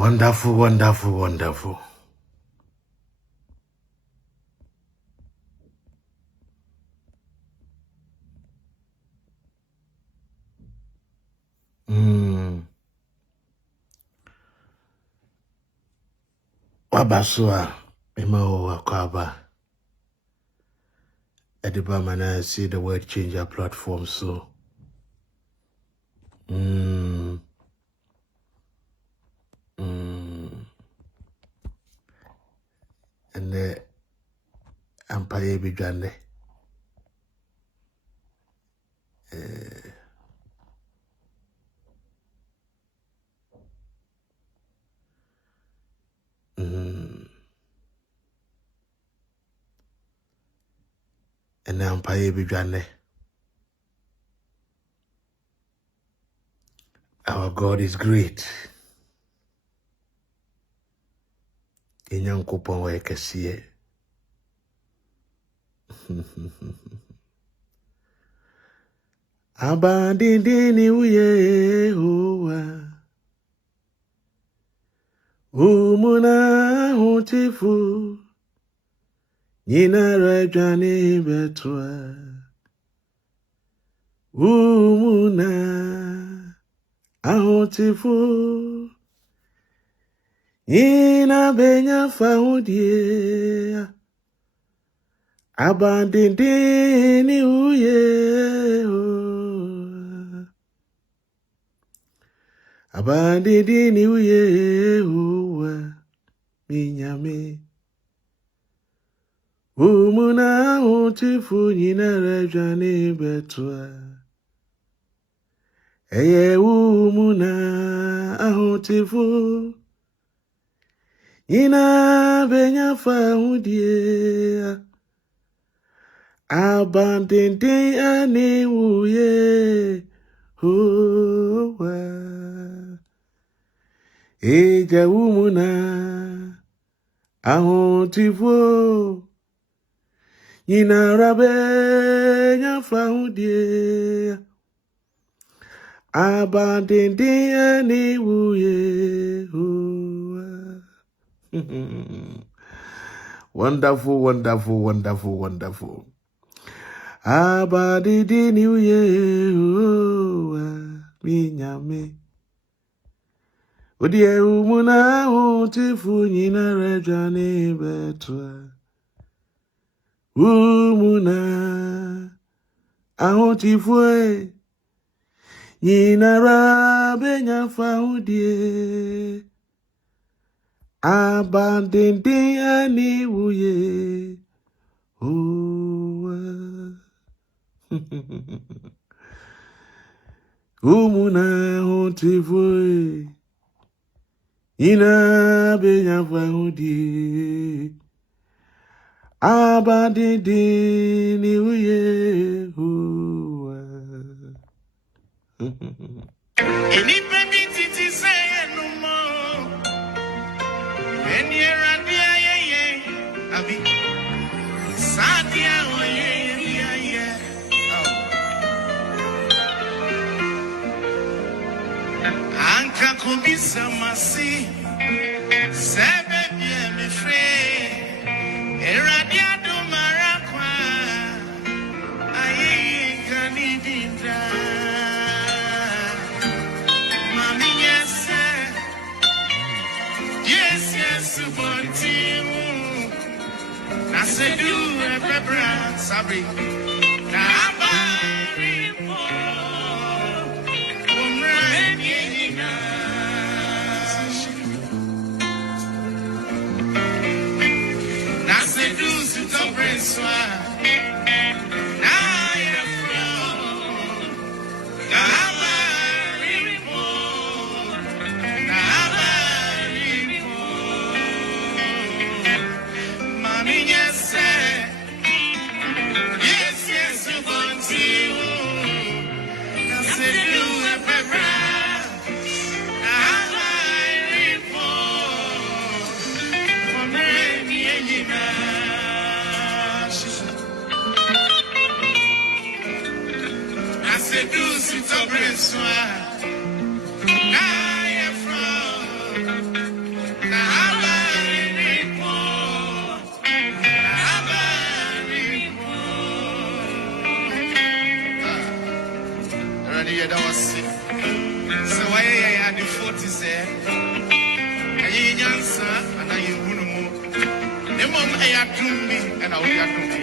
Wonderful, wonderful, wonderful. Wabasua, Emo Wakaba. Ediba Manasseh, the word changer platform, so. And the Empire began. And the Empire began. Our God is great. Inyankopon wa ekasiye. Abandini uye huwa. Umuna hutifu. Nina rajani betwa. Umuna ahutifu. Nina benya faudie. Abandini uye huwa. Abandini uye huwa. Minyame. Umuna utifu nina rajani betwa. Eye umuna ahutifu. Nina benya faudie. Abandini ani uye huwa. Eja umuna ahutifu. Nina rabenya faudie. Abandini ani uye huwa. Wonderful, wonderful, wonderful, wonderful. Abandini uye huwa. Minyame. Odie umuna utifu nina rejani betwa. Umuna ahutifu nina rabenya faudie. Abandini ani uye huwa. Umuna ahutifu nina benya faudie. Abandini uye huwa. Any baby titi say no more. And you're a dear, Abi Sadia, Anka Kubisa Masi, Sebe bien me free, Eradia do Maraqua, I canidinda. Mami, yes, Subonti. I said, do a pepper, sorry. Seduce to bring swine. I am from Agradaa yɛ da wase. Sɛ wayɛ yɛ ade 40 sɛ ɛyɛ nyansa ana yɛ hunu mu. Emom ɛyɛ adom bi ɛna wode adom yɛ.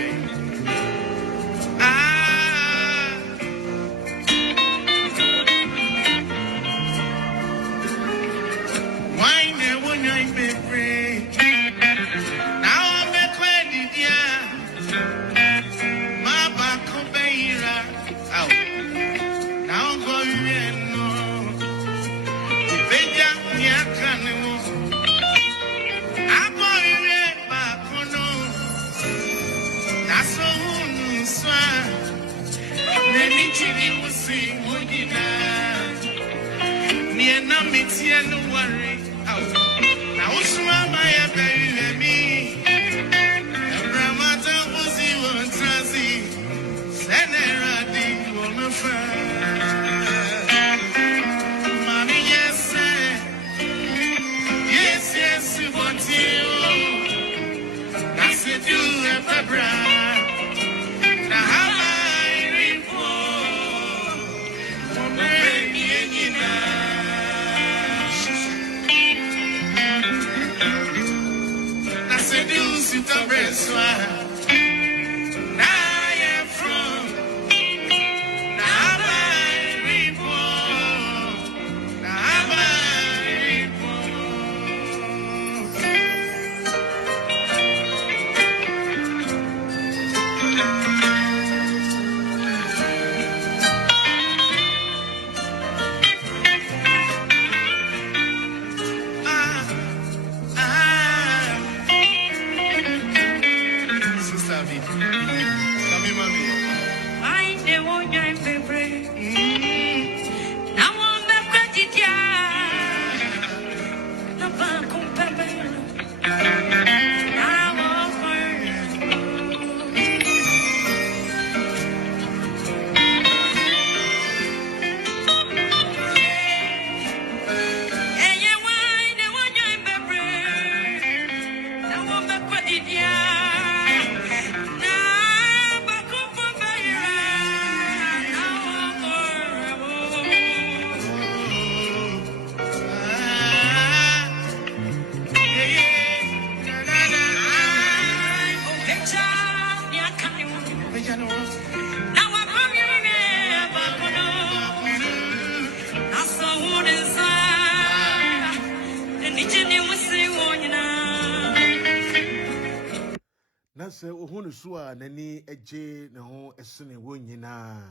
Nase ohunu suwa nani eje ne ho esene wonyina.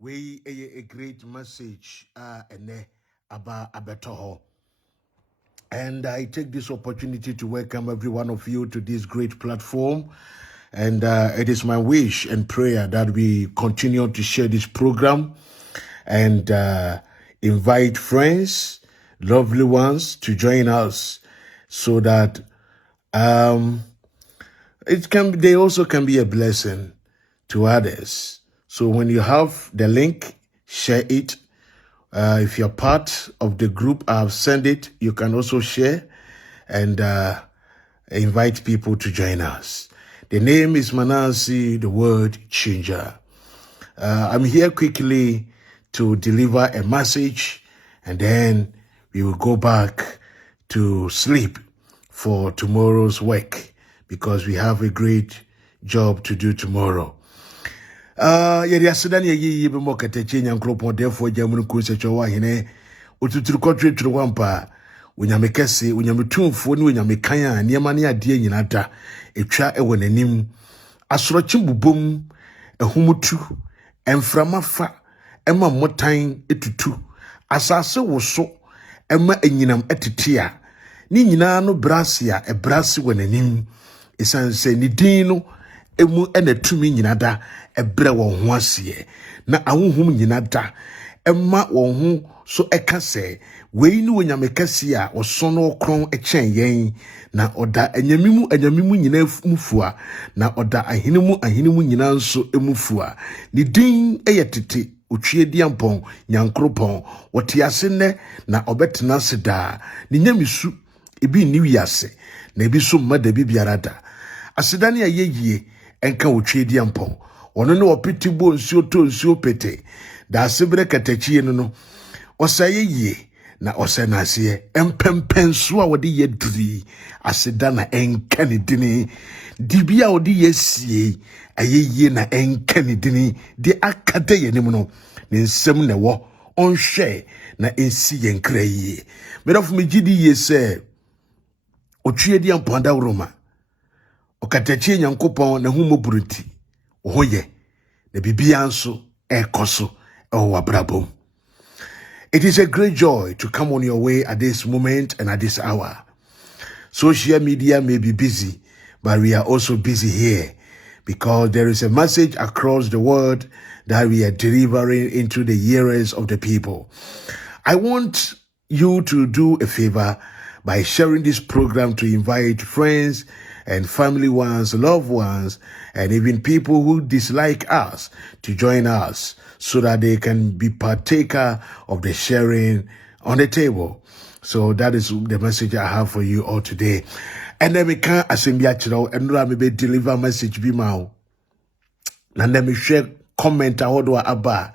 We a great message ene aba abeto. And I take this opportunity to welcome every one of you to this great platform. And it is my wish and prayer that we continue to share this program and invite friends, lovely ones to join us so that they also can be a blessing to others. So when you have the link, share it. If you're part of the group, I've sent it. You can also share and invite people to join us. The name is Manasseh, the word changer. I'm here quickly to deliver a message, and then we will go back to sleep for tomorrow's work, because we have a great job to do tomorrow. Yeri asedan ye be mokete nyankropon defo jamunu kunsecho wa hene otuturu kotwe turu wampa onyamekese onyametumfo ne onyamekan a niema ne ade nyina da etwa ewo nanim asorochi bubom ehumutu emframa fa ema motan etutu asase woso ema enyinam etetea ni nyina no brasia ebrasi wo nanim esanse ni din no emu enatumi nyina da ebre wo ho ase na ahohum nyina da emma wo ho so ekase wei ni wonyamekase a osono okron echen yen na oda anyamimu nyina mufua na oda ahinimu nyina nso emufua ni din eyetete otwie diampon nyankropon wotiase ne na obetena seda ni nyamisu ebi ni wiase na ebi so mmada bibiarada asedane ayeyie enka otwie diampon ono ne opiti bo nsuo to nsuo pete da sebre katachi no osaye ye na osenase empempenso a wode ye duri aseda na enka ne dini dibia wode ye sie ayeye na enka ne dini de akade ye nim no ne nsem ne wo onhwe na ensi ye nkra yi medof me gidi ye se otwe di ampanda uroma okatachi nyankopon na humo buruti ohoye na bibia nso ekoso wabrabom. It is a great joy to come on your way at this moment and at this hour. Social media may be busy, but we are also busy here because there is a message across the world that we are delivering into the ears of the people. I want you to do a favor by sharing this program to invite friends and family ones, loved ones, and even people who dislike us to join us so that they can be partaker of the sharing on the table. So that is the message I have for you all today. And then we can assembly and let me deliver message be now. And then we share comment about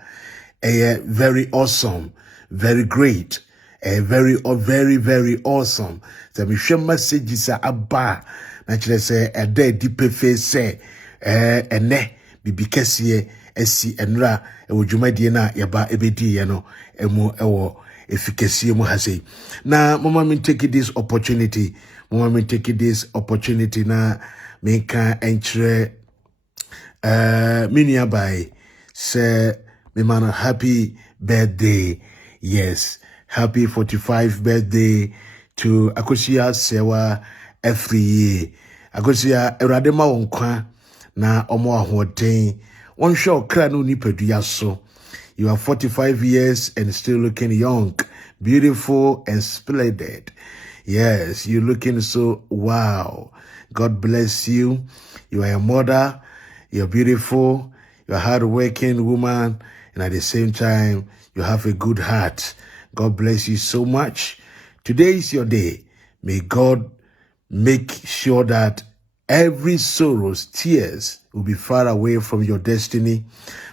very awesome, very great, very awesome. So we share messages about naturally say a day deep face say ene bibi kese esi enra ewo dwumadie na yeba ebedi ye no emu ewo efikesie mu hase na mama me take this opportunity na me ka enchre minia by say me man happy birthday. Yes, happy 45th birthday to Akosia Sewa every year. Akosia eradema wonkwa na omo ahoden one show kra no nipadua so. You are 45 years and still looking young, beautiful and splendid. Yes, you're looking so wow. God bless you. You are a mother, you're beautiful, you're a hard-working woman, and at the same time you have a good heart. God bless you so much. Today is your day. May God make sure that every sorrows, tears will be far away from your destiny,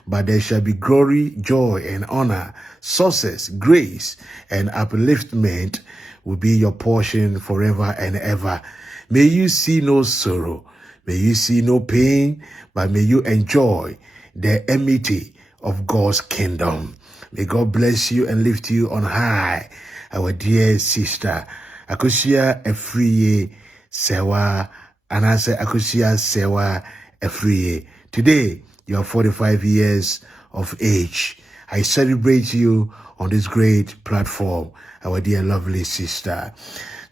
but there shall be glory, joy, and honor, success, grace, and upliftment will be your portion forever and ever. May you see no sorrow, may you see no pain, but may you enjoy the amity of God's kingdom. May God bless you and lift you on high, our dear sister. Akosia Efriye Sewa, and I say Akosia Sewa Efriye. Today, you are 45 years of age. I celebrate you on this great platform, our dear lovely sister.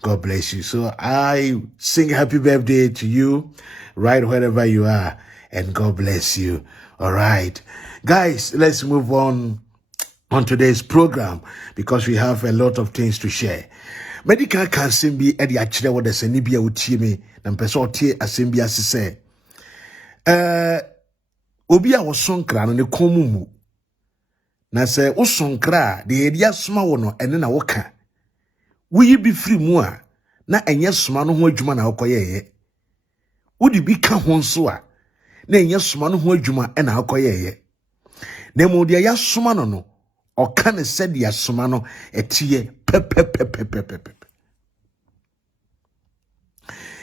God bless you. So I sing happy birthday to you right wherever you are, and God bless you. All right. Guys, let's move on today's program because we have a lot of things to share. Medical can be at the actually what the Senibia would see me, and Pesote Assembly as say. Obia was sonkra no komumu. Na se o sonkra de edia soma wo no ene na woka. Wo be free mu a na enye soma no ho adwuma na akoyeye. Wo di bi ka ho nso a na enye soma no ho adwuma e na akoyeye. Na mo de ya soma no no o ka ne se de ya soma no etie pepepepepepepe.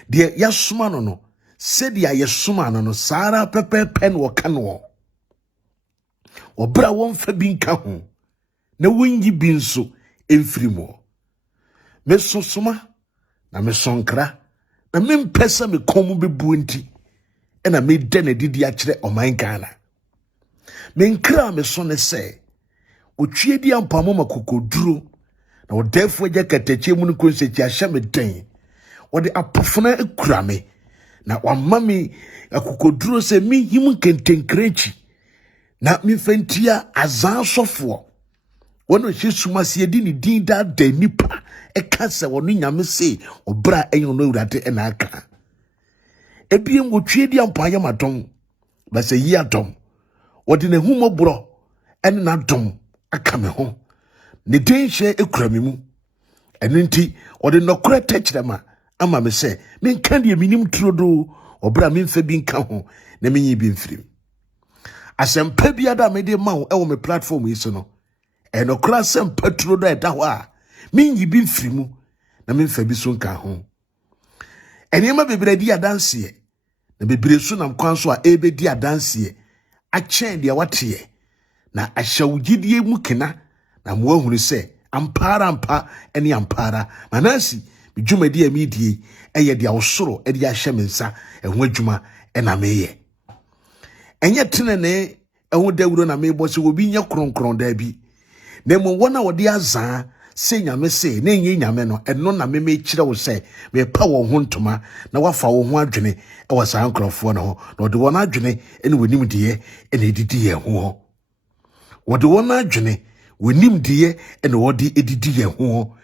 De ya soma no no said ya yesuma no sara pepe pen wo kanwo obra won fa bi nka ho na wonyi bi nso emfiri mo me sosoma na me sonkra na me mpesa me komu bebu nti na me de na didi a kire oman Ghana me nkra me so ne se otwie di ampamo makokoduro na odefo gya katache mu no konsechi ahya me den wode apofona ekura me na wamami akukoduro se mi him kentenkrechi na mi fentia azasofo wono hwesuma se edi ni din da da nipa e ka se wono nyame se obra enyo no urade e na aka ebiem wotwe di ampaya madom ba se yi adom wode ne humobro en na dom aka me ho ne din hye ekura me mu enenti wode nokora techrema ama me se me kan de minim trodo obra me mfa bi nka ho na menyi bi mfiri Asempa biada me de ma wo e wo me platform yi so no. Eno kra sempa turo da da ho a minyi bi mfiri mu na memfa bi so nka ho. Enema bebre di adanse na bebre so nam kwan so a ebe di adanse a chen dia wate na ahyawgidie mu kena na mo ahunu se ampara ampa ene ampara Manasseh bidwumadi amidie eye dia osoro e dia hye mensa eho adwuma e na meye enye tenene eho dawuro na mebo se obi nya kronkron da bi na mo wona wode azan se nyame se na enye nyame no eno na meme kire wo se me pa wo ho ntoma na wafa wo ho adwene e wasa nkrofo no na ode wona adwene ene wonim die ene didi ye ho wode wona adwene wonim die ene wode edidi ye ho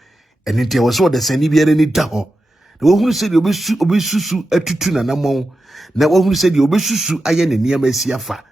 ene tie wo so de sani biara ni da ho na wo hunu se de obesusu atutu na namon na wo hunu se de obesusu aye ne niam asiafa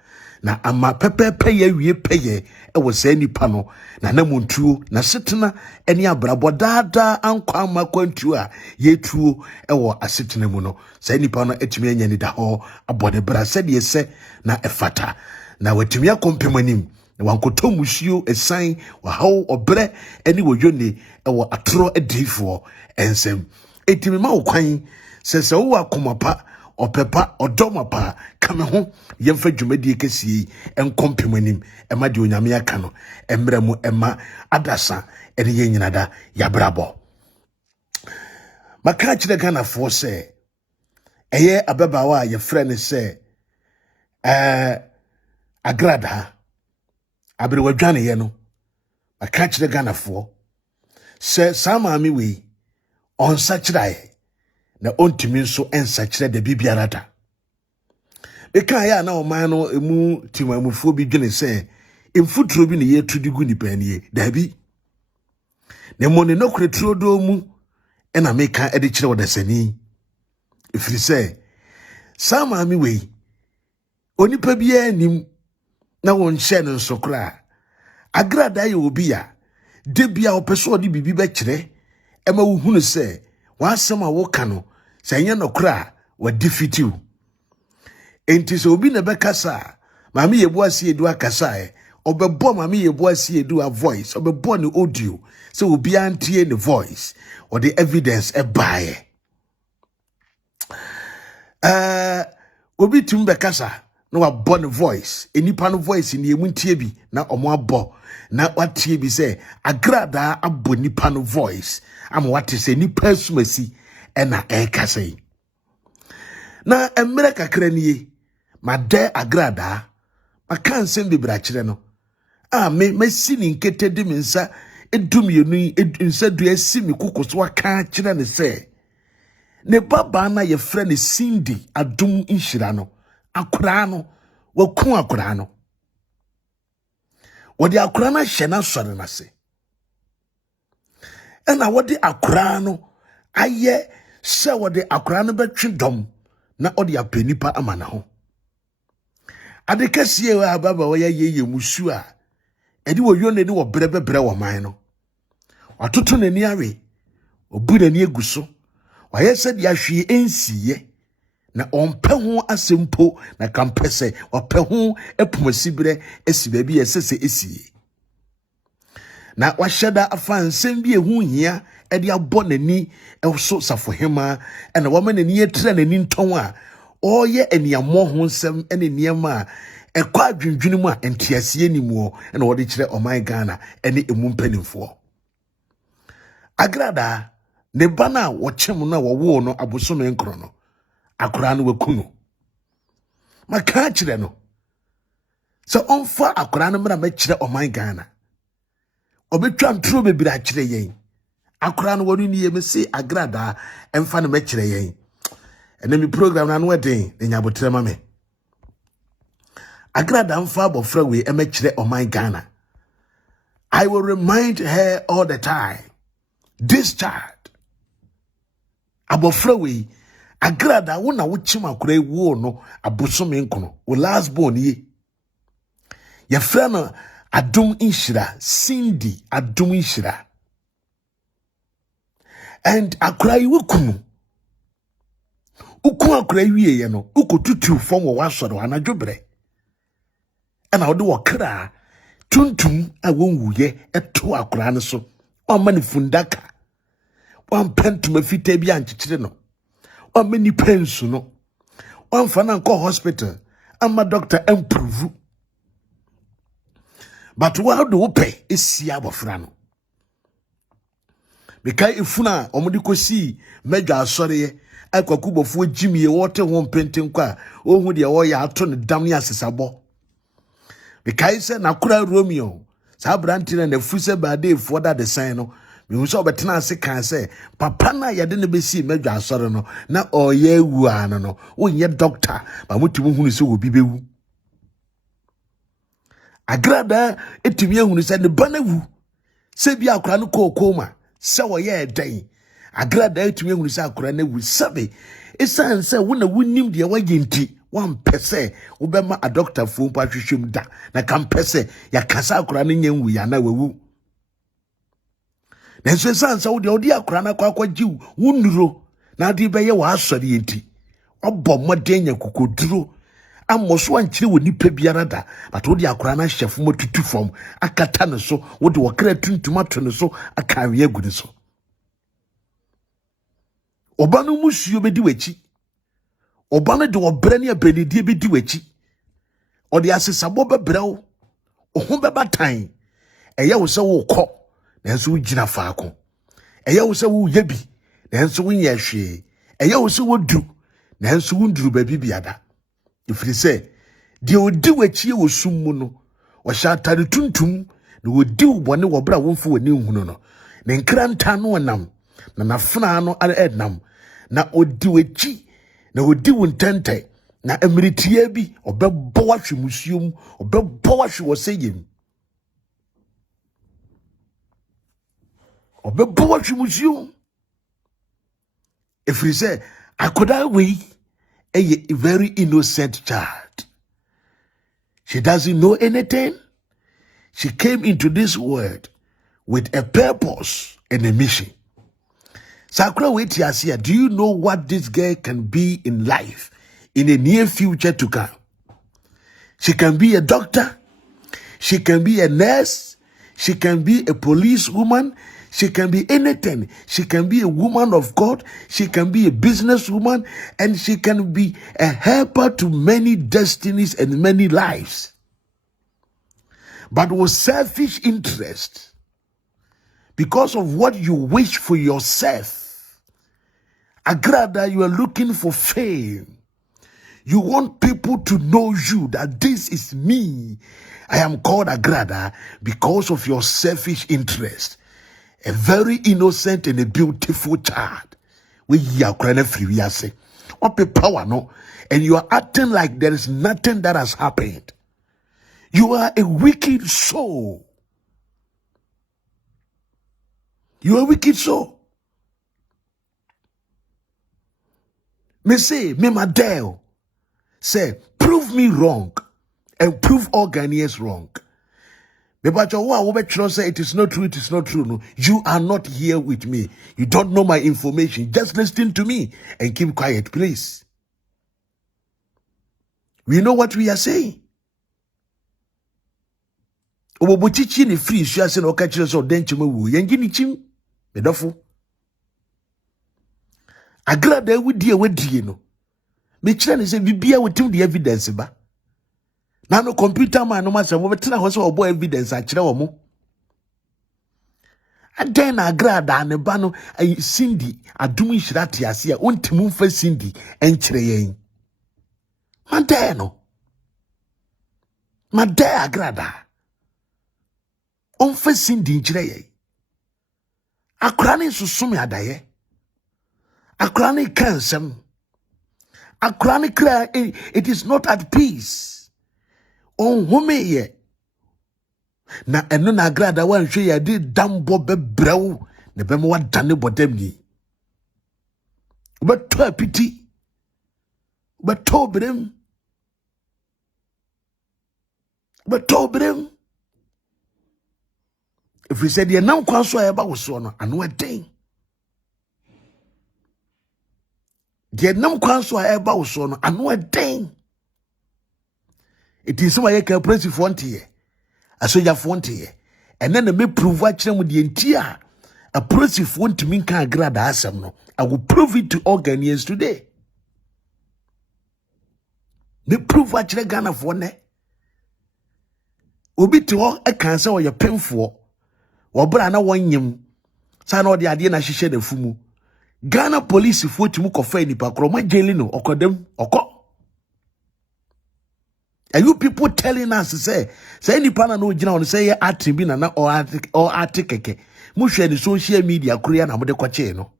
na ama pepepe ye wie peye e wo sa nipa no na namontuo na setena ene abrabo daada ankwa ma kwantuo a yetuo e wo asetena mu no sa nipa no etumi anya ni da ho abode bra se de se na efata na watumi akompemanim na wankoto musuo esan wa hawo obre ene wo yone e wo atoro adifo ensem etimi ma wo kwan se wo akomapa opepa odomapa kame ho yemfa dwumadie kesi enkompemanim ema de onyame aka no emremu ema adasa ene ye nyinada yabrabo maka kire Ghana fo se eye ababawa ye frene se Agradaa abere wadwane ye no maka kire Ghana fo se samami we onsa kirae na ontimi nso ensa kire de bibiara da eka ya na oman no emu timamufo bi dwene se emfuturo bi ne yetudigu nipanie dabi ne mone nokure turodo mu ena meka ede kire wodasani ifiri se sama mi we onipa bia nim na won hye no nsokra Agradaa ye obi a de bia opeso odi bibi be kire ema wo hunu se wasema wo ka no sanya nokra wa defeative enti so obi na bekasa mami yebu asi edu akasa obebo mami yebu asi edu a voice obebo ne audio so obi antie ne voice or the evidence e bae obi tum bekasa na wabɔ ne voice enipa no voice ni emu ntie bi na omo abɔ na watie bi se Agradaa abɔ nipa no voice ama wate se nipa asumasi ena ekasa yi na emre kakra nie made Agradaa maka nsem bibra kire no me masi ni nkete de mensa edum yenu nsa du asi mi kokoso aka kire ne se ne baba na ye frɛ ne Cindy adum nhira no akura no waku akura no wodi akura na hye na sɔre na se ena wodi akura no aye sɛ wodi akura no betwe dom na odi apanipa amana ho adekasie wa baba wa ye musu a edi wo yone de wo brebebre wo man no watoto nani awe obu nani eguso waye sɛ de ahwe ensiye na ompe ho asempo na kampese opɛ ho epumasibire esi ba bi esese esie na wahyeda afa nsem bi ehu hia ede abɔ nani eso safohema na wama nani etra nani nton a oye eniamo ho nsem ene niema ekwa adwendwene mu a entiasie ni mu na wode kire oman Ghana ene emu mpanimfo Agradaa ne bana wo kyem na wo wo no abosome nkro no akura no wakunu maka kire no so onfa akura no mra ma kire oman Ghana obetwa ntro bebira kire yen akura no wonu niye me se Agradaa emfa no ma kire yen ene mi program na no eden enyabotre ma me Agradaa mfa abofra we e ma kire oman Ghana. I will remind her all the time, this child abofra we Agradaa wona wo chima kura ewu no abosome nkono wo last born ye ye fra no adum nhira Cindy adum nhira and akura yi wokunu ukun akura wiye ye no ukotutu fom wo wasoro anadwobre and I do a kra tuntum a won't ye at 2 akran so. One many fundaka. One pen to my feet, bianchi. One many pens, no. One financial hospital, and my doctor improve. But what do we pay is Siaba Frano. Because if una omudiko si major sorry, I could Obofour Jimmy water one painting qua, oh, with the oil I turn the damn sabo. Because I Nakura Romeo, Sabrantin and the Fusa Bade for that the sign. We saw Betana can say, Papana, ya didn't be see major sorrow, no, not all ye woo, no, oh, yet doctor, but what you who is so be. Agradaa etumi ehunu se ne banawu se bia akora no kokoma se wo ye dan Agradaa etumi ehunu se akora na wu sabe esan se wo na wunim de waye nti wan pese wo be ma a doctor fo mpa hwehwem da na kan pese ya kasa akora no nyen wu ya na wawu na so esan se wo de odi akora na kwa jiw wunuro na de be ye wa asori nti obọ moden nya kokoduro amoso anchire woni pa biara da but wo di akora na hyefo motutu fom akata ne so wo di wokra tuntum ato ne so aka awe agu ne so oba no musuo bedi wachi oba no de obre ne abenidie bedi wachi odi asesabo bebrew ohun bebatan eye wo se wo kọ na enso wugina faako eye wo se wo yebi na enso wo nye hwe eye wo se wo du na enso wo nduru ba bibiada ifiri se de odi wachi wo summu no wo shatare tuntum na wodi ubone wo bra wonfo wani hunu no ne nkranta no nam na nafuna no ednam na odi wachi na odi wontente na emiritie bi obebbo wahwe musuom obebbo wahwe wo seyem obebbo wahwe musuom ifiri se akoda we a very innocent child. She doesn't know anything. She came into this world with a purpose and a mission. Sakura Wetiasia, do you know what this girl can be in life in the near future to come? She can be a doctor. She can be a nurse. She can be a policewoman. She can be anything. She can be a woman of God. She can be a businesswoman. And she can be a helper to many destinies and many lives. But with selfish interest, because of what you wish for yourself, Agradaa, you are looking for fame. You want people to know you, that this is me. I am called Agradaa because of your selfish interest. A very innocent and a beautiful child. We are free. What power no? And you are acting like there is nothing that has happened. You are a wicked soul. You are a wicked soul. Me say, me Madeo, say, prove me wrong and prove all Ghanaians wrong. But say it is not true, it is not true. No, you are not here with me. You don't know my information. Just listen to me and keep quiet, please. We know what we are saying. Obobochichi ni free so ase no ka kire so denchima wu. Yengi ni chim. Medofo. Agradaa wudi no. Me kire ne se bibia wetim the evidence ba. Na no computer man no masa wo betena ho so obo evidence a kire wo mo. Aden na Agradaa ne ba no Cindy adum nhirate ase a ontimu mfa Cindy enkire yen. Made no. Made Agradaa. Onfa Cindy nkire yen. Akora ne susum adaye. Akora ne kansem. Akora ne kra it is not at peace. On home ye na eno na Agradaa wan hwe ya di dambo bebrew ne bem wa dane bodam ni beto apiti beto brem if we said ye nam kwan so ya ba wo so no ano eden ye nam kwan so ya ba wo so no ano eden It is why I can press you for a soldier for and then the me prove what you the entire a press if want to mean can Agradaa asem no. I will prove it to all Ghanaians today. Me prove what you Ghana for ne. Obi to all a cancer or your pen for. Wabra na wanyem. Sa no de ade na hihye da fumu. Ghana police for timu kofa nipa kroma jeli no okodem oko. Are you people telling us say nipa na no gina on say ati bi na or ati keke. Mu hwe ni social media korea na mo de kwache no.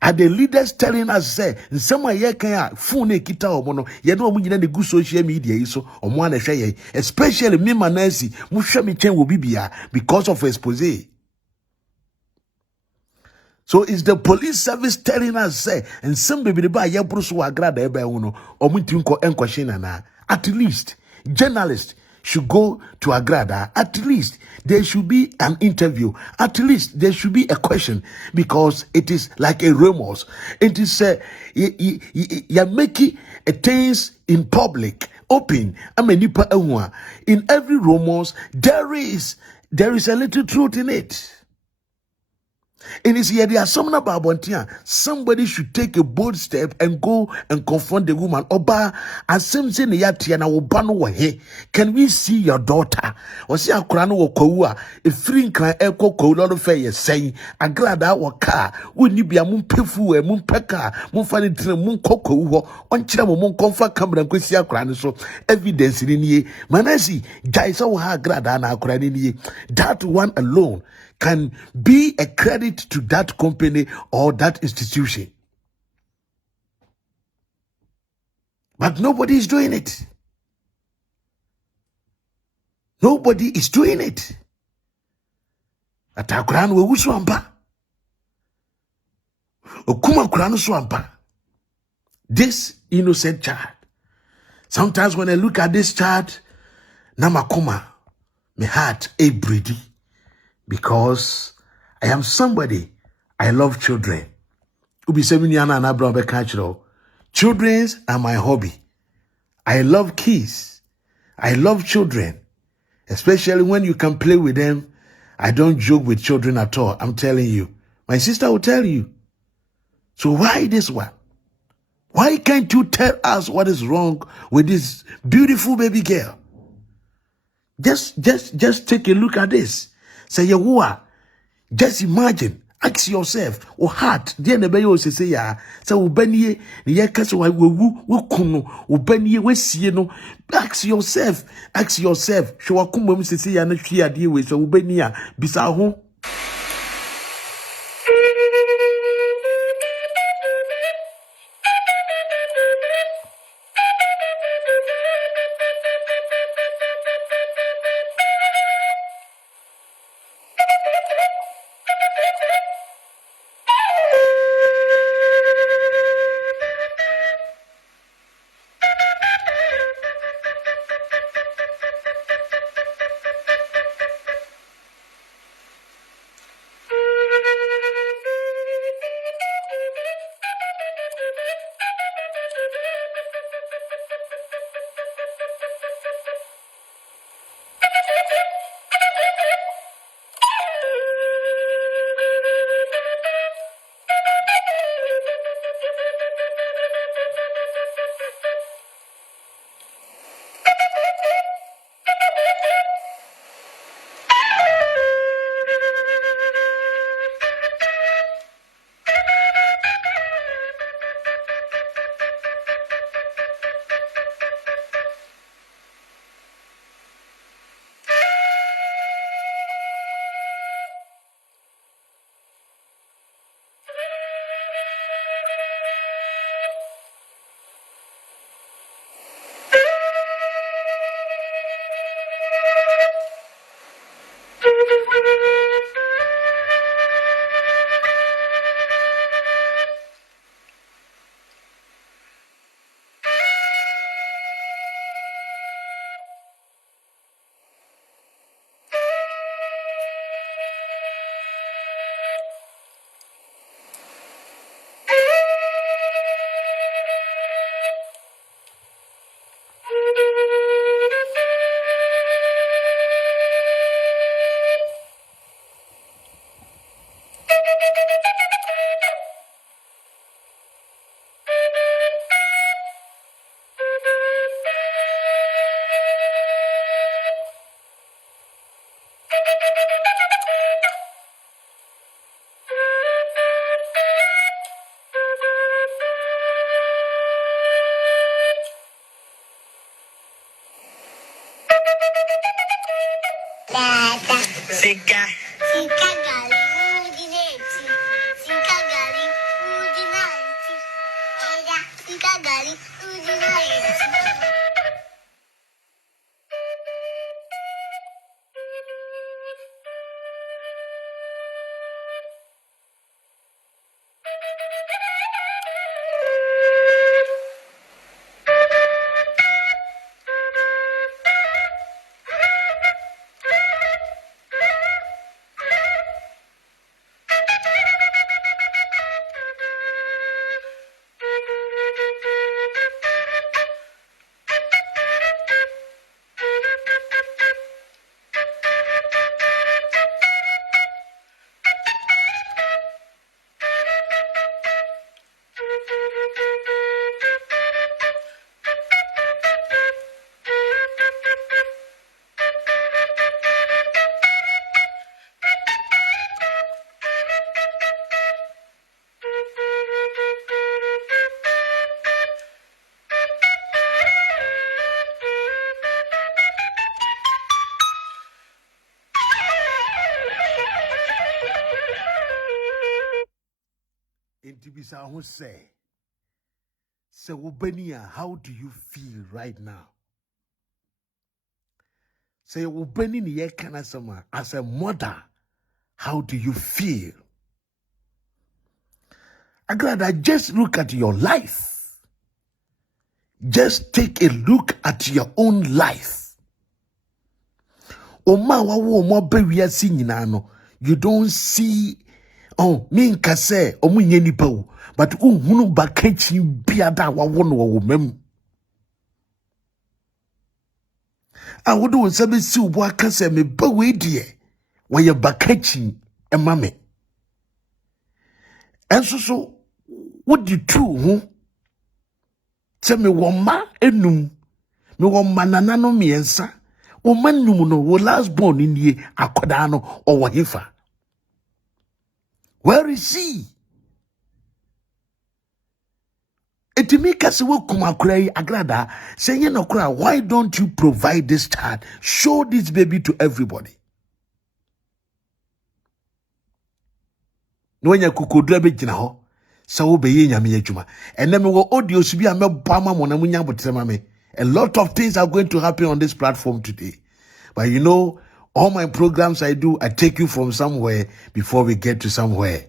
Are the leaders telling us say nsema ye kan a phone e kita omo no ye no omo nyina ne gu social media yi so omo ana hwe ye, especially me Manasseh mu hwe me chen wo bibia because of expose. So is the police service telling us say nsem bebere ba ye bro so Agradaa ebe hu no omo tin ko enkwahye na at least journalists should go to Agradaa. At least there should be an interview. At least there should be a question, because it is like a rumors. It is you're making things in public, open. In every rumors there is a little truth in it. And it's here there are some about somebody should take a bold step and go and confront the woman. Oba, as some say na obano wahe. Can we see your daughter? Or see a krano or koua, a free cry echo koloro fair saying Agradaa waka, would you be a moon pefu, a moon peka, moon funny moon cocoa, on chamo moon comfort camera and Christia crano so evidence in ye. Manasseh, Jaisa ha Agradaa na kranini. That one alone can be a credit to that company or that institution. But nobody is doing it. Nobody is doing it. Atakuran we uswamba. Okuma kuranu swamba. This innocent child. Sometimes when I look at this child, namakuma, my heart a breedy. Because I am somebody, I love children. Ubi seminiana na brother cultural. Children are my hobby. I love kids. I love children. Especially when you can play with them. I don't joke with children at all. I'm telling you. My sister will tell you. So why this one? Why can't you tell us what is wrong with this beautiful baby girl? Just take a look at this. Say Yahuwah, just imagine, ask yourself, or heart, dear Nebayo say ya, so Ubenie, the Yakas wa kuno, Ubenie, we see no, ask yourself, Shawakum say ya, and she deal with so Ubenia, Bisaho. Sika. Sika gali udineti. Sika gali udinati. Ella sika gali udinati. Intibisa who say Ubenia, how do you feel right now? Say Ubeni ni kana sama as a mother, how do you feel? Agradaa, just look at your life. Just take a look at your own life. Oma wawo mo bewia si nyina no, you don't see me nkase omu nye nipa wo, but unhunu bakachi biada wawo no wo mem. Awodo nsabe si ubo akase me bawe die, waye bakachi ema me. Enso so what the true hu? Se me woma enum, me woma nanano miensa, o manum no wo last born in ye akoda no o wahifa. Where is he? Etimika se wo kumakura Agradaa, saying no cry, why don't you provide this child? Show this baby to everybody. No nya kukodra be gina ho. Sa wo be ye nyame adwuma. Ene me wo audio so bi a me bama mo na munya botrema me. A lot of things are going to happen on this platform today. But you know, all my programs I do, I take you from somewhere before we get to somewhere.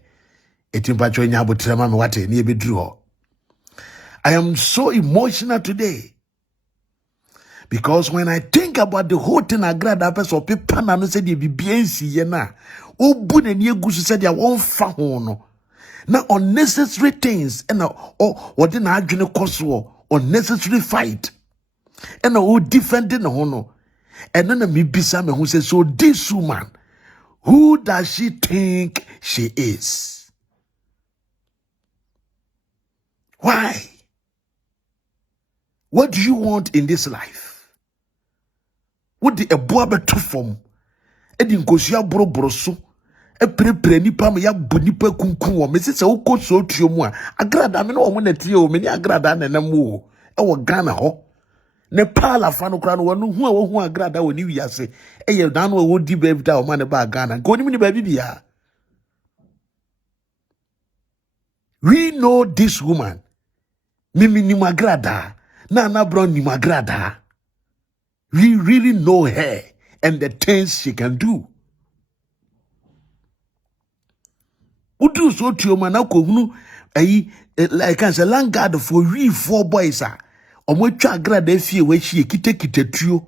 I am so emotional today. Because when I think about the whole thing, Agradaa person people na no say the BNC yena. Obu ne nie gusu said ya won fa ho no. Na unnecessary things and what na adwene koso unnecessary fight. And o defending ho no. And then me bisa me who says, so this woman, who does she think she is? Why? What do you want in this life? What the eboabe to form? Edin kosia brobroso. E pre nipa me ya bonipa kunkun wo. Me se wo koso tuo mu a. Agradaa me no wo na tie o me ni Agradaa na nam wo. E wo Ghana ho. Nepal afano kra no wonu hu a wo hu Agradaa woni wiase eye dan no wo di baby da o ma ne ba Ghana ko ni mi baby bia. We know this woman. Mimi ni Agradaa na brown ni Agradaa. We really know her and the things she can do. Udu so tioma na ko hunu like as a land guard for we four boys are. Omo twa Agradaa fie we hie kitekitetuo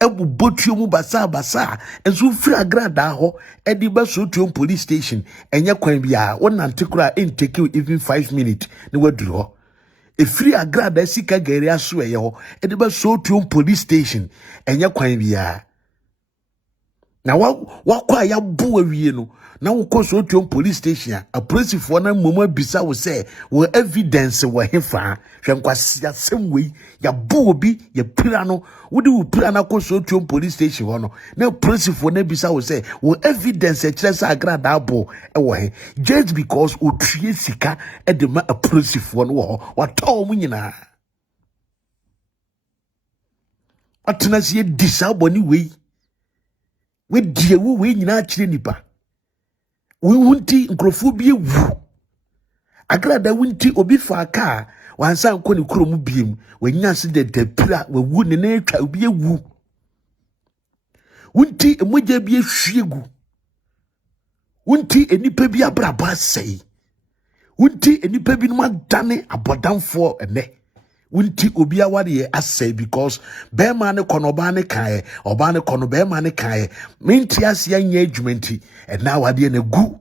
ebu botuo mu basa enso firi Agradaa ho edi ba so tuo police station enye kwan bia wonante kura intake even 5 minutes ne waduru ho e firi Agradaa sika gari aso eye ho edi ba so tuo police station enye kwan bia na wa kwa ya bo awie no na wo kɔ so twom police station a police for na mama bisa wo say wo evidence wo hefa hwɛ nkwasi asɛm wei ya bo obi ya pira no wo de wo pira na kɔ so twom police station ho no na police for na bisa wo say wo evidence kyerɛ sɛ Agradaa bo ɛwɔ he just because o tue sika de ma a police for no wo wa tɔ mu nyina atena sie disa bɔni wei we die wo we nyina kyerɛ nipa we wunti nkrofo bi ewu Agradaa wunti obi fa aka wansa nko ne krom biem wanya se de pira wawu ne na atwa obi ewu wunti emoja bi ehwiegu wunti enipa bi abraba sei wunti enipa bi no adane abodamfo ene wunti obi awade asay because be ma ne kono ba ne kae oba ne kono be ma ne kae menti ase anya adwumenti e na awade na gu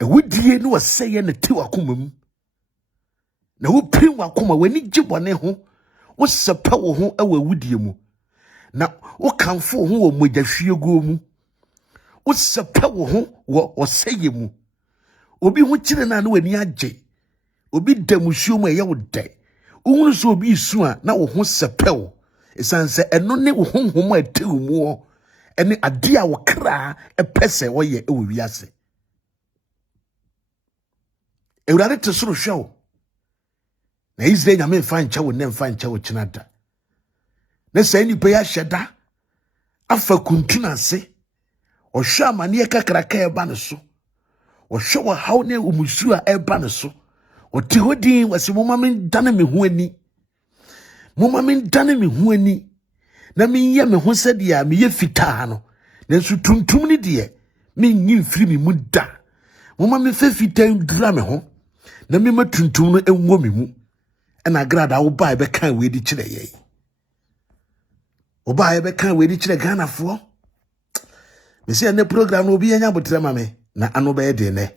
e wudie no wasay ne te wakomam na wo prim wakoma wani gibone ho wo sepa wo ho awa wudie mu na wo kanfo ho wo mogahwiego mu wo sepa wo ho wo saye mu obi ho kire na wani agye obi damusuo mu ye wo dai ohunu so obi isu a na wo ho sepew esanse eno ne wo honhom a tewu mu ene ade a wo kra epese wo ye ewo wiase ewurade te soro hwew na Israel nyame mfa ncha wo ne mfa ncha wo chinada ne sai ni pe ya hyeda afa kuntuna ase o hwa amane kakraka e ba ne so o hwe wo haw ne umusu a e ba ne so o ti hodin wase moma men dane me ho ani moma men dane me ho ani na men ye me ho sede a me ye fitaa no na su tuntum ni de men nyi mfiri me mu da moma me fa fitaa ndura me ho na me ma tuntum no enwo me mu na Agradaa wo ba e be kan we di kire ye wo ba e be kan we di kire Ghana fo me se ne program no obi anya botre ma me na ano be de ne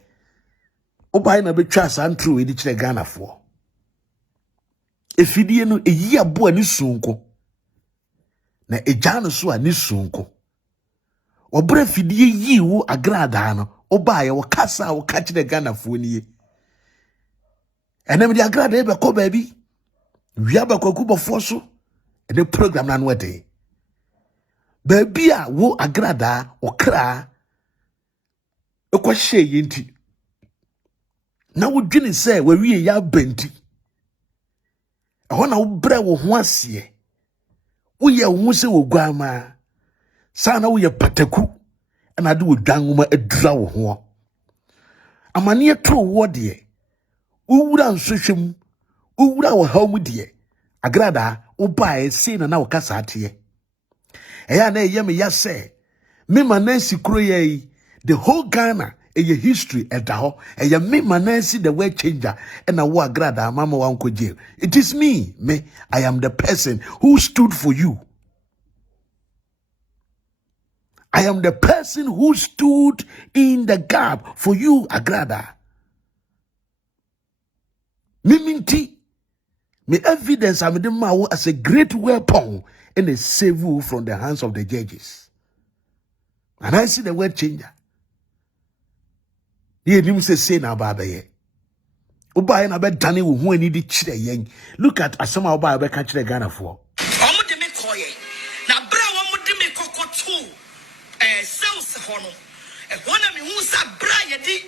obai na betwa santru we di kire Ghana fo efidie no eyi abo ani sunko na eja no so ani sunko obra fidie yi wo Agradaa no obai wo kasa wo ka kire Ghana fo ni ye enem di Agradaa be ko baabi wia ba kwaku bofo so ene program na no de baabi a wo Agradaa okra ekwahye yenti na wodwene se wawie ya benti ehona wo bra wo ho ase wo ye wo se wo guama sa na wo ye pataku na de wo dwanwoma adura wo ho amane to wo de uwura nsohwem uwura wo hawmu de Agradaa wo bae se na wo kasa ate eya na ye me ya se me Manasseh kro ye the whole Ghana a history edaho a me Manasseh the word changer and a wa Agradaa mama wanko jail. It is me I am the person who stood for you. I am the person who stood in the gap for you, Agradaa. Miminti me evidence am the mawo as a great weapon and a save you from the hands of the judges. And I see the word changer. Ye nim say na baba ye. Oba na be dane wo hu ani di kire yen. Look at asema oba be ka kire Ghana fo. Omo de me koye. Na bra wo mo de me kokoto sales ho no. E wona me hu sa bra ye di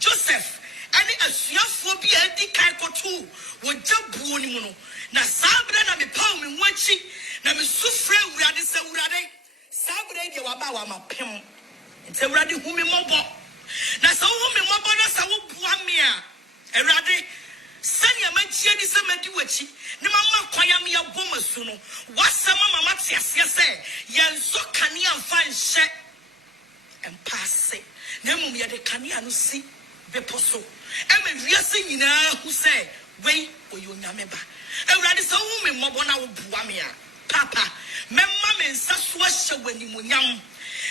Joseph ani asuafo bi adi kai koto wo jabuo ni mu no. Na sabra na me paw me wanchi na me sufre urade se urade. Sabra de wa ba wa mapem. Nte urade hu me mobo. Na so wo me mobo na sa wo bua me a erade sanya manchie di se madi wachi ne mama kwaya me ya bomasu no wasama mama tiase se yenso kanea mfa nhye empase na mum ye de kanea no si beposo e me wiase nyina hu se wei oyo nyame ba erade so wo me mobo na wo bua me a papa memma me nsa so ahye wani munyam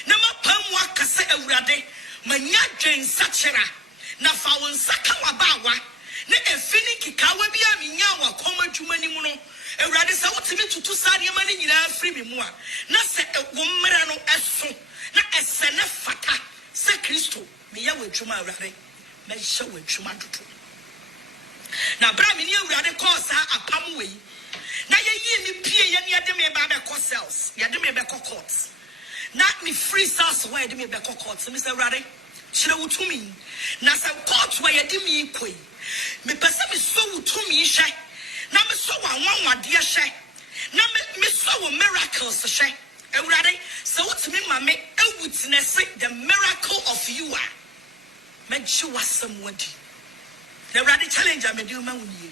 na mapamu akase erade manya dwen sachera na fa won saka wabawa ne efini kikawa bi a menya wa koma dwuma ni mu no Ewurade sɛ wotumi tutu saa nneɛma no nyinaa firi me mu a na sɛ wo mmara no ɛso na ɛsɛ ne fata sɛ Kristo meyɛ wɔ adwuma Awurade mɛhyɛ wɔ adwuma dodo na bra me ne Awurade kɔɔ saa apam wei na yɛyi me pie yɛ ne yɛde me ba bɛkɔ cells yɛde me bɛkɔ court na me free cells wɔ yɛde me bɛkɔ court me sɛ Awurade kyerɛ wo tumi na sɛ court wɔ yɛde me kɔi mepɛ sɛ me so wo tumi hyɛ na me so wo anwanwadeɛ hyɛ na me so wo miracles hyɛ Awurade sɛ wotumi ma me witness the miracle of you a mɛgye w'asɛm wadi na Awurade challenge a mede ma wo nie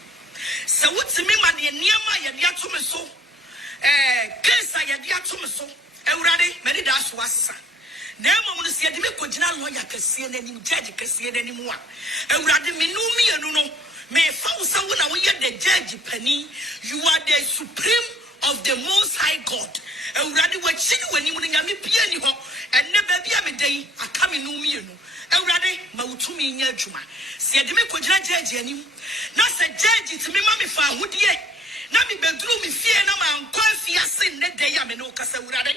sɛ wotumi ma ne nneɛma a yɛde ato me so case a yɛde ato me so Awurade mɛde da so asa na mmom no sɛ yɛde me kɔgyina lɔya kɛseɛ n'anim judge kɛseɛ n'anim a Awurade me no mmienu no mefa wo sɛ wo na woyɛ the judge pani you are the supreme of the most high God Awurade w'akyi ne w'anim no nyame pia ni hɔ ɛnnɛ baabi a meda yi aka me no mmienu Awurade ma wo tumi nyɛ adwuma sɛ yɛde me kɔgyina judge anim na sɛ judge tumi ma me fa ahodie na me beduru me fie na mankɔ afiase nnɛ da yi a me ne wo kasa Awurade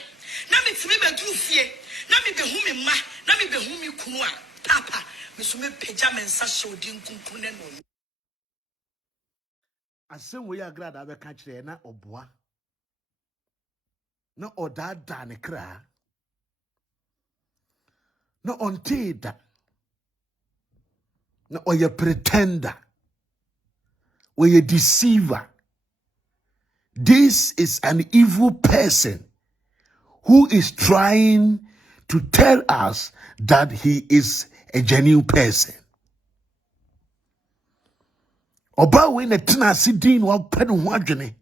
na me tumi beduru fie na me behu me mma na me behu me kunu a papa me so me pagya me nsa hyɛ odi nkunkun ne no asɛm wei Agradaa bɛka kyerɛ na ɔboa na ɔdaadaa ne kra na ɔntee da na ɔyɛ pretender ɔyɛ deceiver. This is an evil person who is trying to tell us that he is a genuine person. Oba we na tena ase din wa pɛ ne ho adwene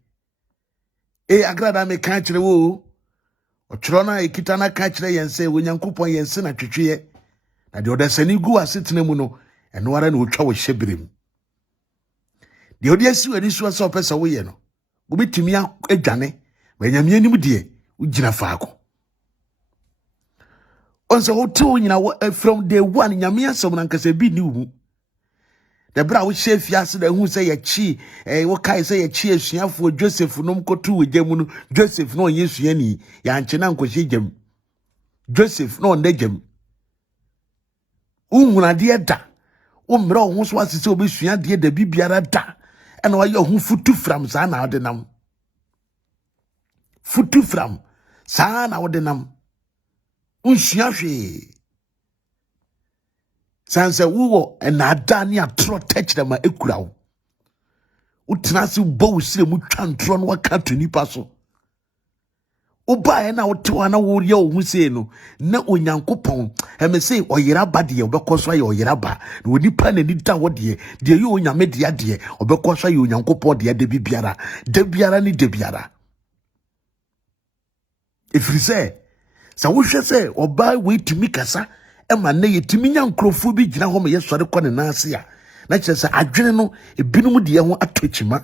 Agradaa me ka kyerɛ wo ɔkyerɛ na ekita na ka kyerɛ yɛn sɛ Onyankopɔn yɛn se na twetweɛ na de ɔdasani gu asetena mu no ɛno ara na otwa wo hyɛbrem de ɔde asi wani so sɛ ɔpɛ sɛ woyɛ no wobɛtumi adwane ma nyame anim deɛ wogyina faako ɔnsɛ wotew nyina from day one nyame asɛm na nkasa bi ni wo the bra we share fiase da hu say yachi wo kai say yachi asuafo Joseph nom kotu wogya mu no Joseph no Yesu ani ya nche na nkohye gyam Joseph no ndegyam unhunade da wo mmerɛ wo so asese obesua de da bibiara da ɛna wa yɛ ho futu fram saa na ɔde nam futu fram saa na ɔde nam unsua hwe sanse wo na ada ne atro techre ma ekura wo utena se bo usire mu twantro no waka to nipa so oba na wotewa na wo ye wo se no na Onyankopɔn eme se oyera ba de obekɔ so aye oyera ba na onipa na ni da wo de ye onyame de ade obekɔ so aye Onyankopɔn de ade bibiara ni de biara efiri se sa wo hwɛ se oba we tumi kasa ema na yetimi nya nkrofo bi gina ho me yesɔre kɔ ne naase a na kyerɛ sɛ adwene no ebinum de ho atokyima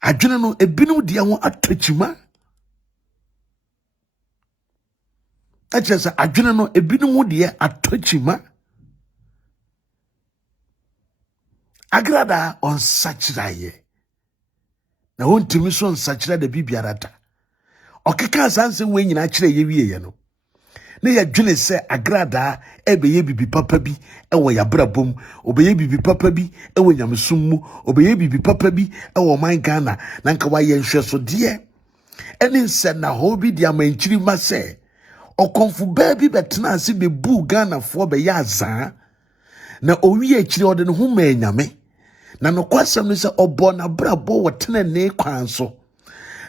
adwene no ebinum de ho atokyima na kyerɛ sɛ adwene no ebinum de atokyima Agradaa on sakyiraye na wontimi so nsakyira da bibiara da okeka sanse we nyina kyerɛ ye wiye no na ya dwene sɛ Agradaa ebeye bibi papa bi ɛwɔ yabrabom obeye bibi papa bi ɛwɔ nyamesum mu obeye bibi papa bi ɛwɔ man Ghana na nka wa yɛ nhwɛso de ɛne nsɛ na ho bi de amankyiri ma sɛ ɔkonfo ba bi betena ase bebu Ghana fo be ya azaa na owi akyiri ɔde ne ho ma nyame na no kwasɛm no sɛ ɔbɔ na brabɔ wɔ tena ne kwan so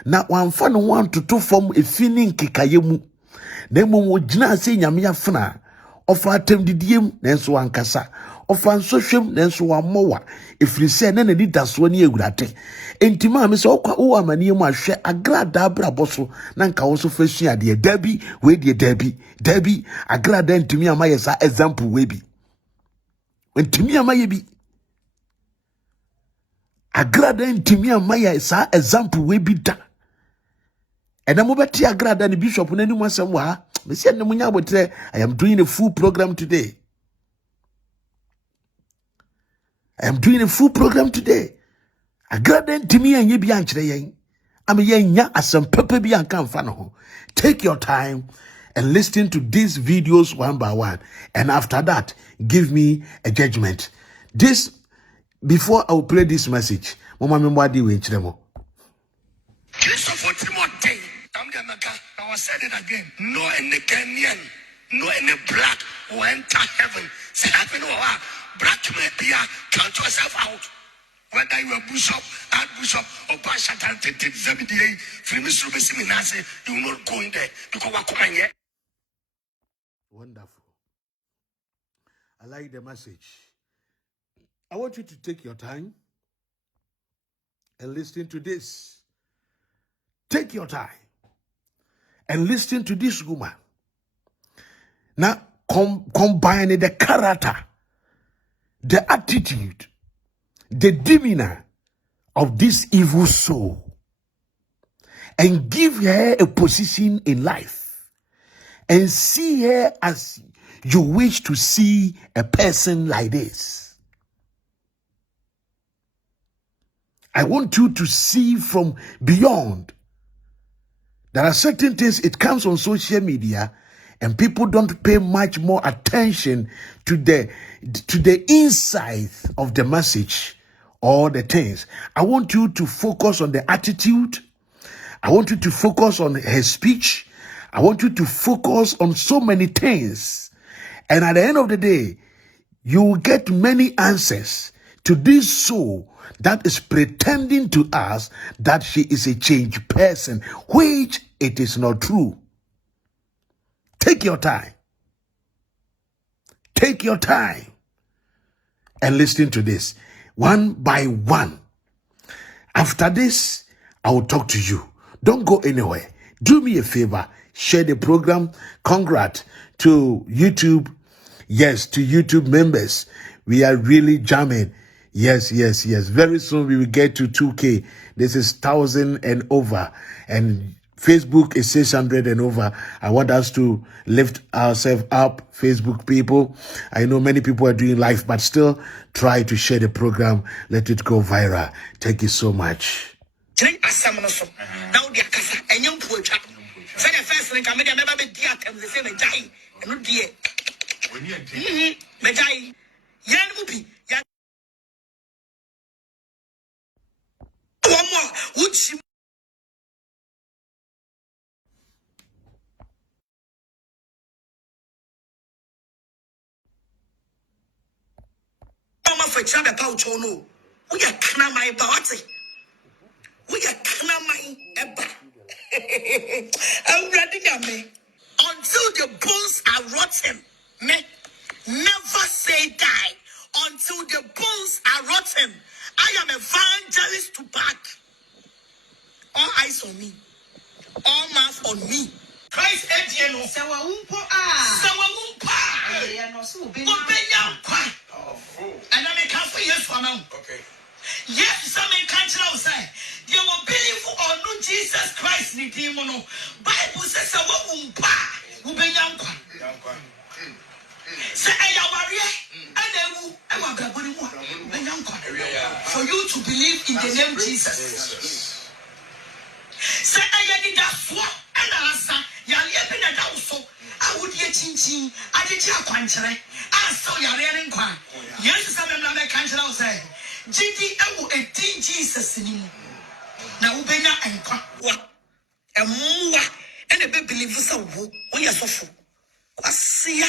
na wamfa no ho antoto fam efini nkekaye mu na mmom ogina ase nyame afena ofa atem didiem nanso wankasa ofa nsohwem nanso wamowa efiri sɛ na nani daso ne awurate entima me sɛ okwa wo amane mu ahwɛ Agradaa brabɔ so na nka wo so fa sua de dabi we de dabi Agradaa ntimi amaye sa example we bi ntimi amaye bi Agradaa ntimi amaye sa example we bi da and I'm over to Agradaa and Bishop and anyone somewhere. I am doing a full program today. I am doing a full program today. Agradaa to me and ye be anchre. I mean, as some pepper be and come fan. Take your time and listen to these videos one by one. And after that, give me a judgment. This, before I will play this message, Mama Mwadi Winchemo. Christopher Timothy, I was said it again. No any Kenyan, no any black who enter heaven. Say, happen or black may be count yourself out. Whether you are bishop, archbishop, or pastor, Manasseh, you will not go in there because we're coming here. Wonderful. I like the message. I want you to take your time and listen to this. Take your time and listen to this woman. Now, combine the character, the attitude, the demeanor of this evil soul, and give her a position in life, and see her as you wish to see a person like this. I want you to see from beyond. There are certain things, it comes on social media, and people don't pay much more attention to the inside of the message or the things. I want you to focus on the attitude. I want you to focus on her speech. I want you to focus on so many things. And at the end of the day, you will get many answers to this soul that is pretending to us that she is a changed person, which it is not true. Take your time. Take your time and listen to this one by one. After this, I will talk to you. Don't go anywhere. Do me a favor. Share the program. Congrats to YouTube. Yes, to YouTube members. We are really jamming. Yes. Very soon we will get to 2K. This is 1,000 and over. And Facebook is 600 and over. I want us to lift ourselves up, Facebook people. I know many people are doing live, but still try to share the program. Let it go viral. Thank you so much. For Chabba Pouch, no. We are Knamai Bawati. We are Knamai Eba. I'm ready, me. Until the bones are rotten, me. Never say die. Until the bones are rotten. I am evangelist to back. All eyes on me. All mouth on me. Christ Etienne. Sawumpa. And I make half a year for now. Okay. Yes, some country outside. They will believe on no Jesus Christ. Ni Timono. Bible says, Sawumpa. Ubenyampa. Say, I warrior. And I want for you to believe in the name Jesus. Say, I did that for and answer. Yaliapin and also. I would get chin. I did your country. I saw your rearing quan. Yes, some of them country outside. GD, I will a Jesus in you. Now, Ubena and what? And more and a baby believers of who we are so full. Quasia,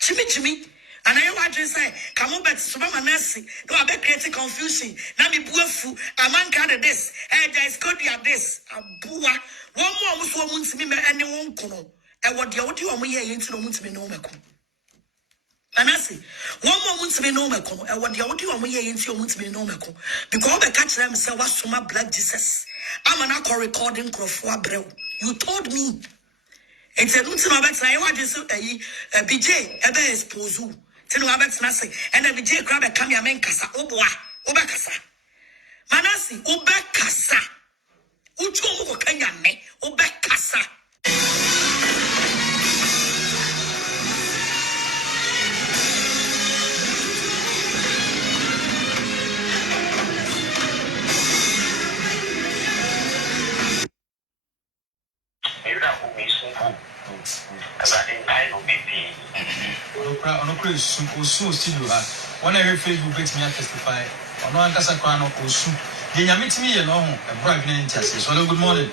Jimmy. And I want to say, come on back to Manasseh. No, I bet creating confusion. Now me buafu, a man can this. Hey, there is good at this. A bua. One more was woman to me, and won't come. And what you want me here into the moon to be no maco. Manasseh, one more moon to be no maco. And what you want me here into your moon to be no maco. Because I catch them say, what's so my black Jesus? I'm an alcohol recording crop. You told me. It's a nothing about I want to say a BJ, a Ęxpòsing. Tell about Manasseh, and a BJ grab a camera man cassa, Obacassa. Manasseh, Obacassa. Ucho Kanyame, Obacassa. Because I didn't buy no BP. On a so still when I Facebook makes me testify. On one casa crown of Osu. Then you meet me alone, a bribe name test. Hello, good morning.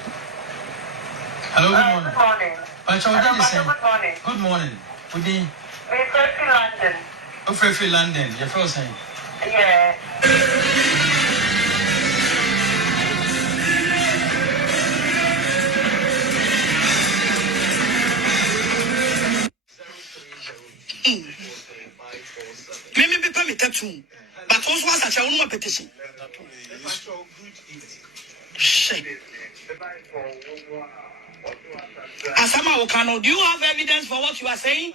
Hello, good morning. Good morning. Good morning. Good morning. Good day. We're from London. Oh, Fairfield, London. Your first name? Yeah. Maybe people me tattoo, but also was such a woman petition. Asama Okano, do you have evidence for what you are saying?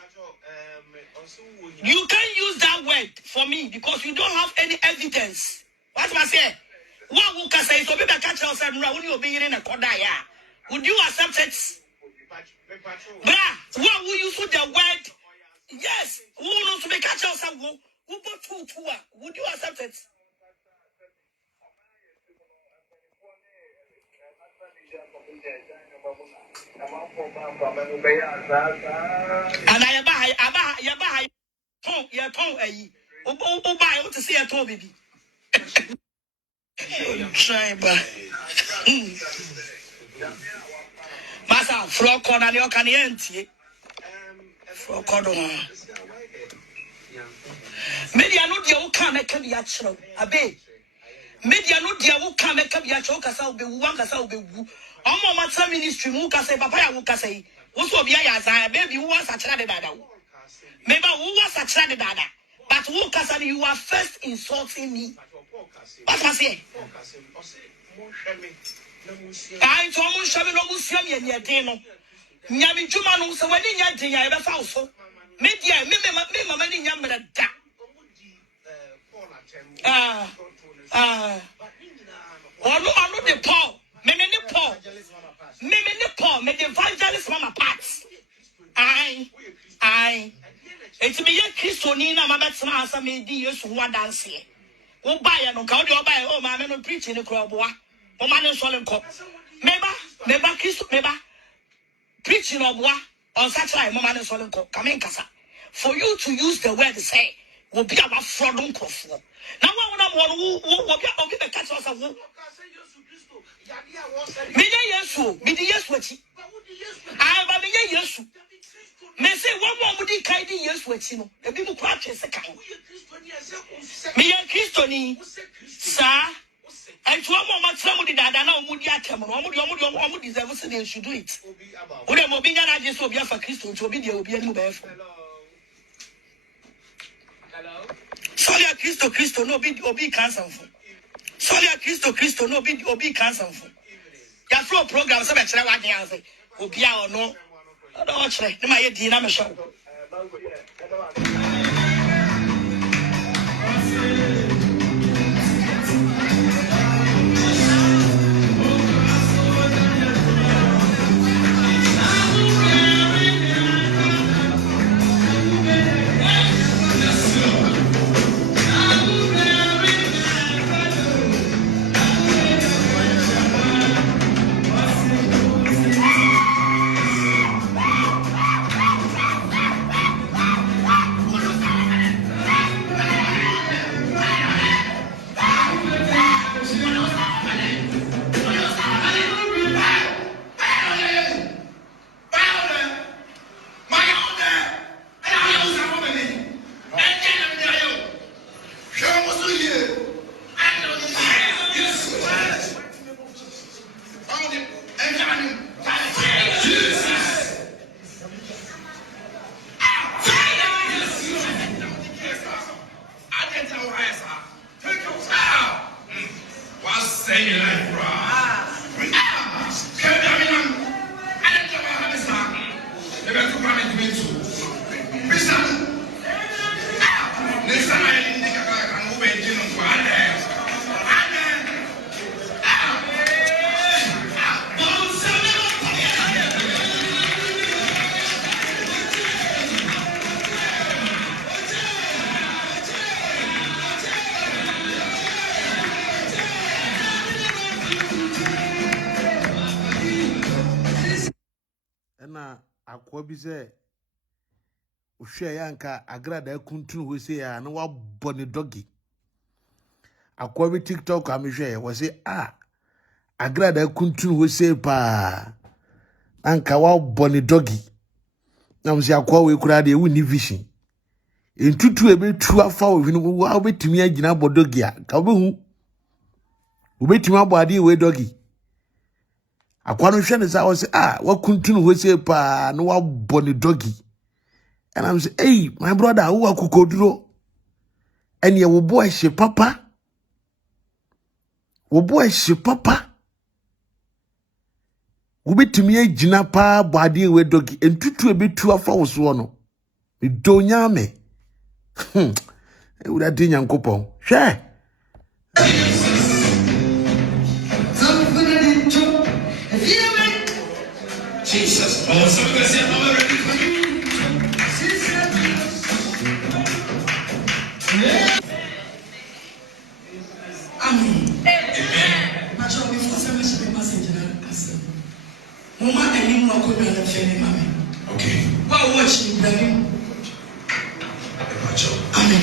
You can't use that word for me because you don't have any evidence. What am I saying? What will can say? So maybe I catch yourself when you be in a kodaya. Would you accept it? Bra, what will you use the word? Yes, who knows to be catch yourself? Who put two? Would you accept it? And I your tongue, buy what to see a toe, baby. Try, but Massa, floor corner, your caniente. Floor corner. Maybe I know the old can make a actual. A bay. Maybe I know the old can make a actual castle be one castle be woo. Almost my ministry, who can say, Papa, who can say, what will be a baby who was a child. Maybe who was a child, but who can say you are first insulting me? What I say? I told you, no Muslim and your dinner. Yami Jumano, so when you are dinner, I ever found so. Maybe I remember many younger than that. Or no, I'm not the poor. Maybe the poor. Maybe the poor. Maybe the evangelist mama parts. I. It's me a Christonina, my best master may be used to one dance here. Oh, buy and count your buy. Oh, my man, preaching the crowd. Oh, man, is solemn cop. Maybe Christo, maybe preaching of what on such like Mamma and solemn cop. Come in, Cassa. For you to use the word to say will be about fraud on cough. Now, one who will be the catch us of who. Me the yes, what I am a yes. Me say one more would be kind yes, what you know. The people practice a kind. Me and Christoni, sir. And to one more somebody that I know would yet would deserve us and should do it. Would have been an idea so be for Christo to be the Obian Mubef. Sorry, Christo, no big obi cancer. Sorry, Christo, no big obi cancer. Your flow program, so much I can say, Obia or no. I don't watch it. My dinner show. akwa bi se ohwe yanka Agradaa kuntun ho se ya na wabɔ ne doggy akwa bi TikTok amehwe wo se Agradaa kuntun ho se pa anka wabɔ ne doggy na mse akwa we kura de wu ni vision entutu ebetu afa wo hwenu wo betumi agina bɔ doggy a ka obehu obetumi abɔ ade we doggy akwa no hwe ne sa wo se wakuntun ho se pa na wabɔ ne doggy. And I'm saying, hey, my brother, who are kukoduro? And your boy she papa. Wo boy she papa. Ube to me jina pa body we doggy and tutu a bit too afa was one. We don't yame. Would I ding young couple? Share. Jesus. Oh, somebody say, I'm ready for you. Amen. But you will force me to be passenger. Mama, I need more good than a friend, mammy. Okay. Why watch me, baby? Amen.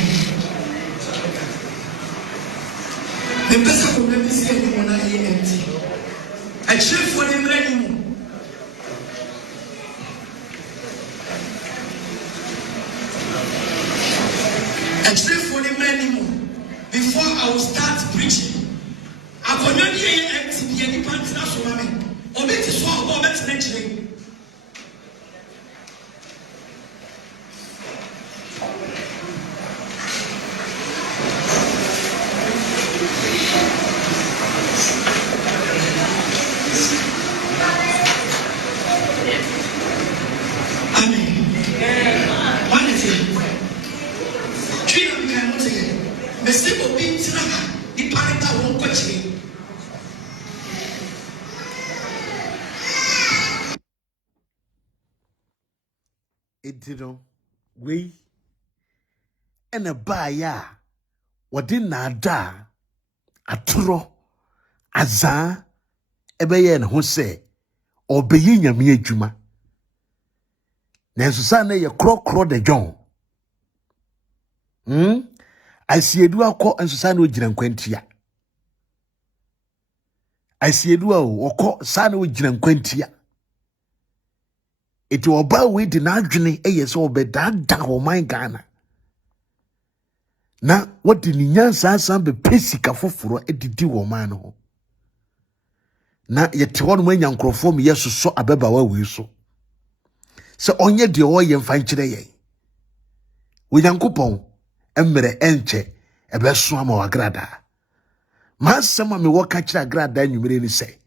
The best of the is getting when I hear empty. I cheer for them ready. I cheer for them ready. Before I will start preaching, I will not hear empty any pants. That's what I mean. Obey this one, obey this next thing. Amen. One thing. Three of you can not say. Mr. Obi Tiraka, the parental won't question him. Etino we and a baya wadin na da atro aza ebeye ne ho se obeyi nyame adwuma na ensusa na ye krokro de John asiedu akọ ensusa na ogina nkwantia asiedu okọ sa na ogina nkwantia eti oba we di na adwene eyese obedada ho man Ghana na wodi ni nyansa asan be pesika foforo edidi wo man no na yete wono manya nkrofo me yesoso abeba wa we so se onye de o ye mfa nkire ye we nyankopon emre enche ebeso ama Agradaa ma sema me wo ka kire Agradaa nwumere ni se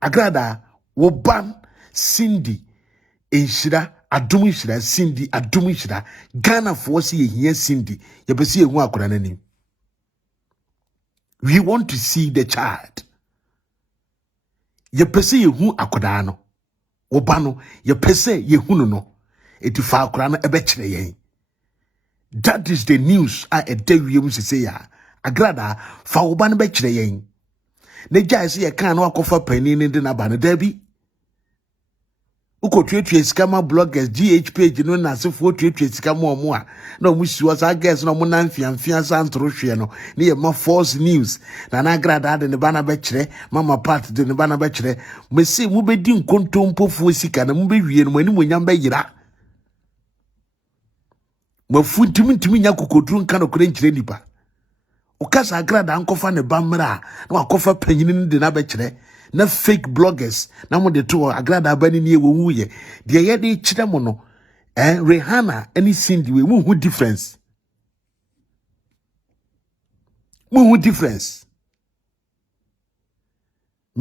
Agradaa wo ban Cindy Enshira adum nshira Cindy adum nshira Ghana for se yehia Cindy yebese ehu akora nanim. We want to see the child. Yepese yehu akoda no oba no yepese yehu no etifa akora no ebekire yen. That is the news a edawiem sese ya Agradaa fa oba no bekire yen. Ne gya se ye kan no akofa pani ne de na ba no dabi uko twetwe skama bloggers GH page no na sefo twetwe skama omo a na omu siwa sa guys no mo na mfiamfia sa ntoro hwe no ne ye ma false news na Agradaa de ne bana be kire mama part de ne bana be kire mesi mu be di nkontompofu sika na mu be wie no mani monyam be yira mafuntimintimi nya kokodru nka no kore nkire nipa ukasa Agradaa ankofa ne bamra na wakofa panyini de na be kire na fake bloggers na mo de to Agradaa bani ne ewu ye de ye de kire mo no Rihanna any Cindy we mu hu difference me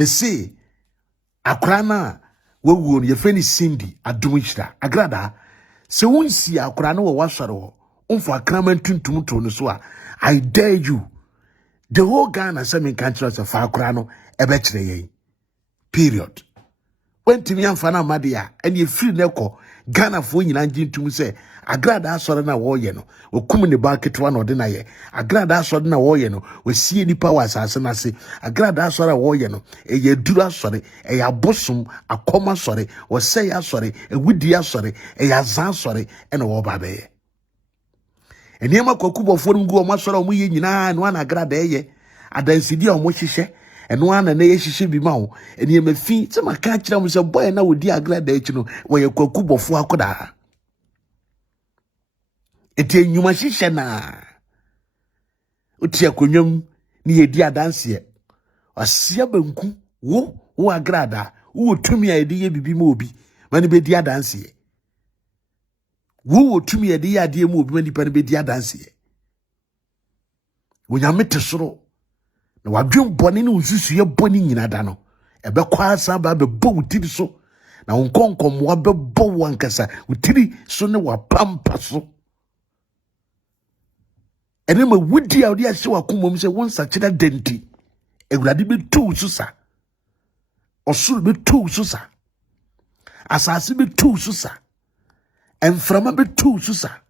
say akora na wawu no ye feni Cindy adum hira Agradaa se wonsi akora na wo wasore ho onfo akraman tuntum to no so a I dare you the whole Ghana say me kan kire so fa akora no ebe kire yen period when timi amfa na made a ene free neko Ghana fo nyina ngintum se Agradaa asore na wo ye no okum ne ba ketwa na ode na ye Agradaa asore na wo ye no wasie nipa wa asase na se Agradaa asore wo ye no eye duru asore eye abosom akoma asore wo se asore ewudi asore eye azan asore ena wo ba be ye eniema kwakubofo ngu o masore o ye nyina no na Agradaa ye adansidi o mo hihye eno ana na ye hihye bi ma wo eniema fi se maka kira mo se boy na wodi Agradaa echi no wo ye kwakubofo akoda eti enyuma hihye na oti akonwam ni yedi adanse asia banku wo Agradaa wo tumi a yedi ye bibi ma obi mani be di adanse wo tumi yedi ye ade ma obi mani pa be di adanse wonyame tesoro na wadwen bone ne ususu ye bone nyina da no ebe kwa asa ba be bo utiri so na wonkonkom wa be bo wankasa utiri so ne wa pampa so ene ma wudi a odi ahye wa komom se wonsa kira denti Awurade be tu susa osuru be tu susa asase be tu susa enframa be tu susa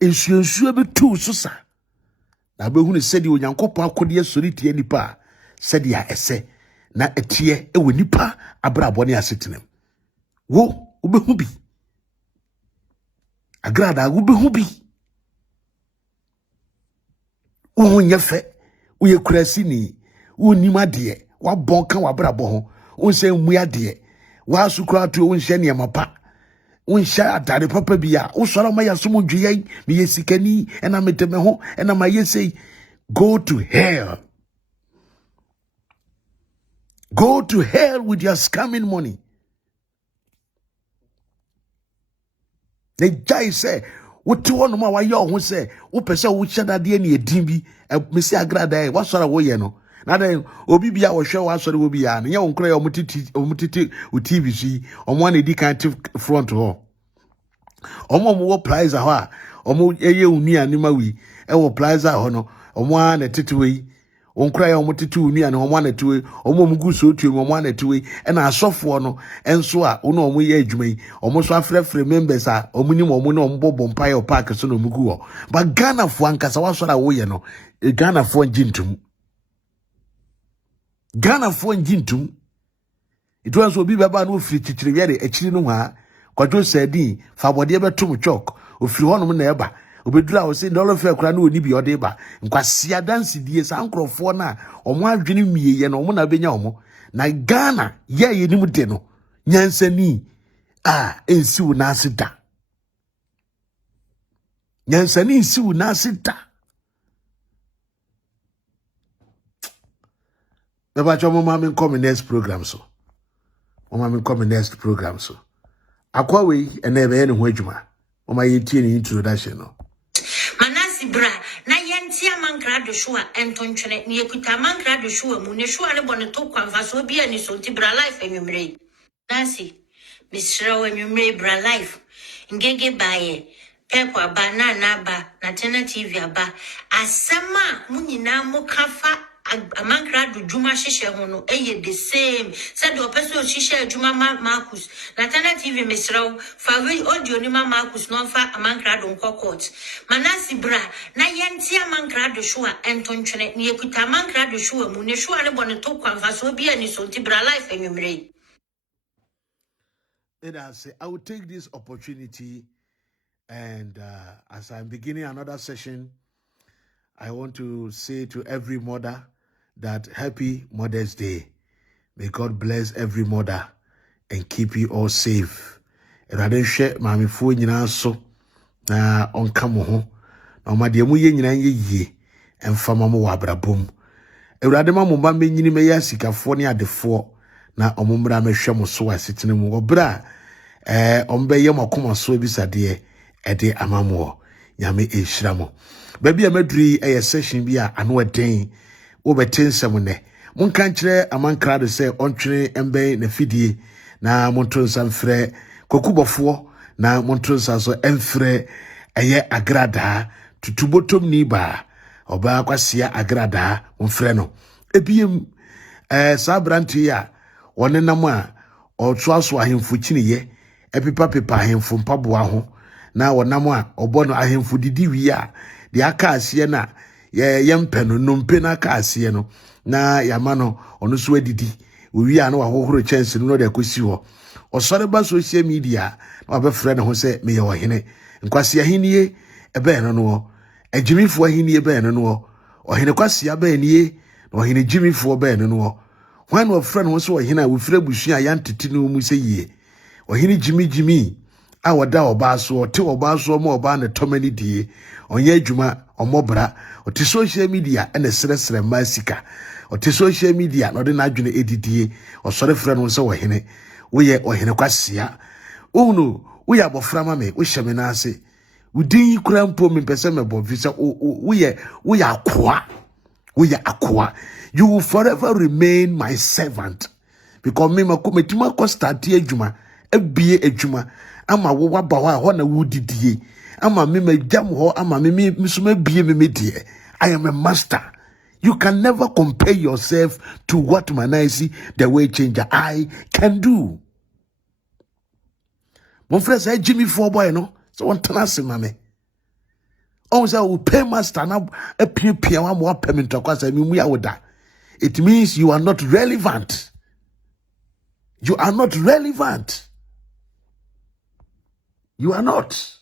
ensuensu be tu susa na be hu ne sedi onyankopon akode asori tie nipa sedi a ese na etie ewo nipa abrabo ne asetenem wo be hu bi Agradaa wo be hu bi wo nyefe wo ye kurasi ni wo nima de wa bonka wa brabo ho wo se mmua de wa sukura to wo nhye ne mapa wo nhye adare papa bia wo soro ma yasom dweye me yesikani ena meteme ho ena ma yesei go to hell with your scamming money. The guy say what to one ma yo ho say wo pese wo hyedade ne edin bi mesi Agradaa wa soro wo ye no na den obi bia wo hwe wa soro wo bia na ye won kra ye omutiti o TV si omo na di kan front ho omo wo prize ho a omo eye unua ne mawi e wo prize ho no omo na tetiwe on kra ye omutiti unua ne omo na tiwe omo mugu so tuwe omo na tiwe e na asofo no enso a wo no omo ye adwuma omo so afrefre members a omo ni omo na omo bobo mpaye o park so no mugu ho ba Ghana fo ankasa wa soro wo ye no Ghana fo ngintum it was obi baba no free chichiri yare echiri no ha kwadwo sadin fa bode betum chok ofiri honom na eba obedura wo se ndolo fe kra na oni bi ode ba nkwase adanse die sa nkrofo na omo adwene mieye na omo na benya omo na Ghana ye nim de no nyansani ensi wo na asida nyansani ensi wo na asida baba chomo ma me come next program so akwa we ene ebe ne ho adwuma o ma yetie ni introduction no Manasseh bra na yenti amankra do show entontwene ne yekuta amankra do show mu ne show ne bone to kwanfa so bia ni so ti bra life enwumre Nancy misra enwumre bra life ngege baye pepo aba na ba na tena TV aba asema munyina mo kafa amankra do juma hihye ho no eye the same said the person hihye juma Marcus na tena TV misra fa we audio ni Marcus no fa amankra do court Manasseh bra na yenti amankra do show entontwene ne yekuta amankra do show mu ne show ne bone to kwanfa so bia ni so ti bra life enwumre. I will take this opportunity and as I'm beginning another session, I want to say to every mother that happy Mother's Day. May God bless every mother and keep you all safe. Erade hwe mami fo nyina so na onka mo ho. Na ma de mu ye nyina ye emfama mo wabrabom. Erade ma mo ba menyini me ya sikafo ne adefo na omumra mehwe mo so asetene mu obra ombe ye makoma so bisade ede amamo nyame ehira mo. Ba bia maduri session bi a ano eden wo betensem ne monka nkire amankra de se ontwene embe na fidie na montonsa mfre kokubofo na montonsa so emfre eye Agradaa tutubotom ni ba oba kwasia Agradaa mfre no ebiem sabranti ya wonenam a otoaso ahemfo kiniye pepa ahemfo mpaboa ho na wonam a obo no ahemfo didi wi a de aka ase na yempe no nompe na aka ase no na yama no ono so adidi owi a no wahohoro chance no de akosi ho osore ba social media na wabefre ne ho se me ye ohene nkwase ahenie ebe no no agimifo ahenie ebe no no ohene kwase aba anie na ohene gimifo ebe no no when we friend ho so ohene a we frɛ busu a yantete no mu se yie ohene gimi a wada oba so te oba so ma oba na tomani die onye adwuma omobra ote social media ene sresre masika ote social media no de na adwene edidie osore frɛ no so ohene woyɛ ohene kwasia unu woyɛ abofra ma me wo hyeme na ase udin kura mpo me pese me bo visa woyɛ akoa you will forever remain my servant because me makometima ko start adwuma abie adwuma ama wo waba ho na wudidie ama me magam ho ama me misuma bie me die I am a master. You can never compare yourself to what Manasseh, the way changer, I can do. Mon frère, c'est Jimmy Fourboy, no? So one tenase, mame. On say, we pay master, now a peer, one more payment to cause I mean, we are that. It means you are not relevant. You are not relevant. You are not.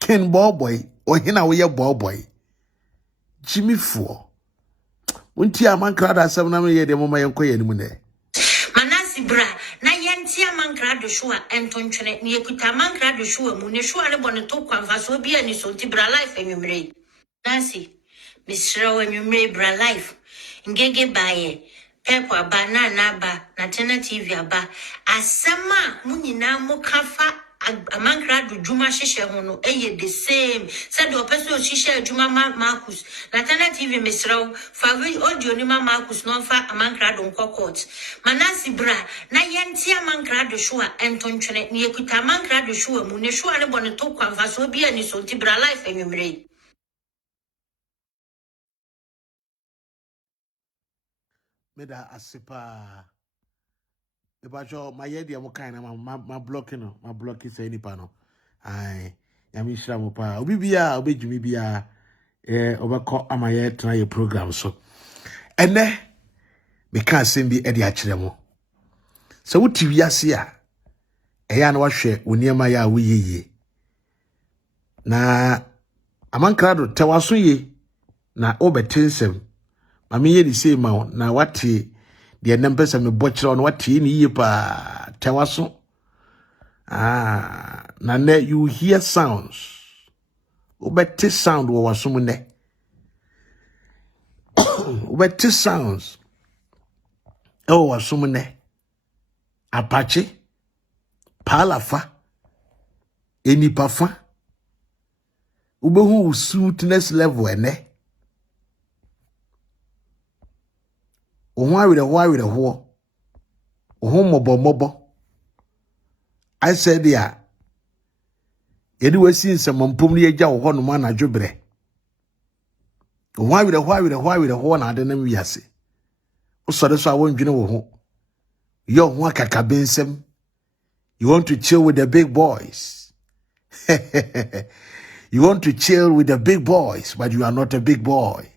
Ken Boy, or Hina, we are boy. Jimmy Four. Unti Agradaa 7 years the mama yanko ye nimu ne. Manasseh bra na yenti Agradaa show entonchene ne ekuta Agradaa show mu ne show ne bone to kwanfa so bia ni so nti bra life enwumre. Nancy misra enwumre bra life ngege baye pepo aba na ba na tena TV aba asema mu nyina mu kafa Agradaa juma shishe hono eye the same said the person shishe juma Marcus Latana TV misraw favi audio ni Marcus no fa Agradaa court Manasseh bra na yenti Agradaa show entonchene ne ekuta Agradaa show mu ne show ne bone to kwanfa so bia ni so nti bra life enwumre. Meda asipa Ebajo my idea mo kind ma blocking no ma blocking say nipa no ai ya mi shira mo pa obi bia obejumi bia obekọ amaye tena ye program so ene me ka sem bi e de a kire mo so wuti wiase a eya na wahwe oniema ya woyeye na Agradaa tewaso ye na obetensem mame ye di say ma na wate the numbers me botcher on what ni ye pa tewaso na ne you hear sounds obeti sound wo waso mu ne obeti sounds waso mu ne apache palafa enipafa ubehu sweetness level ene Ohun awire ho ohun mobo I said ya yedi wasi nsemampom ne agya wo ho no ma na dwobre ohun awire ho na ade na wiase usore so awondwene wo ho yo ho akaka bensem you want to chill with the big boys you want to chill with the big boys but you are not a big boy.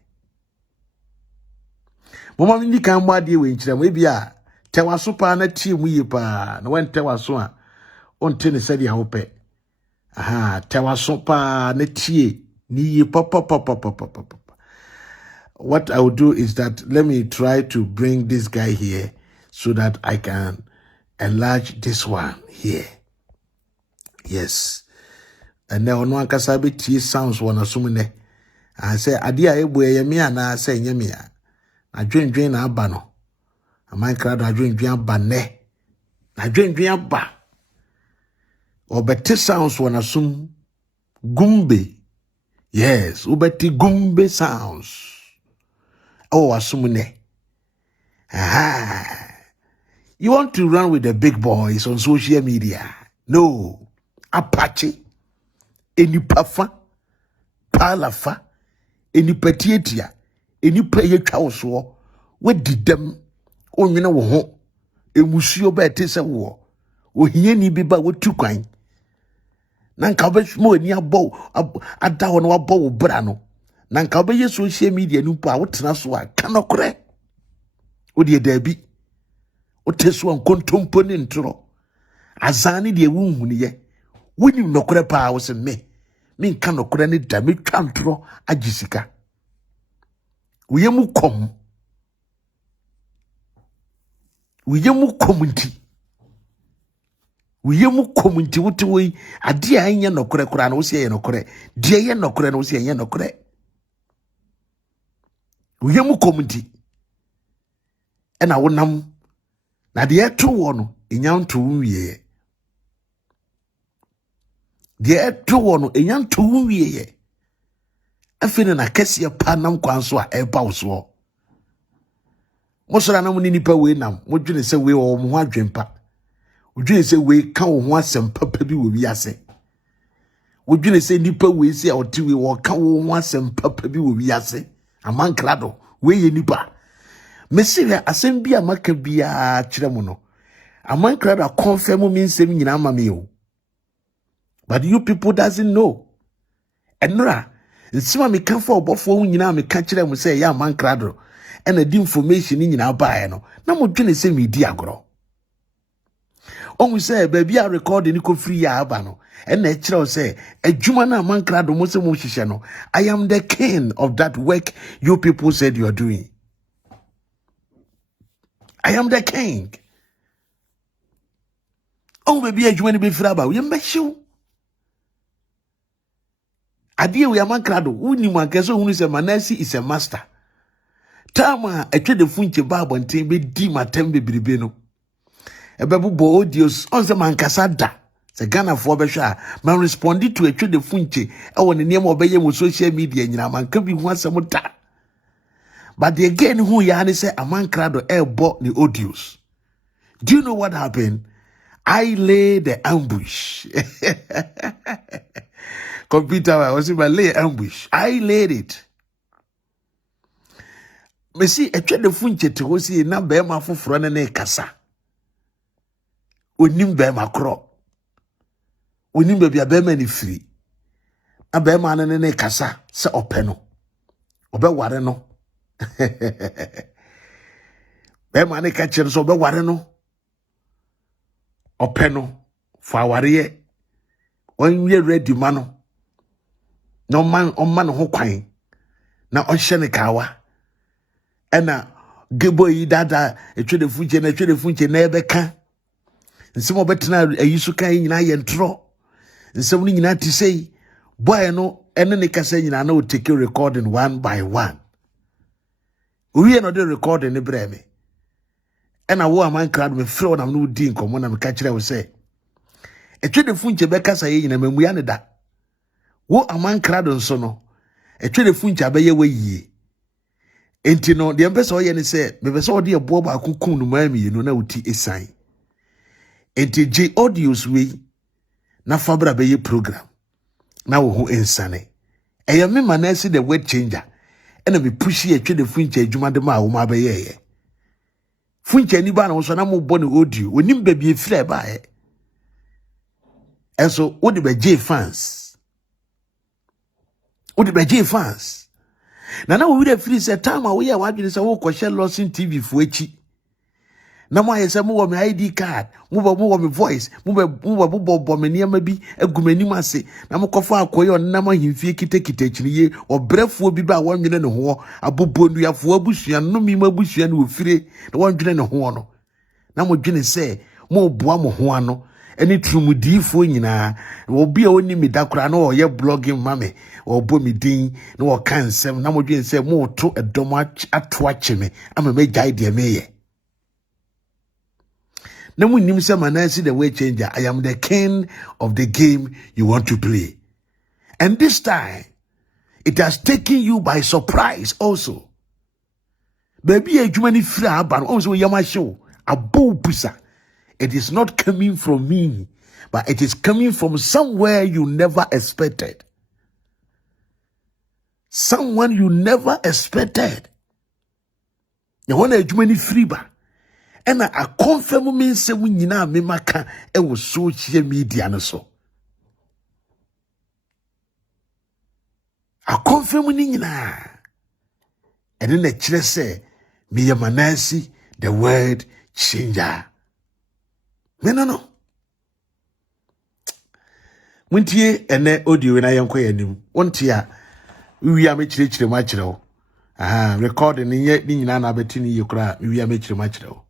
Mama ndi kan mo ade we nkire mo bia tewaso pa na tie mu yi pa na wen tewaso a onte ne sade ahope tewaso pa na tie ni yi papa. What I will do is that let me try to bring this guy here so that I can enlarge this one here. Yes. And now no ankasa be tie sounds wana sumune and say ade a ebu eyemi ana say nyemi a adwendwen na aba no Agradaa adwendwen aba ne adwendwen aba obeti sounds wana sum gumbe. Yes, ubeti gumbe sounds asumune. You want to run with the big boys on social media? No. Apache enipafa palafa enipatietia enipa ye twa so we didem onwene wo ho emusuo ba te se wo ohie ni bi ba wotu kwan na nka obehmo ni abo ada ho no abo wo bra no na nka obeye social media no po a wotena so a kanokore odi dabi oteso nkontompo ni ntro azani de wunhuni ye woni nokore pa wo se me nka nokore ni da me twantro agisika uyemu kom nti wote wei ade a enya nokore kora na wo se ye nokore de ye nokore na wo se ye nokore uyemu kom nti ena wonam na de eto wo no enyanto wiye de eto wo no enyanto wiye afine na kese pa nam kwanso a eba wo so mo sora na mo ni nipa we nam mo dwene se we wo mo ho adwempa wo dwene se we ka wo ho asem papa bi wo wiase wo dwene se nipa we se a oti we wo ka wo ho asem papa bi wo wiase amankrado we ye nipa mesire asem bi amaka bia kire mo no amankrado confirm me nsem nyina amame o but you people doesn't know enra nsima me kan for Obofour nyina me ka kire mo se ya amankrado and the information in our buy no na mo dwene se me di agoro on say baby a record ni ko free ya aba no and na kire o say adwuma na amankrado mo se mo hihye no I am the king of that work you people said you are doing. I am the king. Oh baby adwuma ni be free aba we mbehyew ade we amankrado woni mo ankeso hunu se Manasseh is a master. Tama etwe de funche babo nten be di matem bebribe no ebebubo audios on se mankasa da se Ghana fo behwe a man responded to etwe de funche e woni ne mo obeye mo social media nyina manka bi hu asem da but the again who ya ne say amankrado ebo the audios. Do you know what happened? I lay the ambush. Computer I was in my lay ambush. I laid it. Mesi etwe de funche te ho si na be ma foforo ne kasa onim be ma kro onim be bia be ma ni firi na be ma ne kasa se ope no obe ware no be ma ne ka kire so obe ware no ope no fa ware ye on ye ready ma no no man on man ho kwan na on hye ne kawa ena gebo yi dada etwe de funche na ebeka nsem obetena ayisu kan nyina ye ntro nsem ni nyina ti sei boy no ene ne kasa nyina na o take recording one by one owie no de recording ne breme ena wo amankrado me frɛ na no di nkomo na me ka kire wo se etwe de funche be kasa ye nyina mamuya ne da wo amankrado nso no etwe de funche abaye wayi enti no de mpesa oye ne se mebesa ode ebo ba akukun no maami no na uti esan enti J audios we na fabra be ye program na wo ho ensane eya me Manasseh the word changer ena me pushi etwe de funche adwuma de ma wo ma be ye funche ni ba na wo so na mo bo ne audio onim ba bi efira ba ye enso wo de be J fans na wo wi free say time a wo ye wadwene say wo kwhye Lawson TV fo echi na mo ayese mo wo me ID card mo wo me voice mo bo me niam bi agumanim ase na mo kofa akoye on na mo himfie kitekite chiriye obrefo bi ba wonwene ne ho abobonuafo abusua no mi mabusua ne ofire na wonwene ne ho no na mo dwene say mo boa mo ho ano any trumudifo nyina obi a oni mi dakora na oye blogging mame obo mi din na o kan sem na mo dwen se mo to edom ato acheme ama me gyae de meye na mo nim se Manasseh the way changer. I am the king of the game you want to play, and this time it has taken you by surprise also. Baby adwuma ni fira aba no so yama show abo pusa. It is not coming from me, but it is coming from somewhere you never expected. Someone you never expected. You want a jumani friba. And I confirm me say we nyina me maka e wo social media no so. I confirm ni nyina. And then the chile say me Manasseh the word changer. Me no. Muntie ene audio na yenko yanim. Wontia wi am chire ma chire wo. Aha, recording ni nyina na beti ni yekra wi am chire ma chire wo.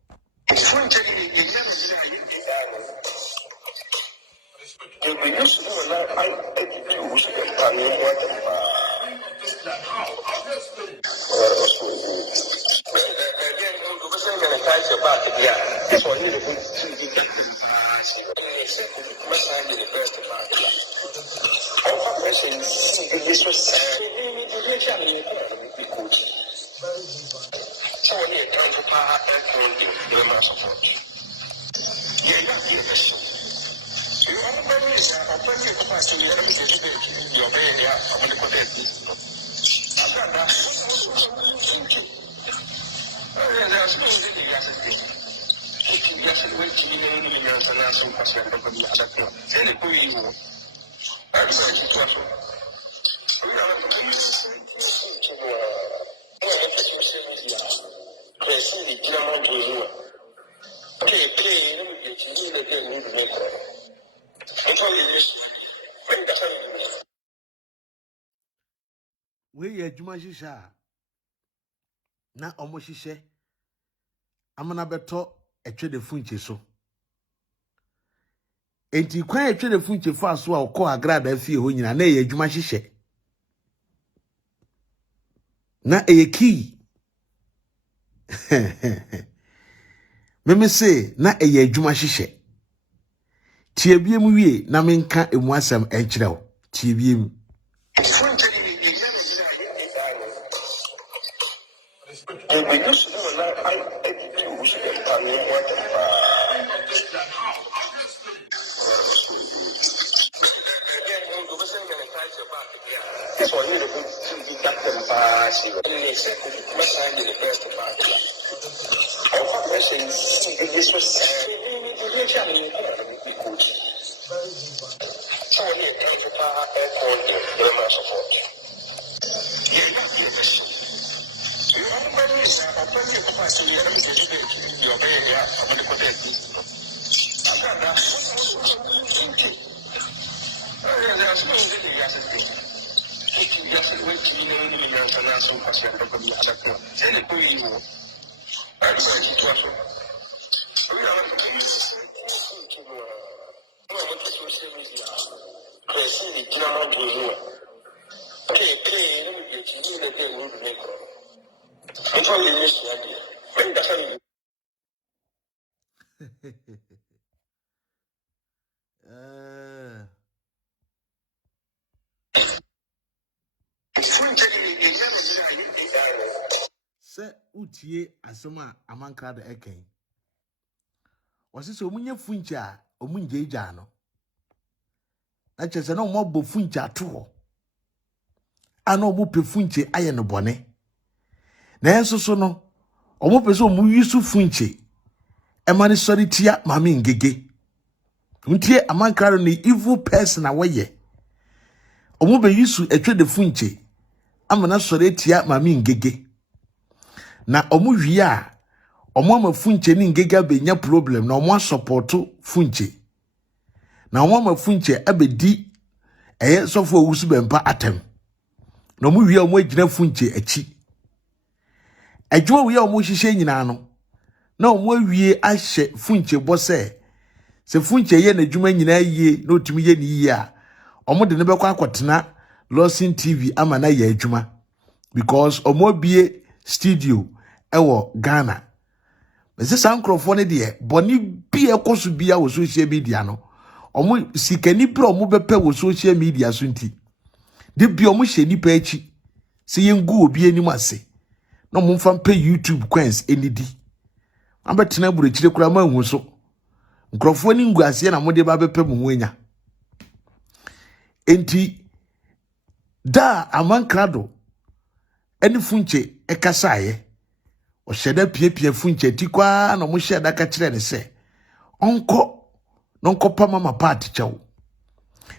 We ye adwuma shisha na omo hihye amana beto etwe de funche so enti kwan etwe de funche fa so a okọ Agradaa fie ho nyina na ye adwuma hihye na eye key meme say na eye adwuma hihye tie biem wie na menka emu asem enkyere wo tie biem se utie asoma amankra da eken wose se omunye funche a omunje ija no na chese na omo bo funche ato ho ana omo pe funche aye no bone na enso so no omo pe so omu yisu funche e mani sori tia mami ngege untie amankra no evil person awoye omo be yisu etwe de funche amana sori tia mami ngege na omu wie a omo ama funche ni ngega benya problem na omo supporto funche na omo ama funche abedi eye sofo owusu bempa atem na omu wie omo agina funche achi adwo wie omo hihye nyina no na omo wie ahye funche bose se funche ye na adwuma nyina yie na otumi ye ni yie a omo de ne bekwa akotena Lawson TV ama na ye adwuma because omo bie studio ewo Ghana. Mese sankrofo ne de boni bie koso bia wo social media no. Omo sikani pro omo bepe wo social media so nti. De bia omo hye nipa achi. Se yengu obi anim ase. No mo mfa mpe YouTube coins enidi. Ambetena buru chire kura ma hu so. Nkrofo ni ngu ase na mo de ba bepe mo ho anya. Enti da amankrado eni funche ekasaye o sheda pie funche tikwa na mo sheda ka kire ne se onko pa mama party chew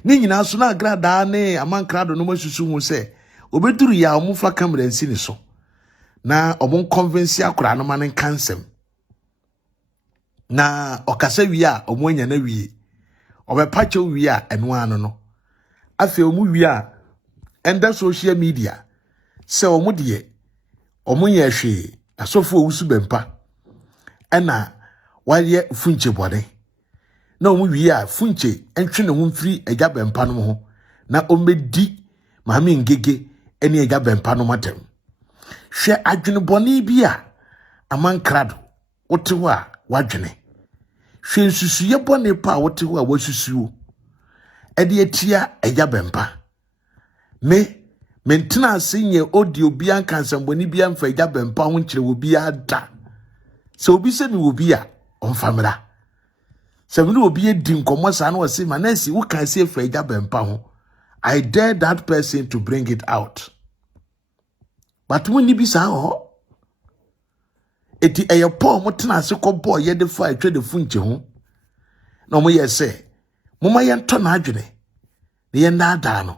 ni nyina so na Agradaa ne amankrado no masusu hu se obeduru ya omufa camera nsi ne so na obon convince akora no man cancel na okasa wi a omonya na wi obepache wi a eno ano no afi omu wi a enda social media se omu de omunya hwe asofo owusu bempa ena waye funche bode na omu wi a funche entwe ne ho mfiri agya bempa no ho na omedi maame ngege ene agya bempa no matem hwe adwene bone bi a amankrado wote ho a wadwene hwe nsusuye bone pa wote ho a wasusuo ede atia agya bempa mentena asenye audio bi ankansamboni bi amfa agya bempa ho nkire wo bi ada se obi se mi wo bi a onfamra se mi wo bi edi nkomo sa na wo se Manasseh wo kan se fa agya bempa ho I dare that person to bring it out. But when you be sao, eti eye Paul mutena se ko boy ye de fa atwa de funche ho. Na mo ye se, moma ye nto na adwene. Ne ye ndada no.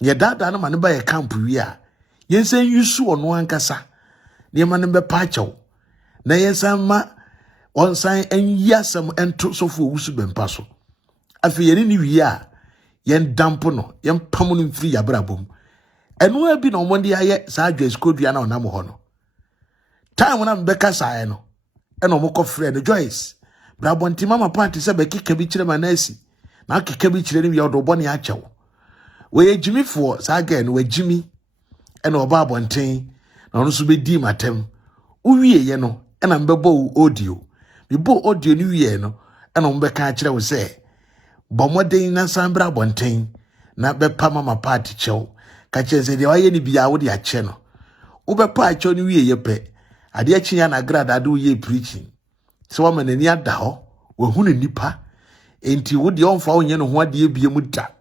Ye dada no mane ba ye camp wi a. Ye nsen yusu ono ankasa. Ne mane be pa chew. Na ye san ma onsan enyiasem ento sofo wusu bempa so. Afi ye ni wi a yen dampo no yen pam no mfiri ya brabom eno abi no mo ndi aye sa adwes kodua na onam ho no time na mbeka saa no eno mo kofre no Joyce brabonti mama party se be kika bi kire Manasseh na kika bi kire ni wi odo bone a chew we ejimifo sa ga no wajimi eno oba abonten na ono so be di matem uwie ye no ena mbebo audio mi bo audio ni wie no eno mbeka kire wo se bomoden na sambra bonten na bepa mama party chew ka chense de waye ni bia wo de ache no wo bepa ache no wie yepe ade achi ya na Agradaa de wo ye preaching so wa manani ada ho wo hu ne nipa enti wo de onfa wo nye no ho ade bia mu da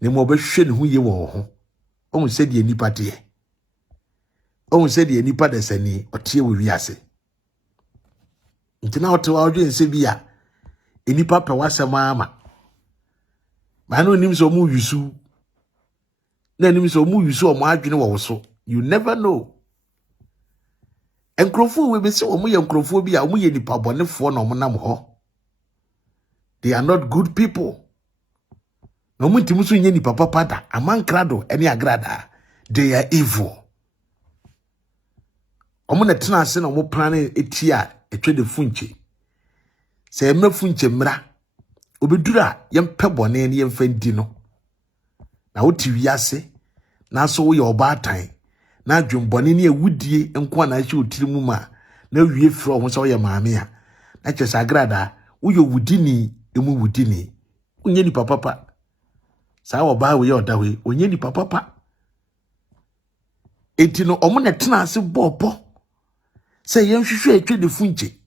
ne mo behwe ne ho ye wo ho o mu se de nipa te o mu se de nipa de sani otie wo wiase ntina ote wa odwe nse bia enipa pe wasema ama manu nim so mu yusu na nim so mu yusu o mu adwene wo so you never know enkrofo we be se o mu ye enkrofo bi a o mu ye nipa bonefo na o mu nam ho they are not good people no mu ntimu so nye nipa papa da amankrado ene Agradaa they are evil o mu na tena ase na o mu plan etia etwe de funche se emra funche mra obedura yempe bone ne yemfa ndi no na woti wiase na so wo ye obatan na adwumbone ne ewudie enko na hye otiri mu ma na wie fro ho so ye maame a na kyesa Agradaa wo ye wudini emu wudini onye ni papa sa wo ba we ye odawe onye ni papa enti no omo na tena ase bobo se yenhwehwe atwe de funche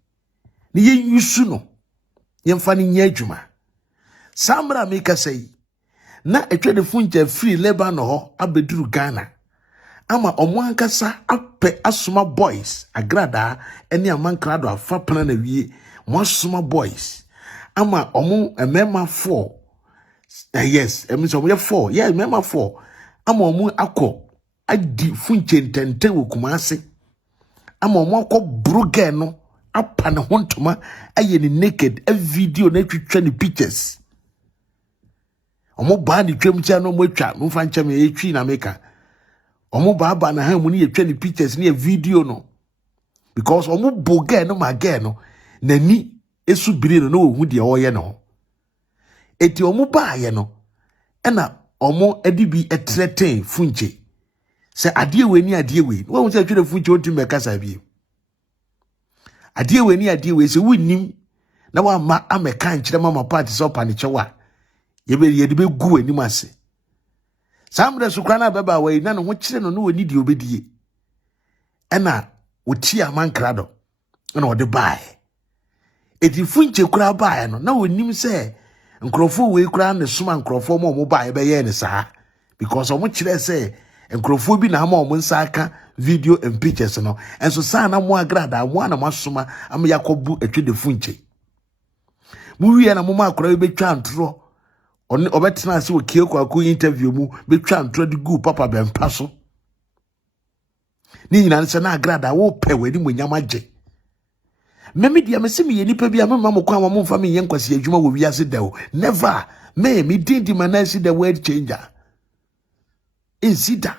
ne yenyusu no yemfa ne nya adwuma samra meka sei na etwe de funche free Lebanon ho abeduru Ghana ama omo ankasa ape asoma boys Agradaa ene amankrado afa pana na wie mo asoma boys ama omo emema 4 yes emiso omo ye 4 yeah emema 4 ama omo akọ adi funche ntente wo Kumase ama omo akọ bruge no apa ne hontoma aye ni naked a video na twitwa ni pictures omo ba ni twam cha no mo atwa mo fa ncha me etwi na meka omo ba na ha mu ni etwa ni pictures ni video no because omo boge no mage no nani esu biri no no hu de oye no eti omo ba ye no ena omo edibi etreten funche se ade we ni ade we wo hu se atwa funche o tim kasa bi ade we ni ade we se wunnim na wa ma ameka nkyere mama party so pa ne chewa ye de be gu anim ase samre sukra na beba we na no ho kire no no woni di obedie ena oti amankrado na ode bae eti funche kura bae no na wonim se nkrofo we kura ne soma nkrofo mo bae be ye ne saa because omo kire se Nkrofo bi na ama omo nsa aka video and pictures no. And so sa na mo Agradaa mo na masoma am yakobu etwe de funche. Mu wi na mo akora be twa antro. Oni obetena ase wo kieko akọ interview mu be twa antro de gu papa bempa so. Ni nyina nse na Agradaa wo pe wani mo nyama je. Memi dia mesi me nipa bia mama mo kwa mo mfa me yenkwase adwuma wo wiase dawo. Never. Me did Manasseh the word changer. Insida.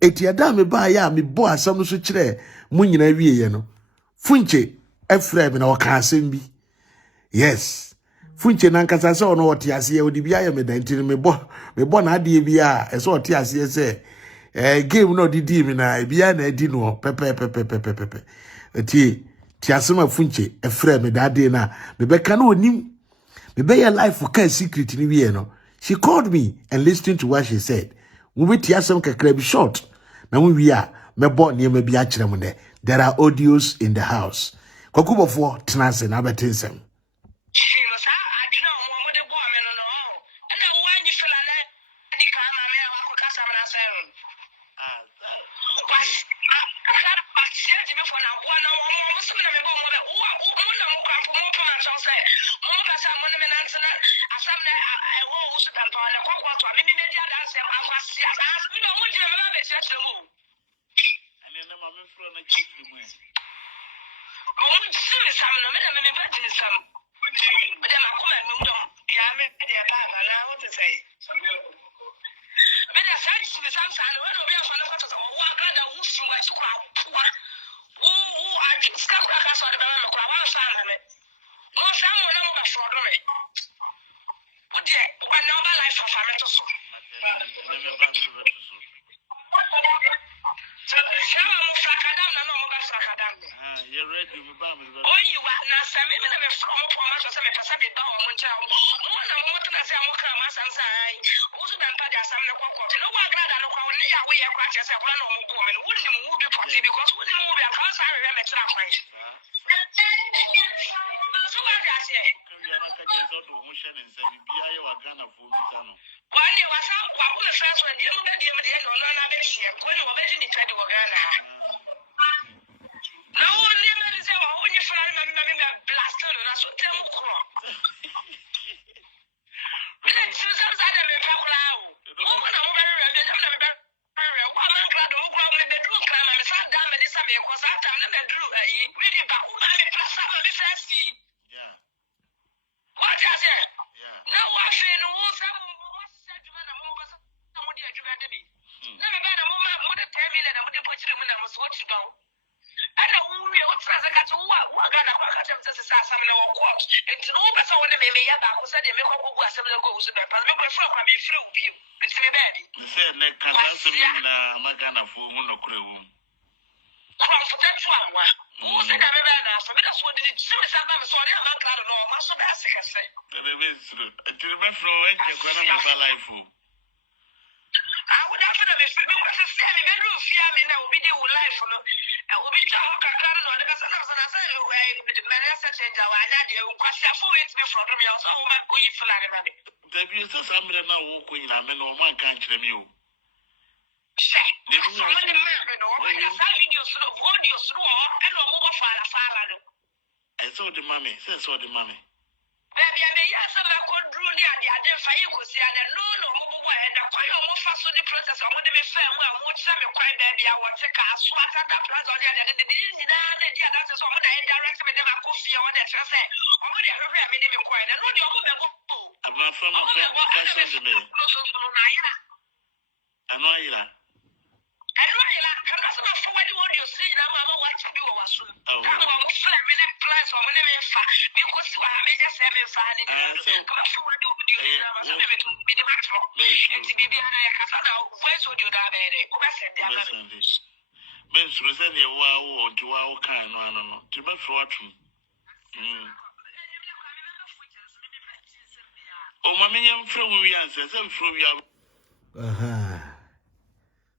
Etiada me ba ya me bo asam no so kire mu nyina wieye no. Funche Efrem na waka asem bi. Yes. Funche na nkasa se ono wote ase odi bia ya me danti me bo na ade bia e so wote ase se game no didi mi na bia na adi no pepe. Eti ti asema Funche Efrem da ade na me be ka na onim me be ya life ka secret ni wie no. She called me and listened to what she said. We be ti asem kakra bi short. Na we a me bo ne ma bi a kire mu ne. There are audios in the house. Obofour tenase na betensem.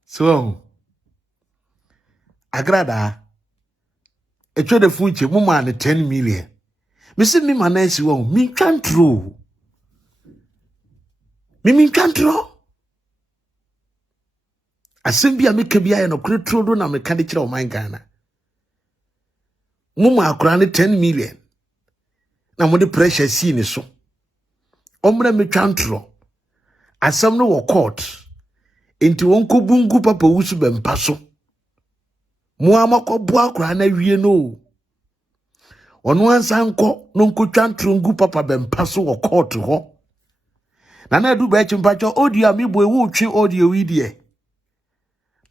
So Agradaa etwe de Funche mo ma ne 10 million. Me se me Manasseh wo me twan true. Mimi ntwantro. Asem bia meka bia ye no kretro do na meka de kire o man Ghana. Muma akura ne 10 million. Na mo de pressure si ni so. Omre me twantro. Asem no wo court. Enti won ko bungu papa wusu bempa so. Mo amakọ bo akura na wie no. Ono ansa nko no nko twantro ngu papa bempa so wo court ho. Nana edu ba echi mpacho audio amibo ewu twi audio wi die.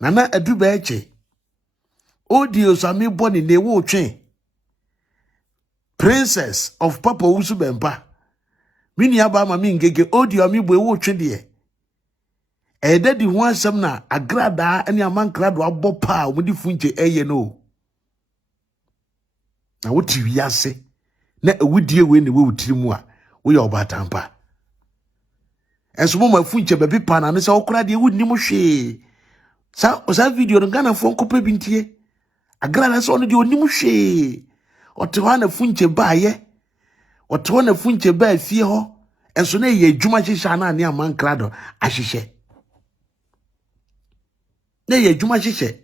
Nana edu ba echi audio so amibo ni na ewu twi. Princess of Papa Wusu Bempa. Mini aba ma mi ngege audio amibo ewu twi die. Ede di ho asem na Agradaa ani amankrado abọ pa omudi funche eye no. Na woti wiase na ewudie we ne we wutiri mu a wo ye obatampa. Enso mo mafunche bebi pa na ne se okura de wudni mo hwe. Sa video no Ghana fo nkopa bintie. Agradaa so no de oni mo hwe. Otewa na funche ba ye. Otewa na funche ba fie ho. Enso na ye adwuma hyehyɛ na ne amankrado ahyehyɛ. Na ye adwuma hyehyɛ.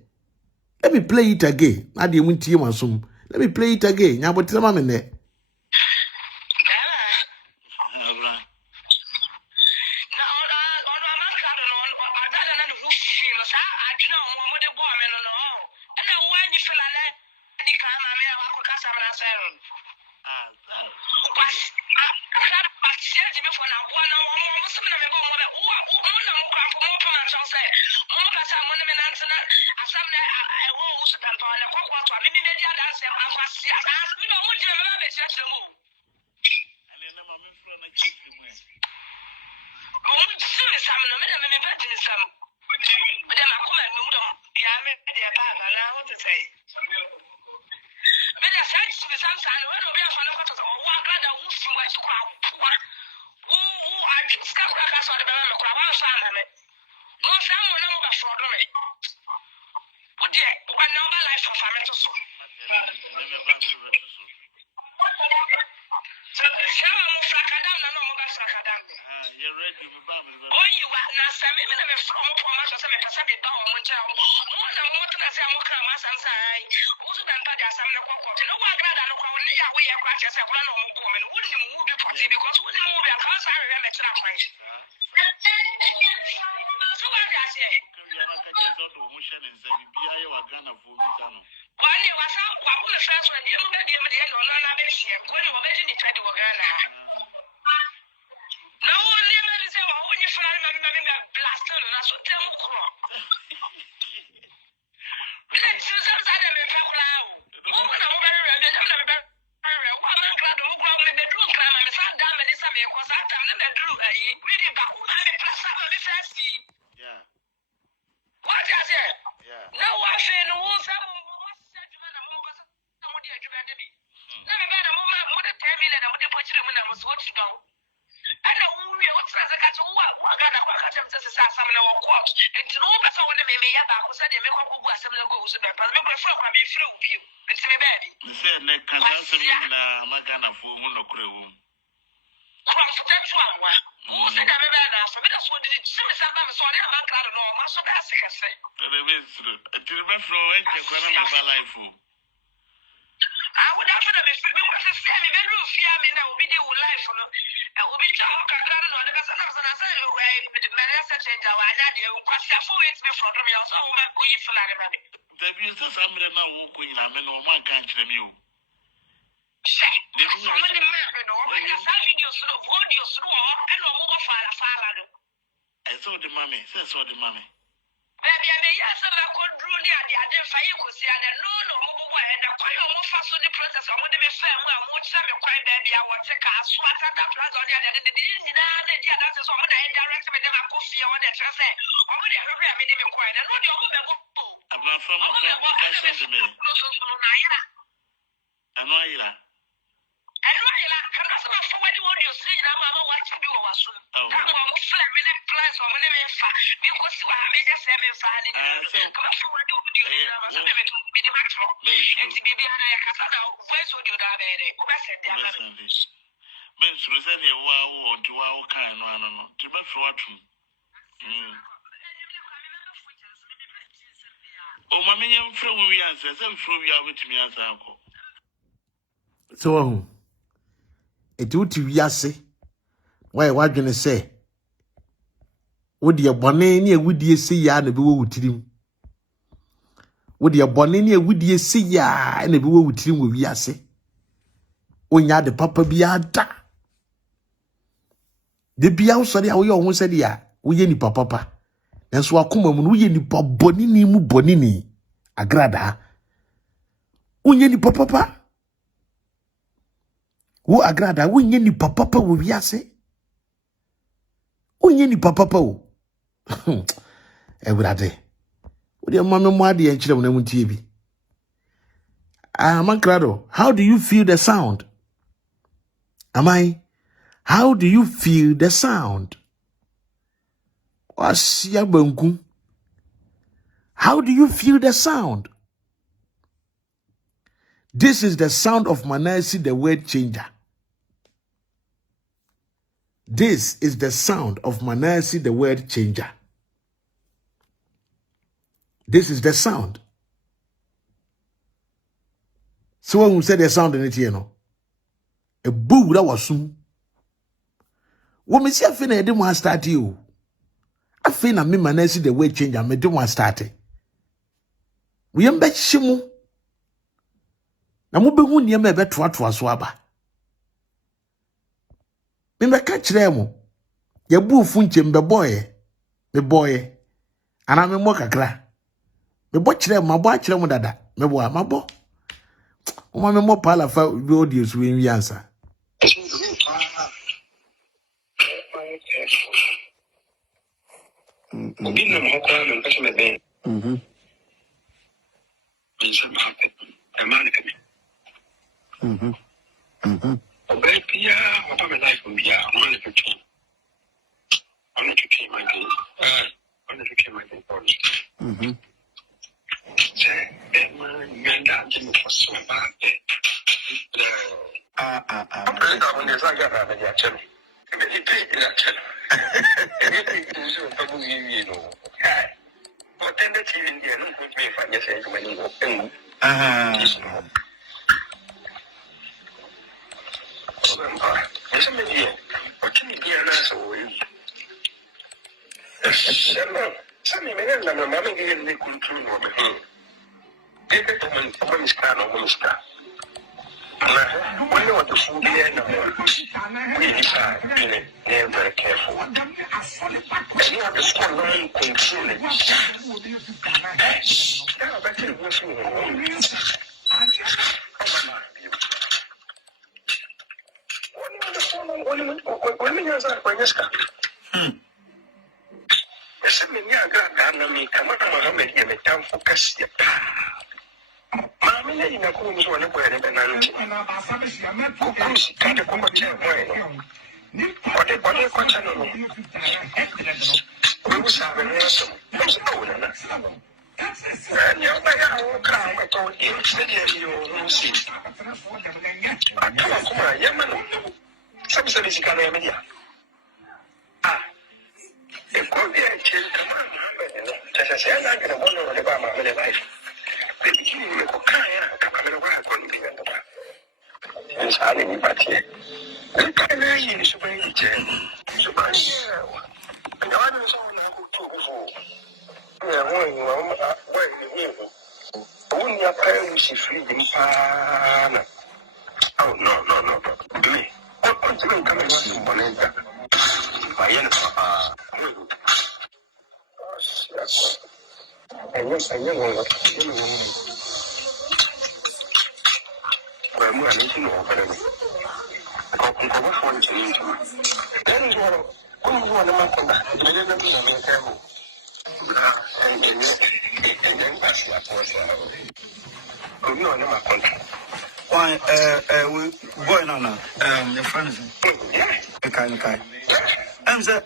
Let me play it again. Na de muntie masum. Let me play it again. Nya botere ma me ne. Miss Rosalia, wow, to our kind one, to my fortune. Oh, my minion from we answer, some from you with me as uncle. So, it would to yase. Why, what gonna say? Would your bonnet would you see ya and a boo with him? Would your bonnet would you see ya and a boo with him with yase? When ya the papa be a da. The be outside how you almost said ya, we any papa. And so I come when we any bonini mu bonini. Agradaa. We any papa. Who Agradaa, we any papa with yase? We any papa. Every with your mamma, Madi, and children on TV. Agradaa, how do you feel the sound? How do you feel the sound? How do you feel the sound? This is the sound of Manasseh, the word changer. This is the sound of Manasseh, the word changer. This is the sound. So when we say the sound in it, you know, a boo that was soon. When we see a fin, I didn't want to start you. I feel I mean Manasseh, the word changer. I didn't want to start it. We am bet shimu. Na mo be hu niam e betoatoa so aba. Me be ka kire mo. Ye bu fu nchem be boy. Me boy. Ana me mo kakra. Me bo kire mo, bo akire mo dada. Me bo ma bo. O ma me mo pala fa bi audience we wi answer. Obi na mo kwa no pese me ben. Okay, Pia, what am I like from Pia? I'm on the 15. I'm not 15, my day. I'm not 15, my day. Say, man, that didn't for so bad. I'm going to go on the Zaga and the Achel. And then he paid the Achel. And he paid the Zoo for you know. But then the TV in there, no good me if I just say to my name. Very careful. And you have to score line control it. Yeah, but it was oh, no. Me. What's going to come and Why, we going on now. Your friend is okay. I'm the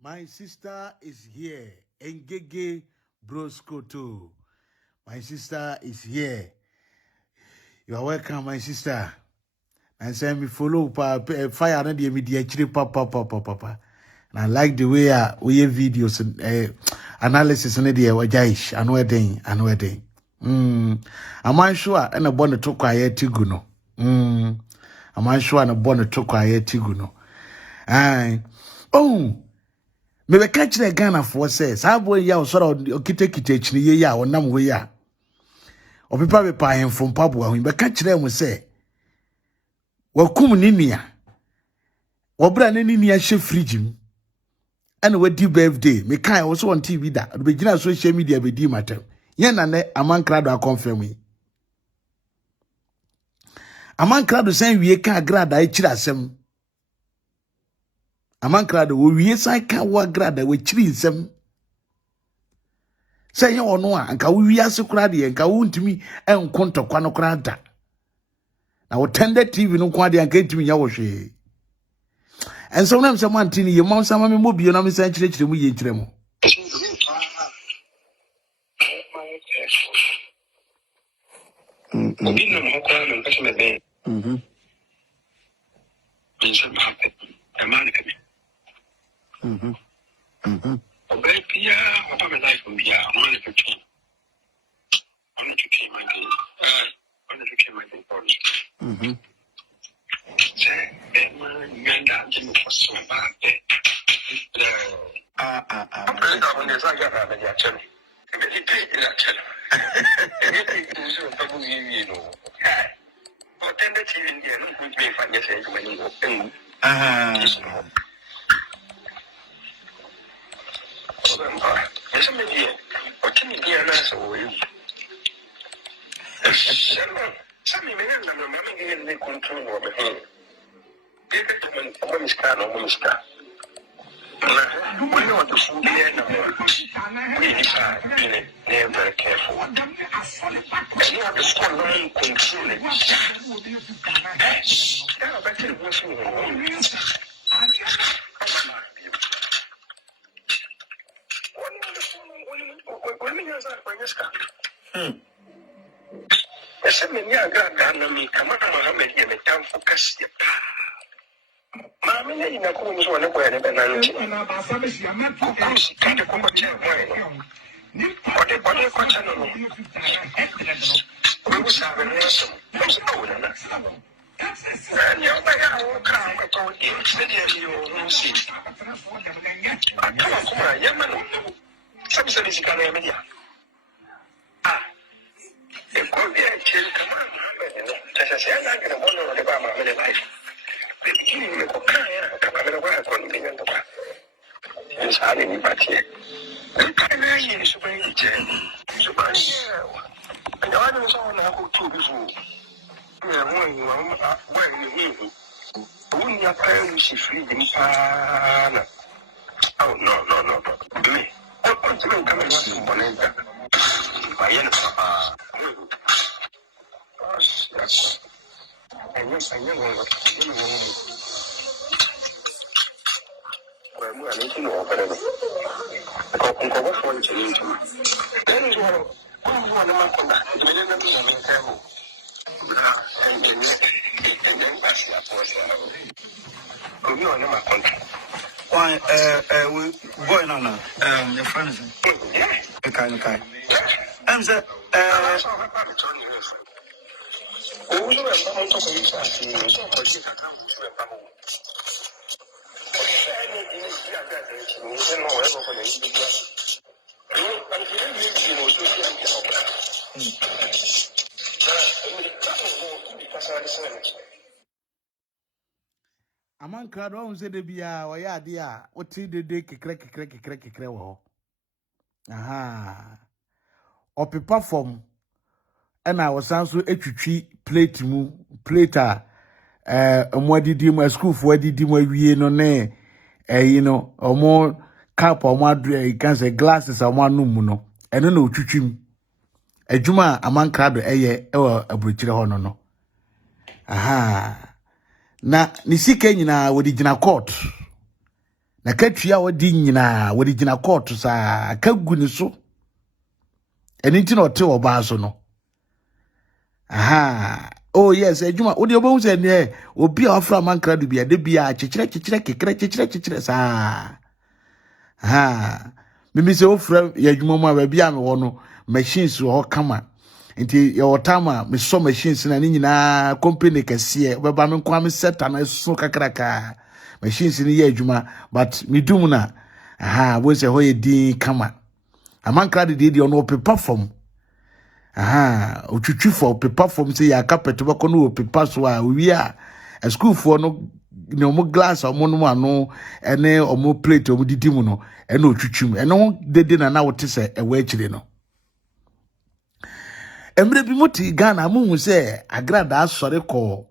My sister is here. Engege Broskoto. My sister is here. You are welcome, my sister. And send me follow fire and the media papa. And I like the way we have videos and analysis and the wajaish and wedding. Am I sure and a bonnet to quiet tiguno? Am I sure and a bonnet to quiet tiguno? Oh. Me be catch the Ghana for says, I boy ya sort of kite ni ya or nam we ya. Or people be paying from Papua, we be catch them we say. Well, come ninia. Or brand ninia chef frigim. And we do birthday. Me kai also on TV that be general social media be di matter. Yen and a man crowd are confirm me. A man crowd saying we can Agradaa chirasem. A man crowd we say can wa Agradaa we chirisem. Say you no anka we wiase kura de anka wuntimi enkonto kwa no kura da na wo tender TV no kwa de anka ntimi nya wo hwe en so na mse man tini ye mam sama me mobio na me san chire mu ye chire mu Obepia, what am I like from here? I want to keep my day. I want to keep my day for you. Say, man, you're for so bad. I'm pretty good when I got out of your channel. He paid in that channel. Anything so trouble you know. But then the TV there, no good me find yourself when you go. Yes, my dear. What can you be an answer? Some men and mamma in the control of the home. Give it to me, woman's car, no woman's car. We know what the food here no more. We decide, they're very careful. And you have to score long control it. Yeah, back to the washing room. Yes, I mean, yeah, Agradaa, me, come on, Mohammed, you may time for Cassia. Mamma, you know, who's one of where the banana. Of course, can't come back here. What a question. We was having ransom. There's no one enough. And you're by our car, I told you, you won't see. I come on, young man. Some is can have it. If could be a chill, come on, as I said, I can wonder about my life. The beginning of a come on, couldn't be in the back. It's hardly back here. The kind of year is very chill. So, and I don't know how to do. When you hear when your parents is freedom, oh, no, me. I'm going to come and see one end. My end, papa. Yes. And yes, I know what you well, I need to know about it. I go for it to you. Then is one of my you may never be a man table. And then that's the approach. Oh, you are not my country. Why, we going on now. Your friends. Yeah. Okay. I'm the Aman crowd on say de bia o ya de a o ti de kekre wo. Aha. Opepa form and I was also etwitwi plate mu plate omwadidi mu school for adidi mu awie no ne you know omo cup omo adu can say glasses omo anu mu no eno na otwitwim adwuma amankrado eye aburukyire ho no. Aha. Na ni sika nyina wodi gina court. Na katwia wodi nyina wodi gina court sa kagu ni so. Eni nti na ote oba so no. Aha. Oh yes, adwuma wodi obo se ne obi a ofra amankrado bia de bia kekere sa. Aha. Mimi se ofra ya adwuma mu a bia me wo no machines wo kama. Nti your time me so machines na ni nyina company kese beba me kwa me set na so kakraka machines ni ye adwuma but me dum na aha wo se hoye din kama amankrado de ono paper form aha otwitwi for paper form say ya carpet bako no paper so a wi a school for no ne omo glass omo no ano ene omo plate omo didimu no ene otwitwim ene dede na wote se ewa akire no. Emre bi moti Ghana mu hu se Agradaa sore ko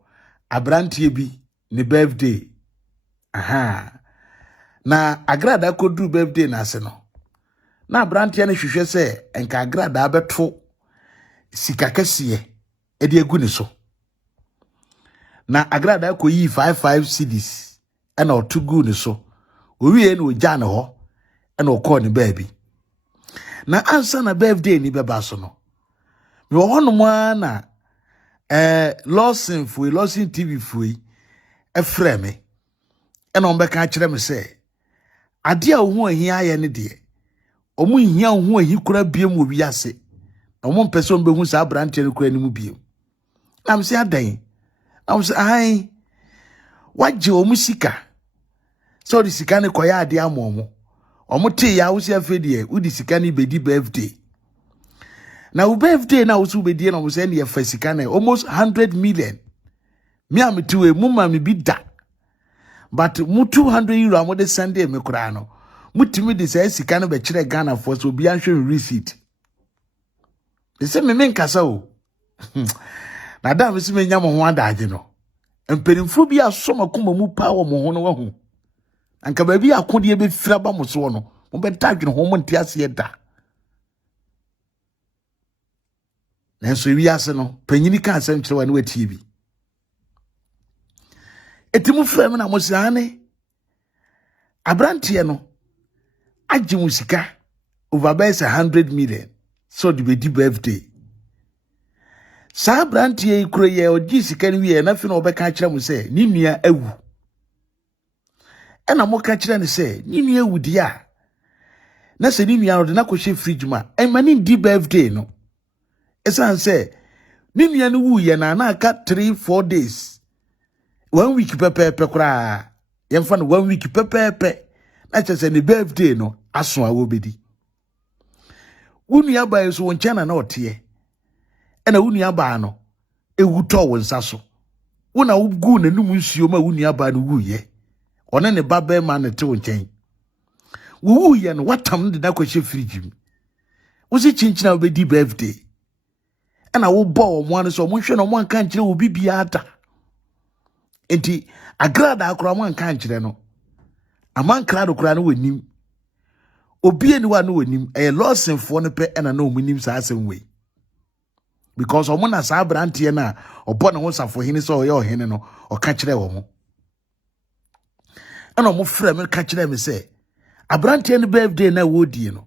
abrantie bi ni birthday. Aha. Na Agradaa ko dru birthday na ase no. Na abrantie ne hwehwe se enka Agradaa beto sika kese e de egu ni so. Na Agradaa ko yi 55 cedis e na otugu ni so. Owie na ogya ne ho e na okọ ni baby. Na ansa na birthday ni beba so no. Me wono na Lawson TV fui efre me e na ombeka kire me se ade a wo ahia aye ne de omu hia wo ahi kura biem wo wiase omu mpese ombe hu sa brante ne kura ni mu biem na me se adan na me se ai waje omu sika so di sika ne koya ade amomo omu te ya wo se afedie udi sika ne bedi birthday. Now birthday na usu be die na wo say na fasika na almost 100 million. Me am to a mumma me bi da. But mu 200 euro am de Sunday me kura no. Mutimi de say sika na be kire Ghana for so bi anhwe receipt. They say me nkasa o. Na da me se me nya mo ho adaje no. Emperimfo bi asoma kuma mu pa wo mo ho no wahu. Anka ba bi akode be fira ba mo so no. Mo be tadwene ho mo ntiase ye da. Nenso wiase no panyini ka asem kire wa ne TV etimu frem na mo siane abrantie no agye musika over by 100 million so the bedi birthday sa abrantie ikuro ye ogi sika ni wie na fi no obeka kire mo se ni nua awu ena mo ka kire ne se ni nua awu dia na se ni nua no de na ko hye fridge ma e mani di birthday no. Esan say ni nua no wu ye na aka 3-4 days 1 week pepe kura yemfa no 1 week pepe na chese ni birthday no aso a wo bedi wunu aba yeso won chana na ote e na wunu aba no ewu to wo nsa so wona wugu na num nsuo ma wunu aba no wu ye one ne baba ma na te won chen wu ye no watam de na ko hye fridge mi wo si chinchina obedi birthday na wo bo mo an so mo hwe no mo anka nkire wo bibia ata enti Agradaa akora mo anka nkire no amankrado kora no wanim obi eni wa no wanim e Lawson fo no pe na no munim sa asem we because omo na sa brante na obo ne ho safo hene so oye ohene no oka kire wo mo ana mo frɛ me ka kire me se abrante ne birthday na wo die no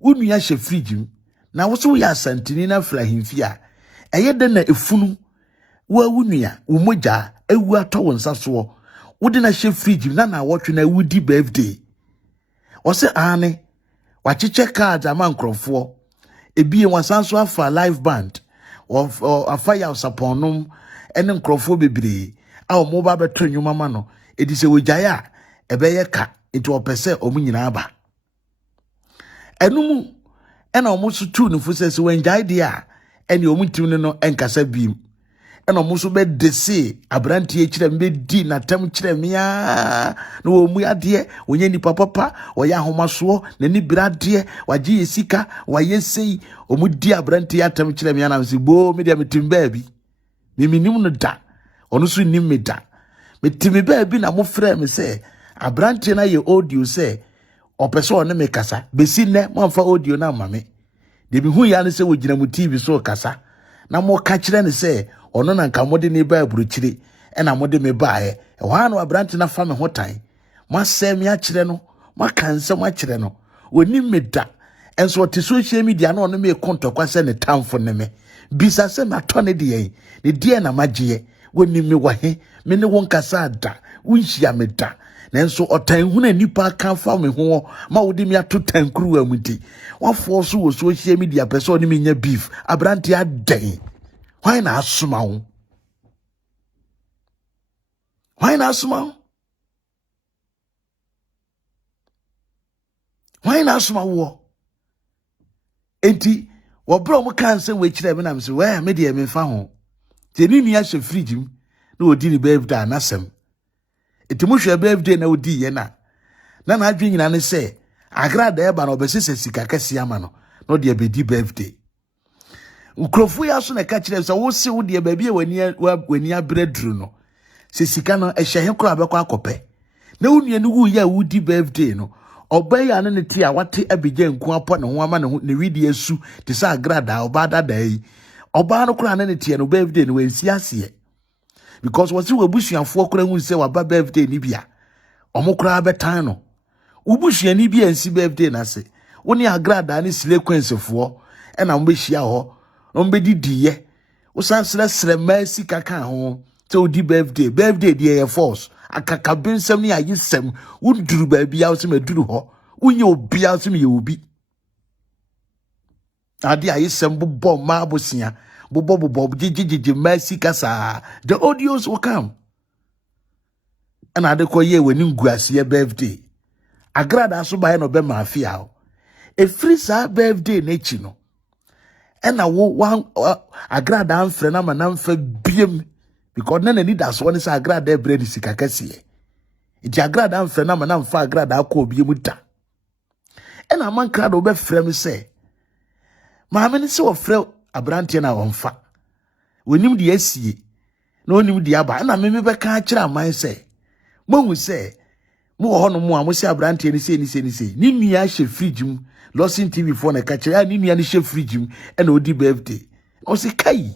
wonua hye fridge na wo so ya santini na fra himfi a eyede na efunu wa wunua wo mogya ewu ato wo nsa so wo de na hye fridge na wotwe na wudi birthday o se ane wa chiche card amankrofo ebie wasanso afa live band of afaya usaponum ene nkrofo bebre a o mo ba beto nwuma ma no edi se wogya ebeye ka enti opese omunyina aba enumu ena omusu tu no fusese wenjai dia ene omutim no enkasa bim ena omusu be dese abrantie kire mbe di na tam kire mia no omu ade onye ni papa oya homaso na ni brade waje yesika wayesei omudi abrantie atam kire mia na msi bo me dia metim baabi miminim no da ono so nim me da metim baabi na mo frɛ me se abrantie na ye audio se opeso ne me kasa besi ne mo amfa audio na mame de bi hu ya ne se wo gina mu TV so kasa na mo ka kire ne se ono na nka mode ne ba aburukyire e na mode me baaye e hwa no abrante na fa me hotan mo asem ya kire no mo kansem a kire no oni meda enso te social media na ono me kontokwa se ne tamfo ne me bisa se na to ne de ne die na magye woni me wahe me ne won kasa da wunhia me da nanso otan hu na nipa kan fa me ho ma wodi me ato tankuru amuti wa force wo social media person ni me nya beef abrante adan why na asoma wo why na asoma wo why na asoma wo enti wo bro mo kan se we kire me na me se we me de me fa ho te ni nia hye fridge m na odi ni birthday anasem enti mo hwe birthday na odi ye na adwe nyina ne se Agradaa eba na obesese sika kase ama no no de abedi birthday ukrofu ya so na ka kire se wo se wo de ba bia wani abredru no se sika no ehye he kro abekọ akope na wunua no wu ya wudi birthday no obey ya ne ti a wate abegya nku apo ne ho ama ne widi asu te sa Agradaa obada dai oba no kra ne ti no birthday no wensi ase because wasi wabusuafo kra hu se waba birthday ni bia omokra betan no ubusua ni bia nsi birthday na se woni Agradaa ne silekwansefo e na mbehia ho ombedidiye usansere mercy kaka ho te odi birthday de ye force akaka bensem ne ayisem wuduru ba bia wo se maduru ho unye obia wo se me obi ade ayisem bobo ma abosia bobo jijiji mercy kasa the audios will come and ade ko ye wani nguase birthday Agradaa so ba no be mafia o e free sa birthday na chi no ena wo Agradaa amfre na manamfa biem because na need as one say Agradaa bread sika kase iti Agradaa amfre na manamfa Agradaa ko biem da ena man krado be frem say maame ne se wo frɛ abrante na wonfa wonim de asie na onim de aba na me be ka kira aman sɛ mohu sɛ mo ho no mo a mo se abrante ne se ni nua hye fridge mu Losin TV for na ka kira ni nua ne hye fridge mu e na odi birthday o se kai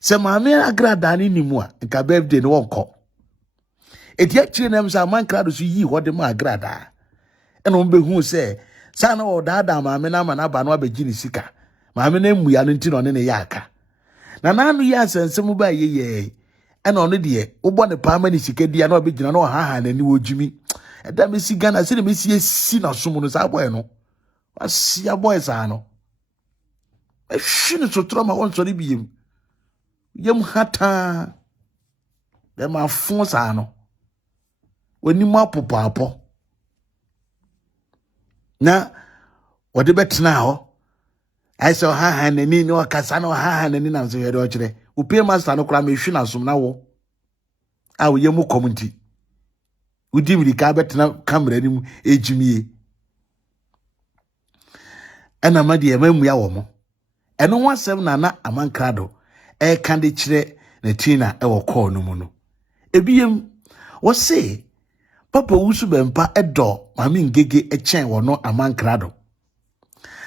sɛ maame Agradaa ne nimu a nka birthday ne wonko eti akire na msa man krado so yi ho de ma Agradaa e na be hu sɛ sa na wo daada maame na ma na ba no abegi ne sika maame na emu ya no nti no ne ya aka na nanu ya sensem ba ye e na ono de wo ne pa ma ne sika dia na obegina na ha na ni wojimi e da me si Ghana se me si na som no sa boy no asia boy sa no e hwini so troma won so biem yem hata be ma fon sa no oni mo apopapo na wode betena ho I saw ha na ni no kasa no ha na ni na so yede o kire upe master no kra me hwi na som na wo a wo yemu community udi mi ka betena camera ni mu ejimie ana ma de emamu ya wo mo eno ho asem na amankrado e kan de kire na tina e wo call no mu no ebiem wo se papa wusu bempa edo mami ngege echen wo no amankrado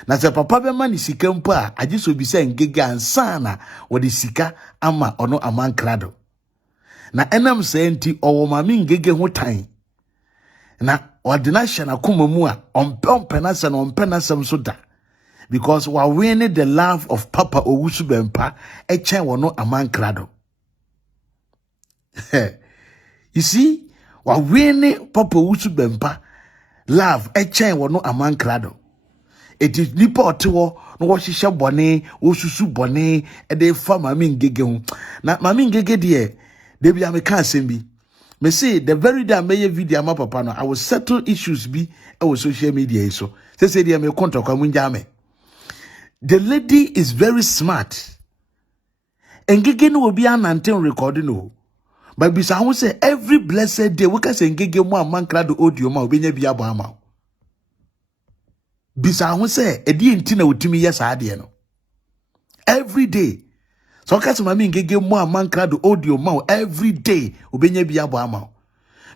na se papa be ma ni sika mpo a agiso bi se ngege ansa na wo de sika ama ono amankrado na enam se enti owo mami ngege ho tan na ordination akoma mu a ompe na se no ompe na sem so da because we winning the love of Papa Owusu Bempa echen wo no amankrado you see we winning Papa Owusu Bempa love echen wo no amankrado it is nipa otewo no wo hihye bone wo susu bone e de fa mami ngege hu na mami ngege de bia me kan asem bi me say the very day me video ma papa no I will settle issues bi e wo social media so say de me kontokwa munja me. The lady is very smart. Engege no will be an anten recording no. But bisa hu say every blessed day we can say engege mo amankrado audio ma obenya bia bo ama. Bisa hu say edi enti na otimi yes ade no. Every day. So kase mami engege mo amankrado audio ma every day obenya bia bo ama.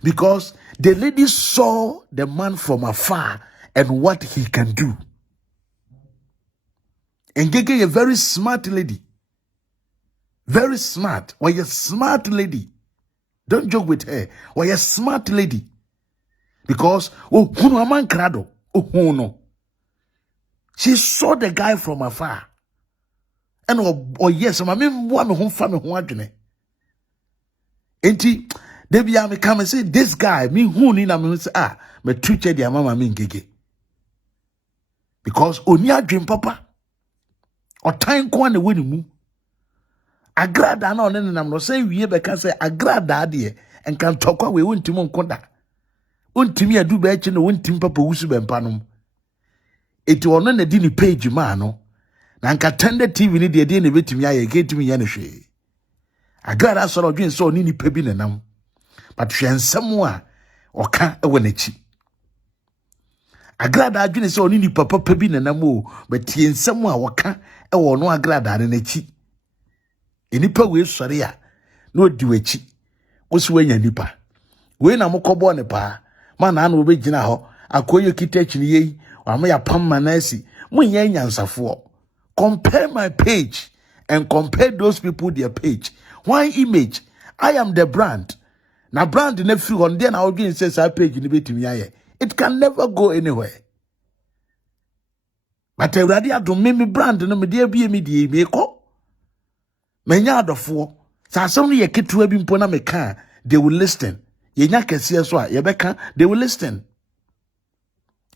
Because the lady saw the man from afar and what he can do. Ngege a very smart lady. Very smart. Why a smart lady? Don't joke with her. Why a smart lady? Because huno aman krado. No. She saw the guy from afar. And yes, I mean one home family who adwene. Enti Debbie me come and say this guy me who ni na me say me tuche dia mama me Ngege. Because oni adwen papa. Otan ko na woni mu. Agradaa na one nam no say wie be ka say Agradaa de en kan tokwa we wontimi nkoda. Ontimi adu ba echi no wontimi papa wusu be mpanom. Eti ono na di ni page ma no. Na nka tende TV ni de na betimi aye ketimi ya ne hwe. Agradaa so odwen so oni nipa bi nenam. But hwensem a oka ewo nachi. Agradaa adwene so oni nipa papa bi nenam o, but yensem a woka ewo no Agradaa ne nachi. Enipa we sori a na odi wachi. Wosi wanya nipa. We na mokobo ne pa. Ma na na obegina ho. Akoye kitachi ni yei. Wa ma ya pam Manasseh. Munya nyansafo. Compare my page and compare those people their page. One image. I am the brand. Na brand na free on there na odwin says our page ni betimi aye. It can never go anywhere. But Awurade adom me brand no me dey bie me dey me ko. Menya adofo. Sa asem no ye ketewa bi mpo na me ka, they will listen. Yenya kese so a ye beka, they will listen.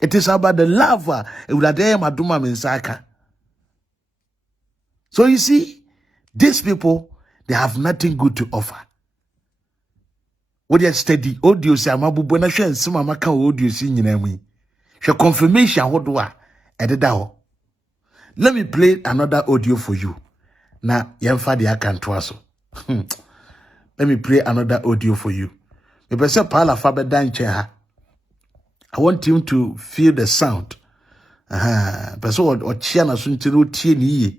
It is about the love Awurade madoma me nsaka. So you see, these people, they have nothing good to offer. What they study audio say amabubu na hwe nsem amaka audio si nyina mu. Hwe confirmation hodoa ededa ho. Let me play another audio for you. Na yemfa de akanto aso. Let me play another audio for you. Me pese Paula fa beda nche ha. I want him to feel the sound. Pese o chia na so ntiri o tie ni ye.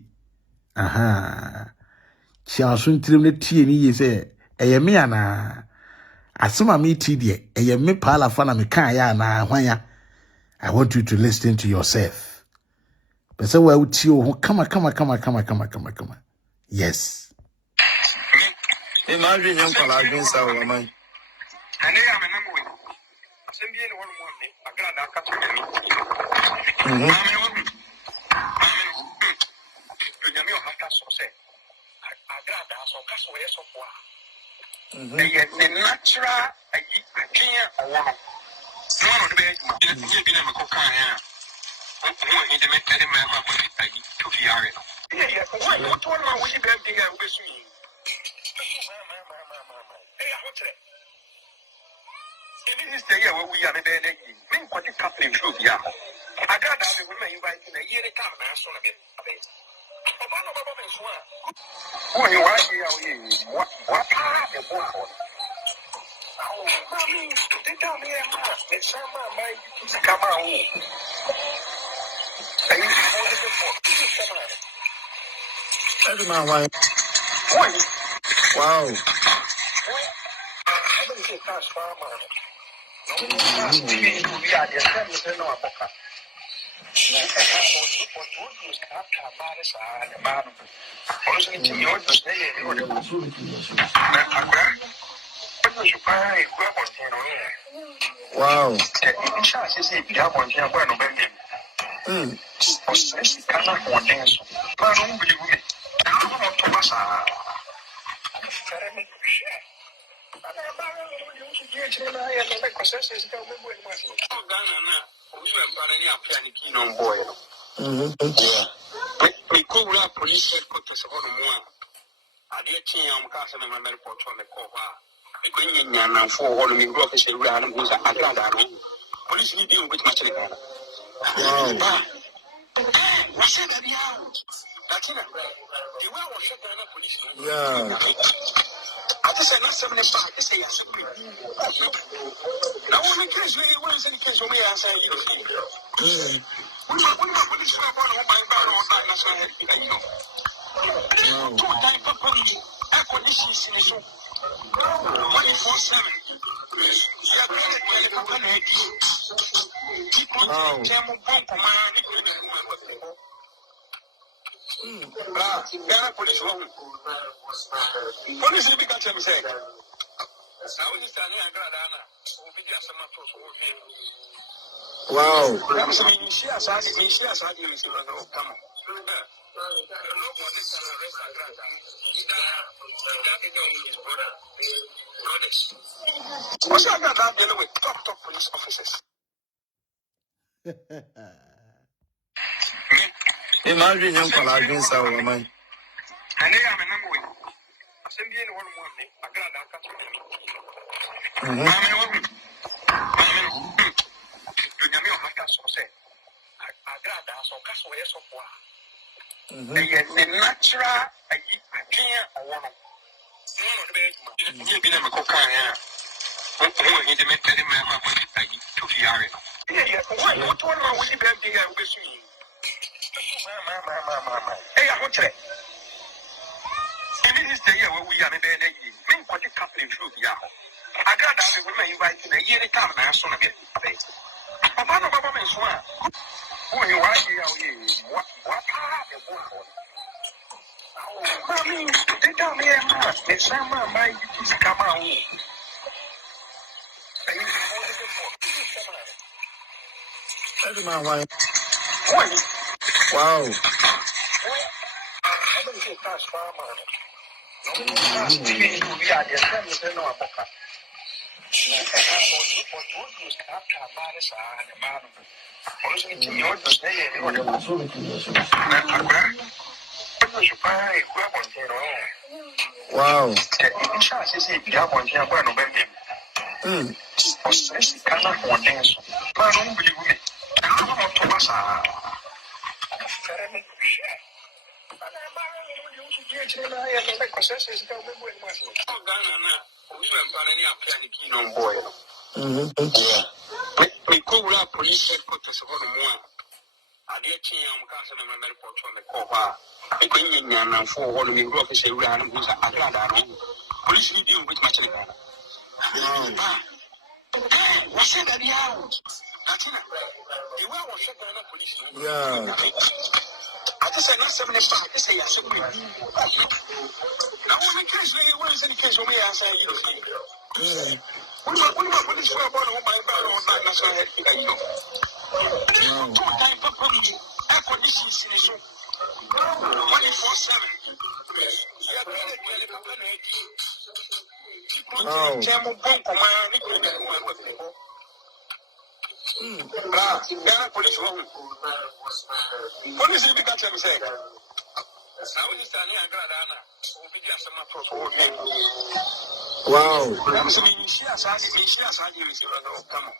Chia so ntiri ne tie ni ye se eye me ana. Asema me ti de eye me Paula fa na me kan ya na hwanya. I want you to listen to yourself. Pese wa uti o kama. Yes. Imagine young Palagin Sawa, man. And they are a number one. Send me one morning. Agradaa cut the natural idea or one of the bed. You never cook. He made what one man would you be able to see? This day where we are the day, men quite a couple of truth. Yeah, I got that women invite in a year to come and son of it. When you are here, what are the boy? Oh, mommy, they tell me it's some my come out. That's my wife. Wow. I don't get cash for money. We are the same no aboka. Wow. We go up police headquarters on one. I did see Castle and my report on the cover. The Queen and for all me office around who's Agradaa. Police need deal with much. Wow. What's that? Yeah. I just said not 75. I say yes. Now, when we kiss you, what is any kiss when we answer you? We are going to put this up on my barrel on that. That's why I know. Two times for police, air conditions in his own. 24/7. You are going to get a company. People tell me, Ghana police won. Police will be catching me say. Now when you stand in Agradaa, will be just some approach. Wow. I'm saying, she has had it, come on. What's that dealing with top police officers? Imagine young Palagin Sour, man. And they are a number one. Assembly in 1 morning, Agradaa, so castle is of war. The natural idea or one of the bed, you never cook. He demanded him to the area. What one would you be able to see? Hey, I want to. And this is the year where we are in the main quantity company through the hour. I got that we may invite in a year time and son of it. A man of government swan. Who you are here? What I mean, they tell me a man, it's some man might come out. That's my wife. Wow. Wow. Wow. We call up police headquarters of one. I did see Council report on the cover. A Queen and 4 holding office around who's Agradaa. Police review with much. What's that? Yeah. I just said, not 75. This is a now, when the case, what is the case of me? I say, you see. What is your about my battle on that national head? Air conditions in the 24/7. Ghana police won. Police will be catching me say. Now when you stand in Agradaa, will be just some approach. Wow. I'm saying, she has had it, come on.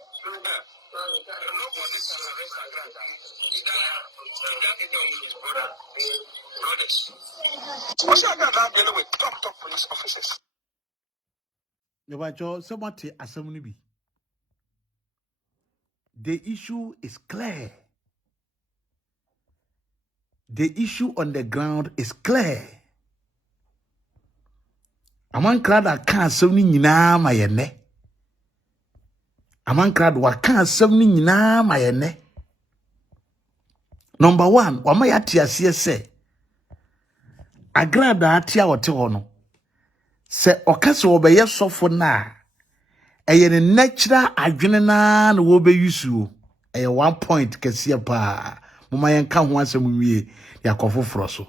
What's that dealing with top police officers? Somebody assembly. The issue is clear. The issue on the ground is clear. Amankrada can't assembly nyina mayene. Amankrada wa can't assembly nyina mayene. Number 1, wamaya tiasie se. Agradaa atia wote hono. Se okase obeye sofo na. Eye ne natural adwene na na wo be yusu. Eye 1 point kese pa. Mama yenka ho asem wie yakofoforo so.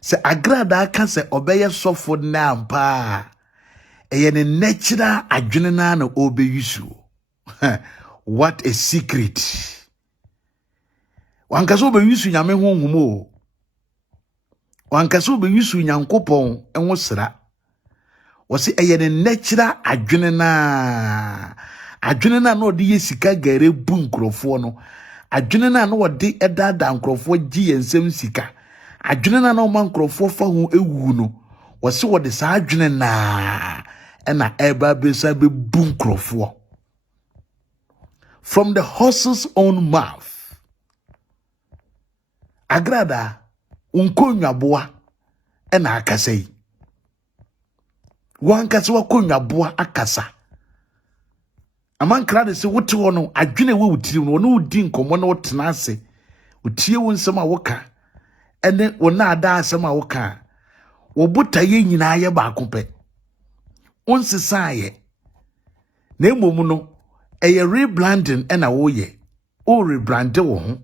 Se Agradaa ka se obeye sofo na mpa. Eye ne natural adwene na na obe yusu. What a secret. Wankaso be yusu nyame honhom o. Wankaso be yusu nyankopon enwo sra. Wasi eye ne natural adwene na no de yesika gare bu nkrofo no. Adwene na no de edada nkrofo gi yensem sika. Adwene na no man nkrofo fa ho ewu no. Wasi wo de sa adwene na ena eba be sa be bu nkrofo. From the horse's own mouth. Agradaa unkonwaboa ena akasai. Wankasa wakonwaboa akasa. Amankrada se wote wono adwene we wutiri no no udi nkomo na wotena ase. Utie wo nsem a woka ene wona ada asem a woka wo botaye nyina ye ba kope onsesaye na emom no eye rebranding ena wo ye o rebrand wo ho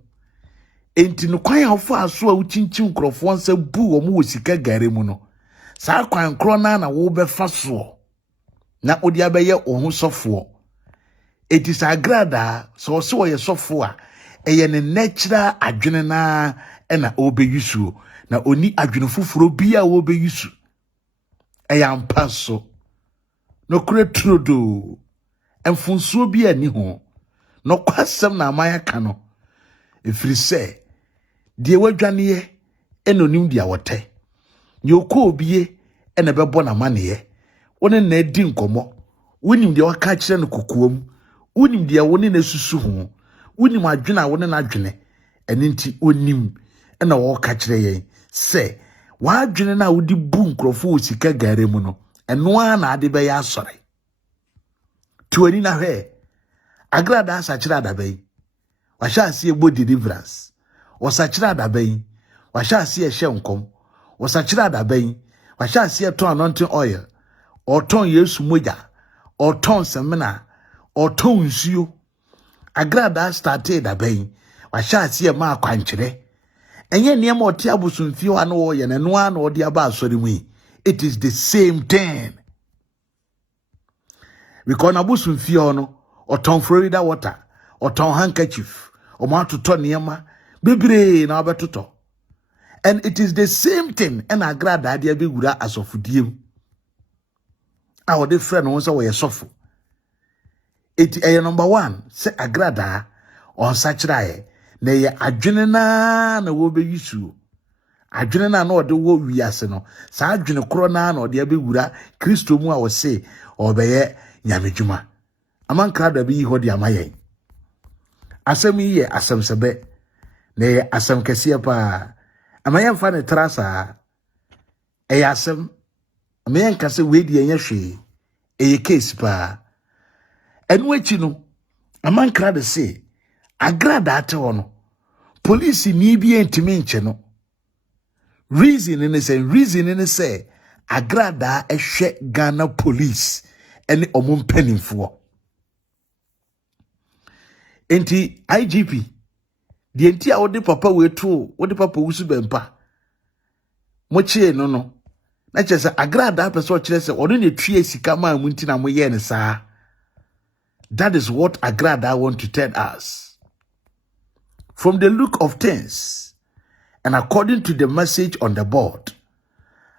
enti no kwan afo aso a wuchinchim krofo nsa bu wo mo sika gare mu no saa kwan kro na wo befa so na odi abeye wo ho sofo eti sa Agradaa so wo ye sofo a eye ne natural adwene na ena obeyusu na oni adwene fufuro bia wo obeyusu eye ampa so no kure trodo emfunsuo bia ni ho no kwasem na amaya ka no efiri se die wadwane ye enonim dia wote ye okọ obie ene bebo na mane ye woni na edi nkomo wonim dia waka kire no kokuom wonim dia woni na susu ho wonim adwene a woni na adwene ene nti onim ena wo ka kire ye se wa adwene na wodi bu nkrofo osika gare mu no eno a na ade be ya asore tuani na hwe Agradaa sachira adabai washa asie bo deliverance wasachira adabai washa asie hye nkom wasachira adabai washa asie to anointing oil oton Yesu moja oton semina oton nsuo Agradaa started adabai washa asie ma akwankyere enye niam oti abusumfio ano wo ye no a na odi aba asori mu. It is the same thing because abusumfio no oton Florida water oton handkerchief o ma toto niema bebre na obetoto and it is the same thing and Agradaa dia be wura asofudiem a wo de friend won say wo ye sofo it number 1 say Agradaa on sachirae na ye adwene na wo be yisu adwene na ode wo wiase no sa adwene kro na ode be wura Kristo mu a wo say obeye nyamedwuma Amankrado bi hodi amaye asem yi asem sebe na ye asem kese pa amaye mfa ne trasa asem amaye nkase we di enye hwe case pa enu achi no Amankrado say Agradaa te wono police ni bi entimi nche no reason ni say Agradaa ehwe Ghana police ene omumpanimfo enti IGP die enti a wode papa wetu wode papa wusu bempa mo chie no na chese Agradaa person kire se ono ne tue sika ma mu nti na mo ye ne saa. That is what Agradaa want to tell us. From the look of things and according to the message on the board,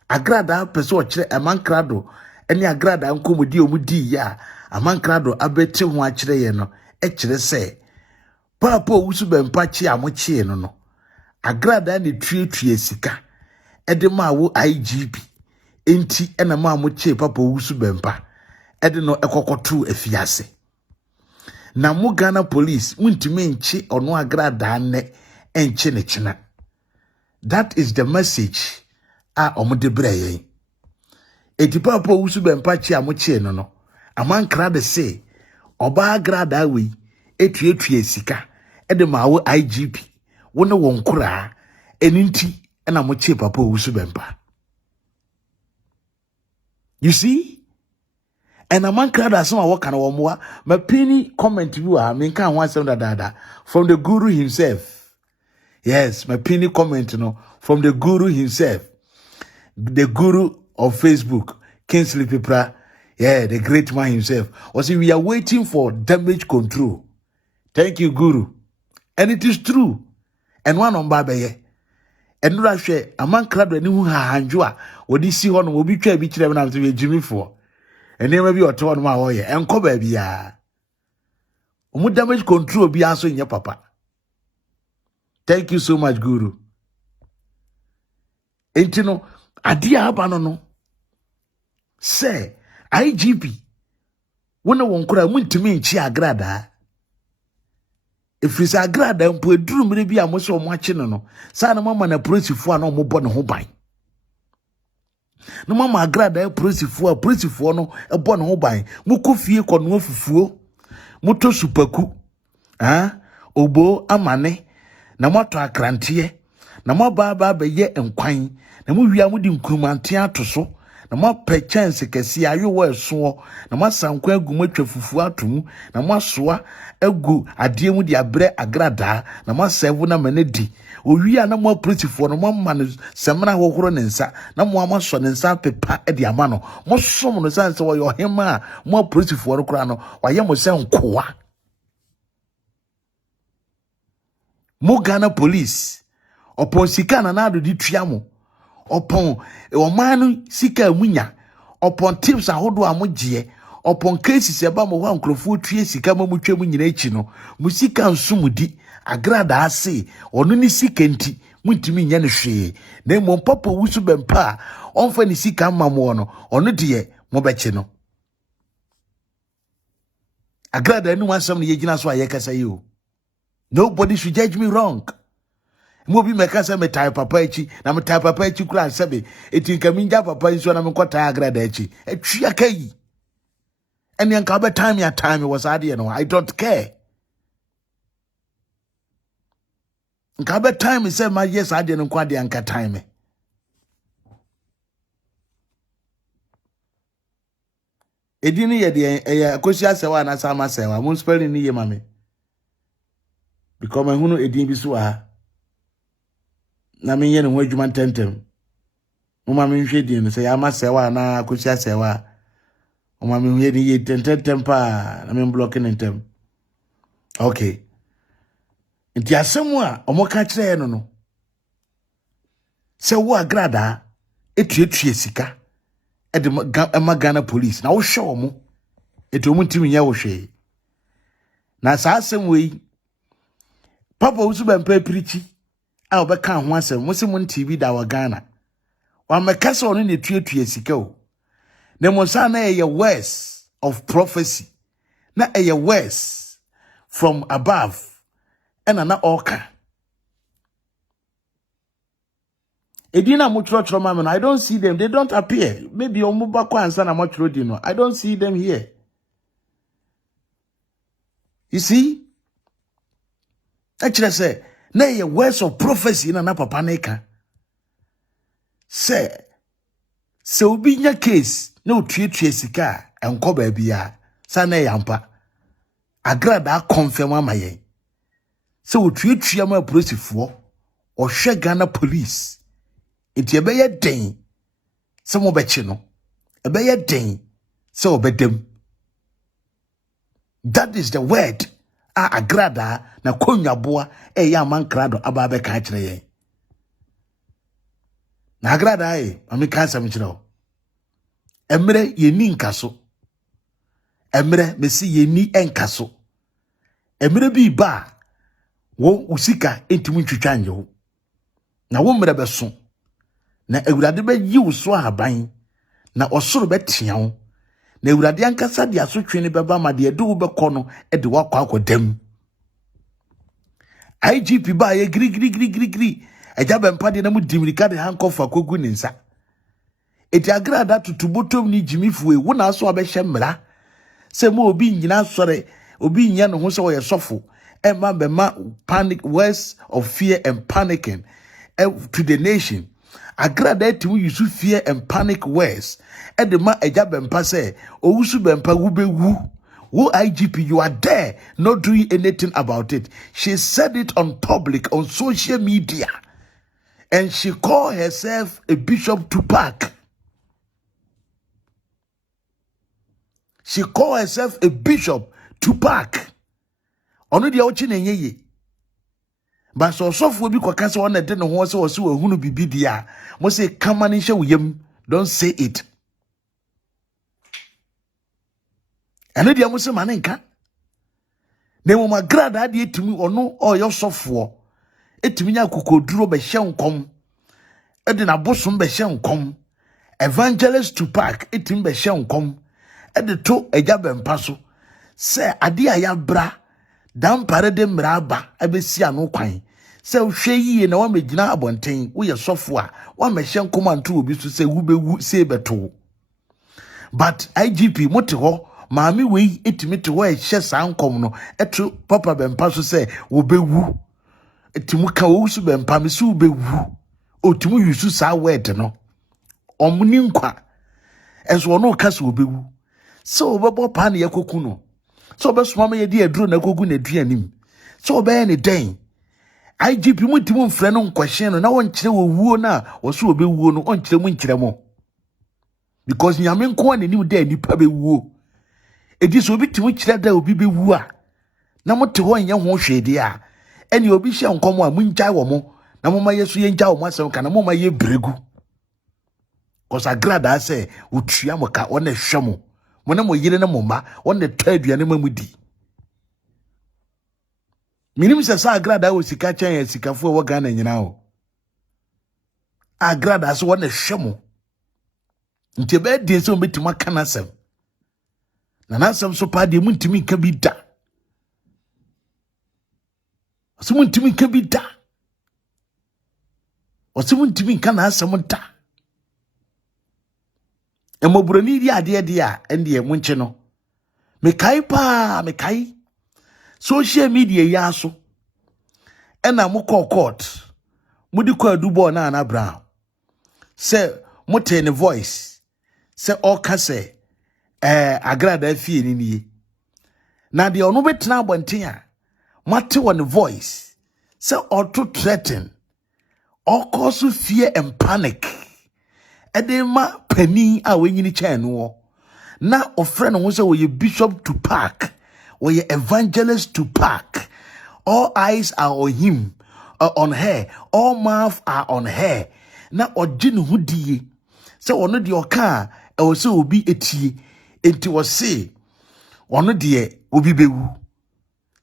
Agradaa person kire Amankrado eni Agradaa nkomodi omudi ya Amankrado abeti ho a kire ye no kire se papa wusu bempa chi amochie no Agradaa ne tue sika ede ma wo IGP enti ena ma amochie papa wusu bempa ede no ekokotu afiase na mo Ghana police untimi nchi ono Agradaa ne enche ne china. That is the message a omode breye eti papa wusu bempa chi amochie no Amankrado say oba Agradaa we etue sika ede ma wo IGP wona won kura eninti ena mo che papa wusu bempa. You see? And Amankrado asoma wo kana wo moa mapini comment you a menka ho asem dada from the guru himself. Yes, mapini comment no from the guru himself, the guru of Facebook, Kingsley Pipra. Yeah, the great man himself. Was we are waiting for damage control. Thank you, Guru. And it is true. And one on Babaye. And no share Amankrado ni hu hanjua. Wodi si ho no obi twa bi kire na to Jimmy for. And then maybe oto no ma ho ye. Enko ba bia. Omu damage control bi aso nya papa. Thank you so much, Guru. Entino adia aba no. Say IGP wona won kura muntimi nchi Agradaa efisa Agradaa mpo eduru mire bi amoso omo ache no sa na mama na prosifo na omo bo ne ho ban no mama Agradaa prosifo no ebo ne ho ban mukofie kono afufuo muto supaku obo amane na moto akrante na mo ba be ye enkwan na mo wia mo di nkrumante ato so na mo pe chance kesi ayo wo eso na mo sankwa agu mo twa fufu atom na mo soa agu ade mu di abre Agradaa na mo serve na manedi owia na mo politifo no mo ma no semna hohoro ne nsa na mo amaso ne nsa pepa e di ama no mo som no sanse wo yo hema mo politifo no kra no waye mo se nkoa mo Ghana police opon sika na ado di tua mo opon omanu sika munya opon tips ahodo amogye opon cases eba mo wa nkrofo tue sika ma mutwa mu nyina echi no musika nsumudi Agradaa ase onu ni sika nti muntimi nya ne hwe na mo papa wusu bempa onfa ni sika mamo no onu de mo beche no Agradaa ni wansam ne yegina so ayekasa yi o. Nobody should judge me wrong. Mobi meka se me tai papa echi na me tai papa echi kura sebe etinka minja papa nso na me kwata Agradaa echi etwia kai ene nka be time was ade no I don't care nka be time say my yes ade no kwa de nka time edini ye de akosi asewa na sama sewa mun spelling ni ye mame because my hunu edin bi so ha na me ye ne ho adwuma tentem mo ma me hwe din se ya ma sewa na akosi asewa o ma me hwe din ye tentem pa na me block ne tentem okay nti asemu a omo ka kire no se wo Agradaa etuetue sika e de ma Ghana police na wo hwe omo etu omo ntimi nya wo hwe na sa asemu yi papa usu bempa prichi a obeka ho asem mo se mo TV da wa Ghana wa mekasa ono ne tuetue sika o na mo sa na ye words of prophecy na ye words from above and na oka edina mo chro mama no I don't see them, they don't appear. Maybe omuba kwa ansa na mo chro di no I don't see them here. You see, actually say na ye words of prophecy na papa na eka say obi nya case na otuetue sika enko ba bia sa na yampa Agradaa confirm amaye say otuetue ma policefoɔ ohwe Ghana police enti ebeye den se mo bechi no ebeye den se obedem. That is the word Agradaa na konyaboa eya mankrado aba be ka kire ye na Agradaa ami ka sam kire o emre yeni nkaso emre mesi yeni enkaso emre bi ba wo usika entimu ntwitwa anje ho na wo mre beso na Awurade be yi wo so aban na osoro betia wo na Awurade ankasa de asotwe ne beba ma de edu be kɔ no e de wakɔ akodam. IGP ba ye gri eja bempa de na mu dimirika de hankofa kogu ne nsa eti Agradaa tutubotom ni jimifue wo na so abɛhye mmra se mo obi nyina sɔre obi nya no ho se wo ye sɔfo e ma be ma panic, words of fear and panicking to the nation. Agradaa timu yusu fear and panic words e de ma eja bempa se owusu bempa wo bewu. Who IGP, you are there, not doing anything about it. She said it on public, on social media. And she called herself a Bishop Tupac. She called herself a Bishop Tupac. Ono dia ochi na nyeye. But so we be kwa kansa wona de no ho se wo se wo hunu bibi dia. Mo say come on hye wo yam. Don't say it. Eno dia mo se mane nka na mo Agradaa de etimi ono oyo sofo etimi nya kokoduro be hye nkom e de na bosom be hye nkom evangelist Tupac etimi be hye nkom e de to eja bempa so se ade aya bra dan pare de mraba abesi ano kwan se hwe yie na wa megina abonten wo ye sofo a wa me hye nkom anto obi so se wu bewu se beto. But IGP mote ho Mami we etimi to where she sankom no etu papa bempa so say wo bewu etimuka wo su be mpa me su be wu otimu yusu sa word no omni nkwa enso no ka so be wu so obebo pa na yakoku no so obesoma me yedi aduro na kogu na duanim so obeye ne den IGP mu timu mfre no nkwahye no na wonkyere wo wuo na wo so obe wuo no onkyere mu nkyere mo because nyame nko na ni da nipa be wuo edi so obi timu kyere da obi be wu a na mote ho nya ho hwede a eni obi hye nkomo a munjai wo mo na moma yesu ye njai wo mo asem ka na moma ye bregu cause Agradaa say utua mo ka wona hwe mo mo na mo yire na mo ma wona twa aduane mamudi minim se sa Agradaa wo sika chen ya sikafo wo Ghana nyina o Agradaa so wona hwe mo nti be de se o betima kana asem na nasem so pa de mu ntimi ka bi da Osimu ntimi ka bi da. Osimu ntimi ka na asem da. Emoburani di ade de a ende e munche no. Mekai pa, mekai. Social media ya so. Ena mo call court. Mudi kwa dubo na Brown. Se mote ne voice. Se oka se Agradaa fie ni ni. Na de ono betena abonten a Mate one voice say or to threaten or cause fear and panic. Edema penny a wenyini chen wo. Na ofre no say we bishop to park, we evangelist to park. All eyes are on him, on her. All mouth are on her. Na ojin hudie. Say ono de oka e wo say obi etie. Enti wo say ono de obi bewu.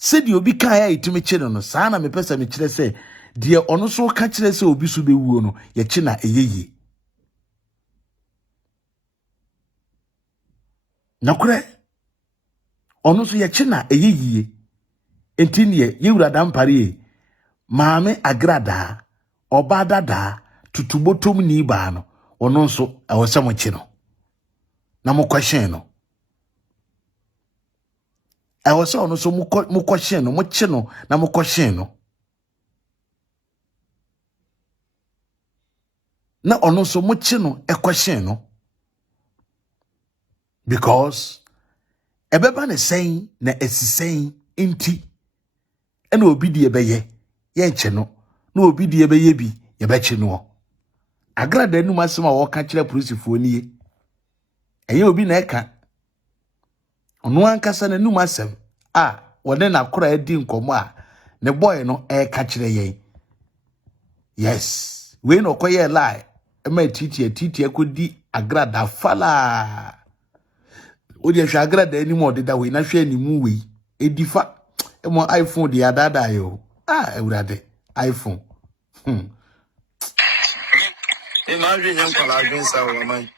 Said you be kaya itumi chino no sana me pesa me chire se de ono so ka chire se obi so be wuo no ye china eyeye nakure ono so ye china eyeye entini ye wurada mpare maame Agradaa obadada tutubotom ni ba no ono so awose mo chi no na mo question no I was on so mu question no mo chi no na mo question no na ono so mo chi no e question no because ebeba ne sen na esisen inti ena obi die beye ye nche no na obi die beye bi ye be chi no Agradaa nu masem a wo ka kire polisifoɔ nie eye obi na eka ono ankasa na num asem a wode na kora edi nkomo a ne boy no ka kire yen yes we no koye lie e ma titi akodi Agradaa fala odi hwa Agradaa ni mo deda we na hwa ni mu we edifa e mo iPhone di adada yo ewurade iPhone Imagine young Pala against our man.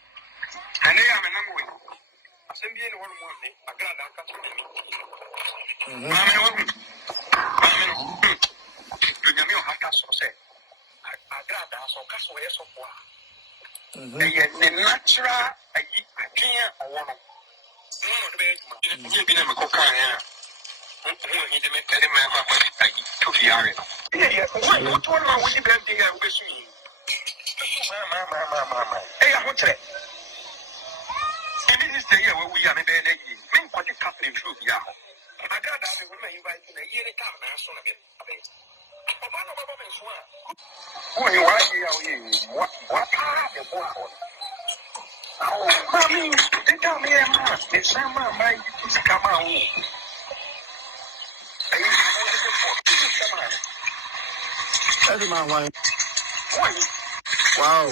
The natural I can't or you been a coca. He didn't tell him to be area. Yeah, what one would you be there with me? Mama. Hey, I want to. And this is the year where we are in the main party company through Yahoo. I got that when I invite in a year to come and so again. Who you are here? What are the boy? Oh, mommy, they tell me a man. They say, my is come out. That's my wife. Wow.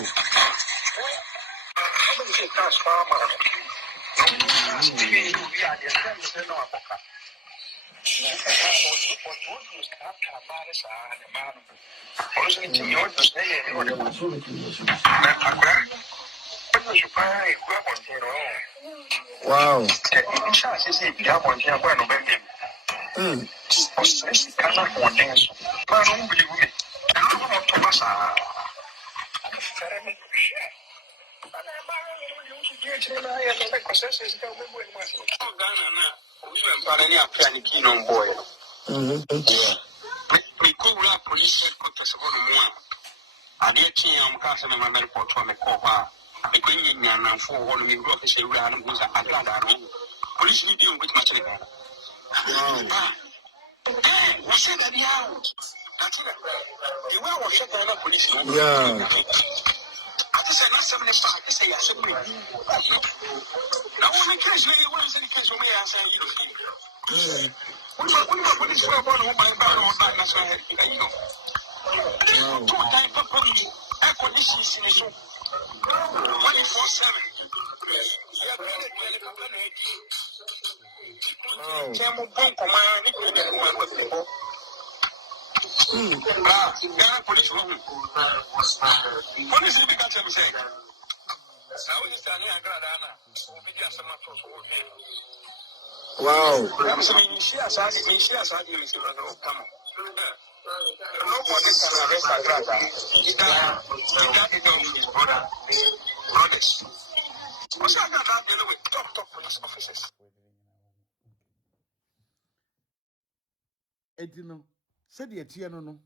Wow. police headquarters of one. I did castle and my report on the cover. I couldn't and for all the officer around was Agradaa. Police deal with much. What's that? That's it. You were shut down police. Yeah. I said, not 75. I say, I said, now, when the case, you want to case for me, I say, you what is your body by back national head? You know, 2 times per police, air conditioning, so 24/7. Police room. What is it that you say? Wow. I'm saying, she has had it. Nobody can arrest Agradaa. He got it off his brothers. What's Agradaa dealing with top police officers? Edino, said the Etiano no.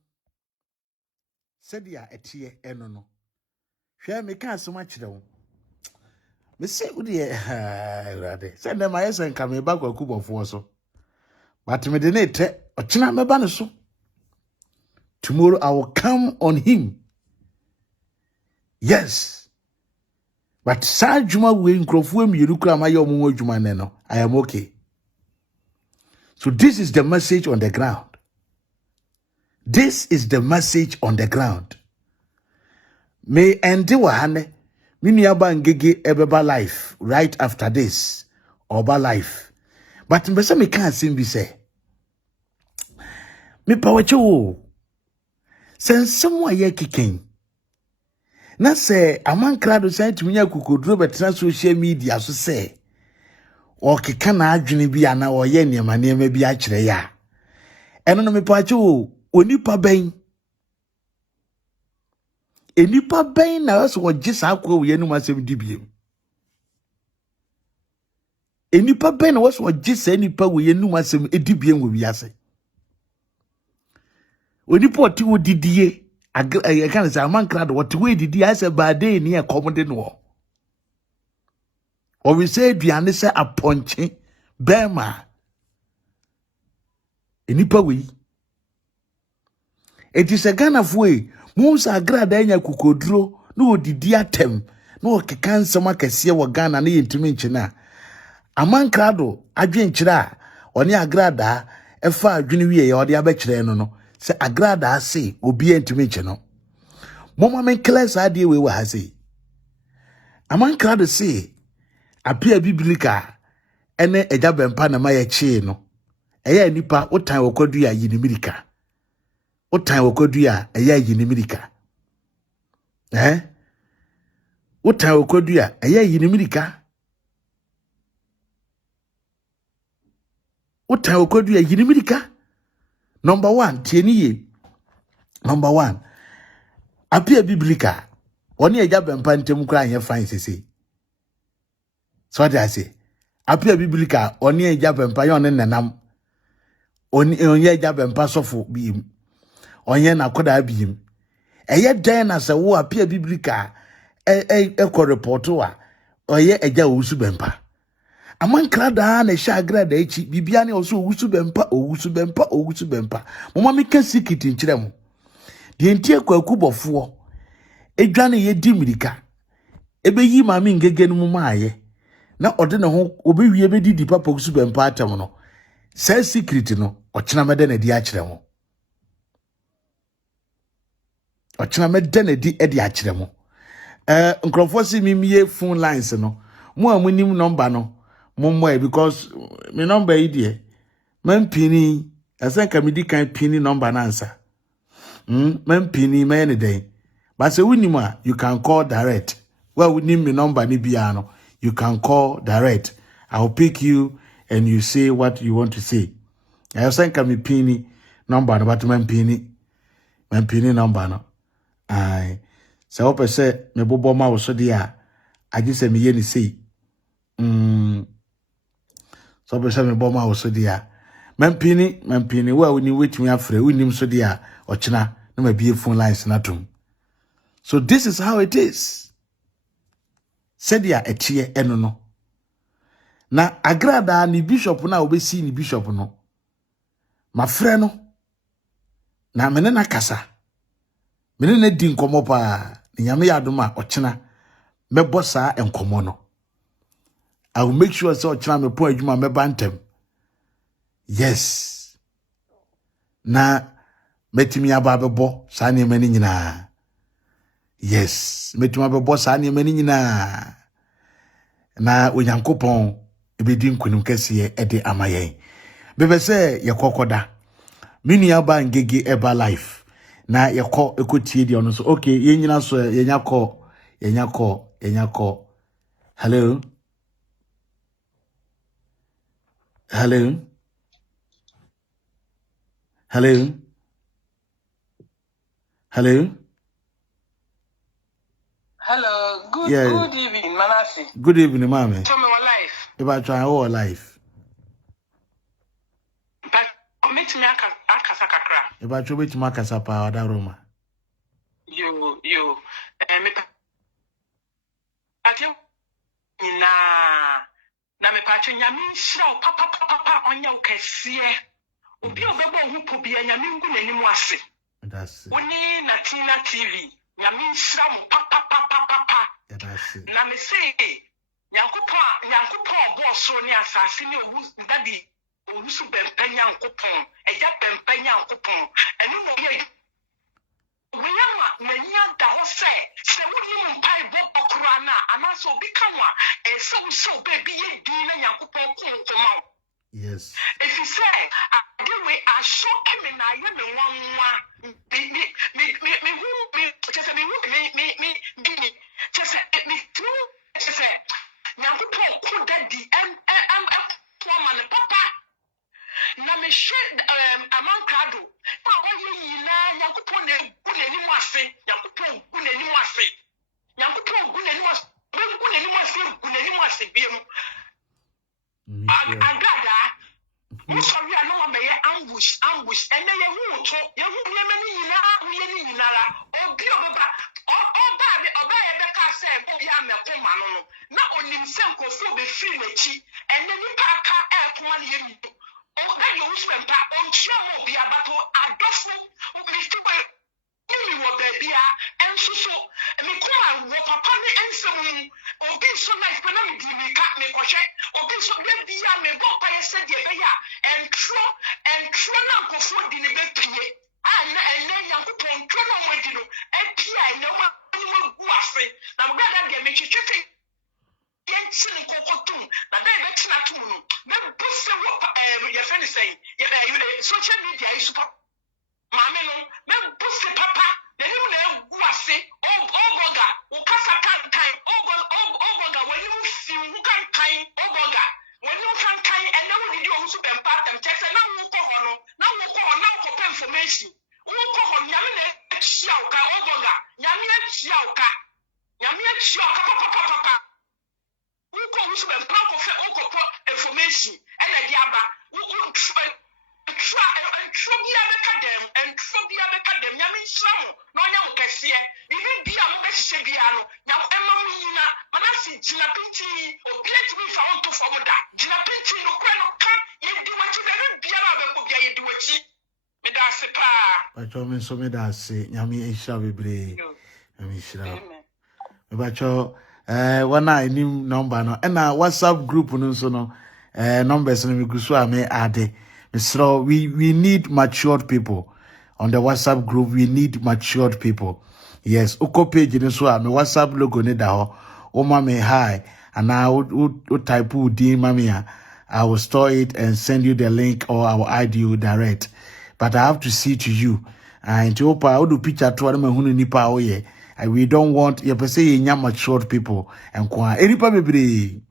Said the Etie enono. Share me can't so much though. Me say, would ye rather send them my and come back with Obofour so. But me denate or china me baniso. Tomorrow I will come on him. Yes. But Sajuma will crofum Yuruka Mayo Jumaneno. I am okay. So this is the message on the ground. This is the message on the ground. May endi wahane mini aba ngege ebeba life right after this oba life. But mbese me kan simbi say. Me pawache wo. Sen someone ye kikin. Na say Amankrado say to me akukodro betra social media so say. O keka na adwene bi ana o ye niema bi a kire ya. Eno no me pawache wo onipa ben. Enipa ben na so wogye akwa wo yenu masem dibiem. Enipa ben na wo so wogye nipa wo yenu masem edibiem wo wiase. Onipa oti wo didie I can say Amankrado what we didie I say bade ni e komode no. Or we say duane say aponche bema. Enipa we. It is a Ghana way. Musa Agradaa nya kukodro no didi atem no keka nsema kese wo Ghana na yentumi nchina Amankrado adwenkyira oni Agradaa efa adwene wie ye ode abekire no se Agradaa se obi entumi nchino moma men class ade we ha se Amankrado se apia biblika ene eja bempa na maye chi no eya nipa wotan wokwadu ya yinimirika Otan wokodua eya yinimirika. Otan wokodua eya yinimirika. Otan wokodua yinimirika. Number 1 tieniye. Number 1. Apia biblika. Oni eja bempa ntem kra anye fine sese. So what I say? Apia biblika oni eja bempa yon nenam. Oni eja bempa sofo bi onye na koda abiem eye den na se wo apia biblika ko reporto a oye eja owusu bempa Amankrado na sha Agradaa echi bibia ne oso owusu bempa mama me ka sikiti nkire mo de entie kwaku bofo edwane ye dimirika ebeyi mami ngege no mu maaye na ode ne ho obewie bedidi papa owusu bempa atem no say secret no ochena mede na di akire mo ochina mede na di edi akire mo nkrofo si mimie phone lines no mo amunim number no mo because me number yi de man pini asanka me di kan pini number na ansa man pini me ne den but say winim a you can call direct well winim me number ni bia no you can call direct I'll pick you and you say what you want to say asanka me pini number no but man pini number no ai se o pese me bobo ma wo so dia agi se me ye ni sei so pese me bobo ma wo so dia man pini wa woni wetumi afre wonim so dia ochina na ma be phone lines na tum. So this is how it is. Said ya etie eno no. Na Agradaa ni bishop na obesi ni bishop no. Ma frɛ no. Na mene na kasa. Mene na di nkomo pa. Nyame yadoma ochena. Mebo saa enkomo no. I will make sure so ochena me po adwuma me bantem. Yes. Na metimi aba bebo saa ne mani nyina. Yes, metimi abebo saa ne mani nyina. Na Onyankopɔn ebedi nkunum kɛse ede amayen. Bebe se yekokoda. Mini aba ngege eba life. Na yeko ekotie di ono so. Okay, yenyina so yenyako. Hello. Hello. Hello. Hello. Hello. Good evening, Manasseh. Good evening, mommy. Tell me what life. If I try our life. But meet me akasa kakra. If I try to make us a power that Roma. You me patio na me patio nyame show papa onya okese. Obi obebo hu po bia nyame ngu nanim ase. That's it. Oni na Tina TV. Nyame show papa. Yeah, that's it. Na me say Nyankopɔn bo so ni asase ni owu dadi owu su bempa Nyankopɔn eja bempa Nyankopɔn enu mo ye wiyama na nya da ho sai se woni mpai bo okura na anaso bi kanwa se wo so baby ye di na Nyankopɔn ko. Yes. If you say the way I show me na ye me wanwa Nyankopɔn ko dadi woman papa na me hwe amankado pa oye yina Nyankopɔn na gunani mu ase Nyankopɔn gunani mu ase gunani mu ase biem Agradaa sorry I know me ambush and then you to you yina yinara obi obeba oba ebeka say ya mekoma no na onim se nkofo be free mechi and then you aka airport one year o na you spempa on show obi abato adofo mr by you wo baby and so me ko wo papa me ensem obi so life na me di me ka me ko hwe obi so be ya me go pa se de be ya and tro na nkofo di ne be pie na ene Nyankopɔn tro na mo di no epia ene ma ni gu afe na mo ga de me twetwe yensin kokotum na da be tina tum no na bose wo ye friend say you social media is super mami no na bose papa de ni na gu ase oboga wo kasa kan oboga when you feel who can kind oboga when you can kind and now we do so ben part and check na wo ko ho no na wo ko ho na ko information wo ko ho nyame na chia o ka oboga nyame na chia o ka papa wo ko so ben part ko fe wo ko information and na di aba wo try dem nyame nhyira mo na onya mo kese ibi bia mo behye bia no na emma mo yina Manasseh jina pinti obiet bi fa mo to fo da jina pinti no kwa no ka ye di wachi be bia ba mo bia ye di wachi me da se pa Bacho me so me da se nyame nhyira bebre nyame nhyira me bacho wana enim number no na WhatsApp group no so no numbers no me gusu ame ade. So we need matured people on the WhatsApp group. We need matured people. Yes, uko page ni so me WhatsApp logo ni da ho. O mama hi and now type di mamia. I will store it and send you the link or I will add you direct. But I have to see to you. And to opa o do picture to ma hunu nipa o ye. We don't want ye say ye matured people and kwa nipa bebre.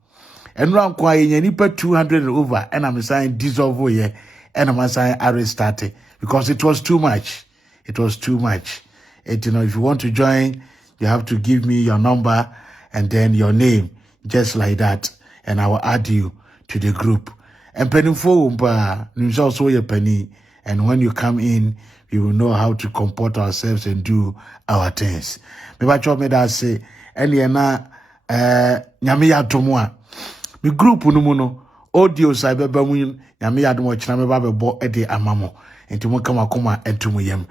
And round kwa ye nipa 200 over and I'm saying dissolve ye. And I'm saying I restarted because it was too much. It was too much. And, if you want to join, you have to give me your number and then your name, just like that. And I will add you to the group. And penny for also your penny. And when you come in, we will know how to comport ourselves and do our things. Maybe I me that say, any na nyame yadomo a me group no mu no audio sa beba mu nyame yadomo china me ba bebo e de amamo enti mo kama koma entum yam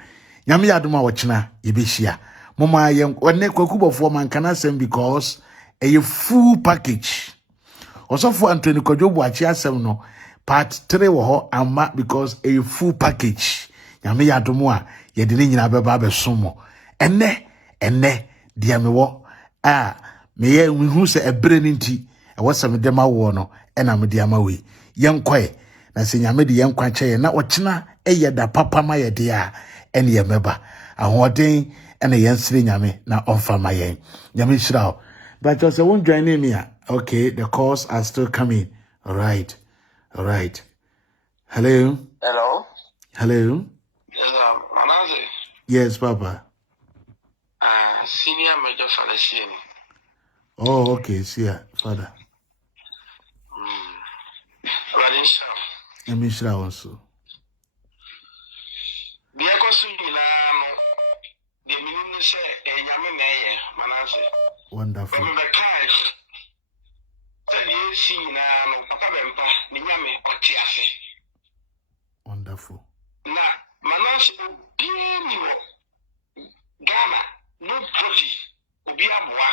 nyame yadomo a wo china ye be hia mama yem one kwakubofo man kana sem because a full package Osofo Anthony Kojobu achi asem no part 3 wo ho ama because a full package nyame yadomo a ye de ni nyina beba besomo enne dia me wo me ye hu se ebre ni nti e wo sem de ma wo no e na me de ama we yenkwae na se nyame de yenkwa che ye na ochina eye da papa ma ye de a ene ye meba ahoden ene yensire nyame na offer ma ye nyame shira but just won't join me okay the calls are still coming all right hello Hello, Manasseh. yes papa Senior Major Falasian. oh okay see ya father Running shop. nyame shira also Biakosu Milano, the minister, and Yamine, Manasseh. wonderful From the cash, tell you, see now, Papa Bempa, Niame, or Tiafi. wonderful Now, Manasseh, be Ghana, nobody, Obiabwa.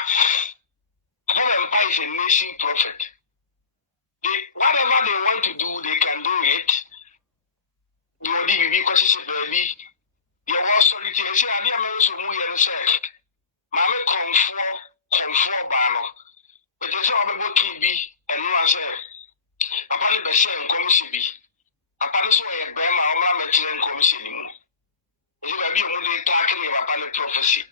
Papa Bempa is a nation prophet. Whatever they want to do, they can do it. The ODB because it's a baby. The war solitary. I say, I didn't know so much. And say, Mamma conform banner. But there's all about KB and no answer. Upon the best and commission be. Upon the way, Bama, I'm not and commission anymore. It's a baby only talking about the prophecy.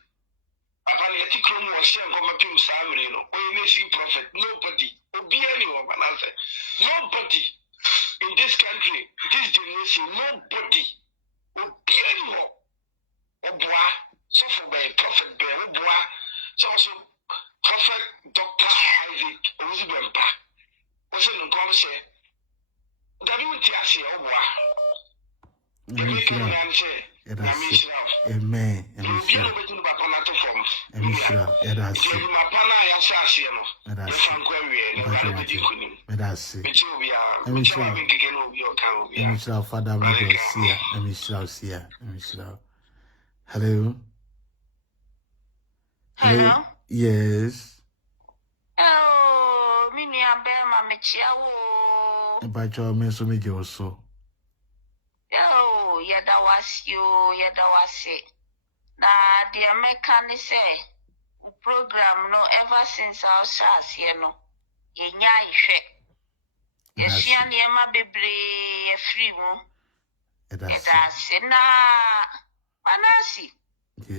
Upon the ethical was saying, come up to Samuel, or you may see prophet. Nobody. Be anyone, Manasseh. Nobody in this country, this generation, nobody will be anyone. Obwa, so for by prophet bear, Obwa, so also prophet Dr. Isaac Elizabeth. What's in the conversation? That you tell us, Obwa. Amen. Hello. Yes. Oh, mini ambema mechiawo. Ebacho menso meje oso. Oh, yadawasi. Na the American say program no ever since our stars here no. Yenya ihwe. Yeshia niema bebre free mu. Edase na Manasseh.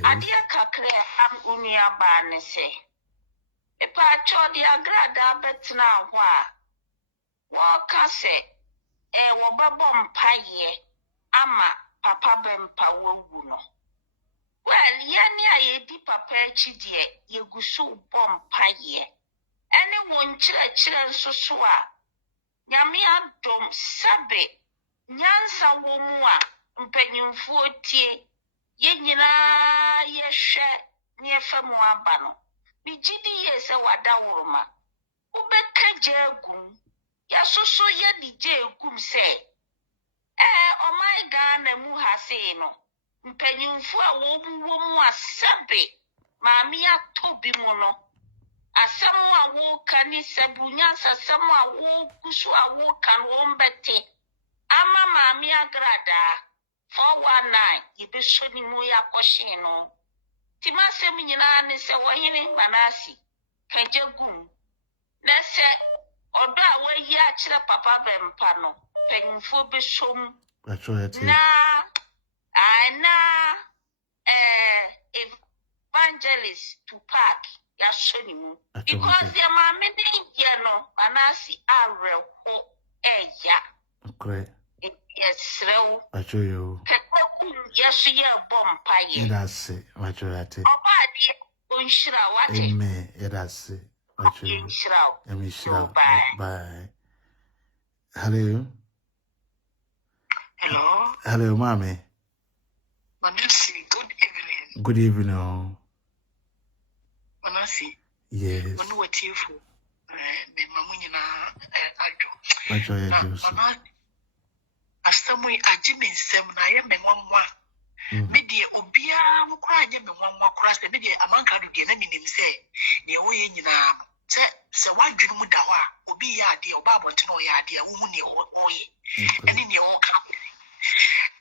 Adia kakre am unia ba ne se. Epa cho di Agradaa betna ho a. Wo ka se wo babo mpaye ama papa bempa wogu no. Well, yani ayedi papa echi de yegusu bom mpaye. Ene won chire nso so a. Nyame adom sabe nyansa wo mu a mpanyimfo tie ye nyina ye hwe ne efa mu aba no. Bi gidi ye se wada woroma. Ubeka jagum ya soso ye di jagum se oh my God, na mu ha sei no. Mpanyimfo a wo mu asabe maami atobi mu no. Asem a wo kani sabunya asem a wo kusu a wo kan wo mbete. Ama maami Agradaa 419 yebeso ni mu ya koshin no. Timasem nyina ne se wo hene Manasseh kajagum. Na se odo a wo yi a kire papa bempa no. Mpanyimfo besom na evangelist to park ya shoni mu because the mama dey no Manasseh areho eya okay yes rew acho yo yes ye bompaye that's it acho ate obade onshira wate amen that's it acho yo bye hello Hello, mommy Good evening. Oh. Manasseh. Yes. When we were tearful, me mamunyina ajo. Ajo ya Na Joseph. mama, asamwe ajime nsem na ye me nwanwa. Me di obia wo kwa anye me nwanwa kora se me di amanka do di na minim se ne wo ye nyina se wadwunu mu da ho a obi ya ade oba abonte no ya ade wo hu ne wo ye. Eni ne wo ka.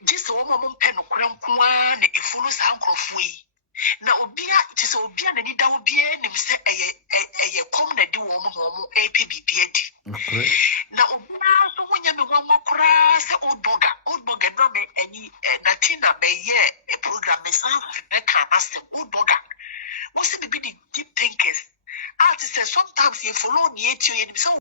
Jise wo mo mpe no kure nkoa na efunu sa nkrofo yi. Na obia jise obia na ni da obia nim se eye kom na di wo mo no mo epe bibia di. Na obia so wonya me nwanwa kora se old burger do me ani na tina be ye a program me sa be ka ase old burger. Wo se be the deep thinkers. Artists sometimes you follow the 8 year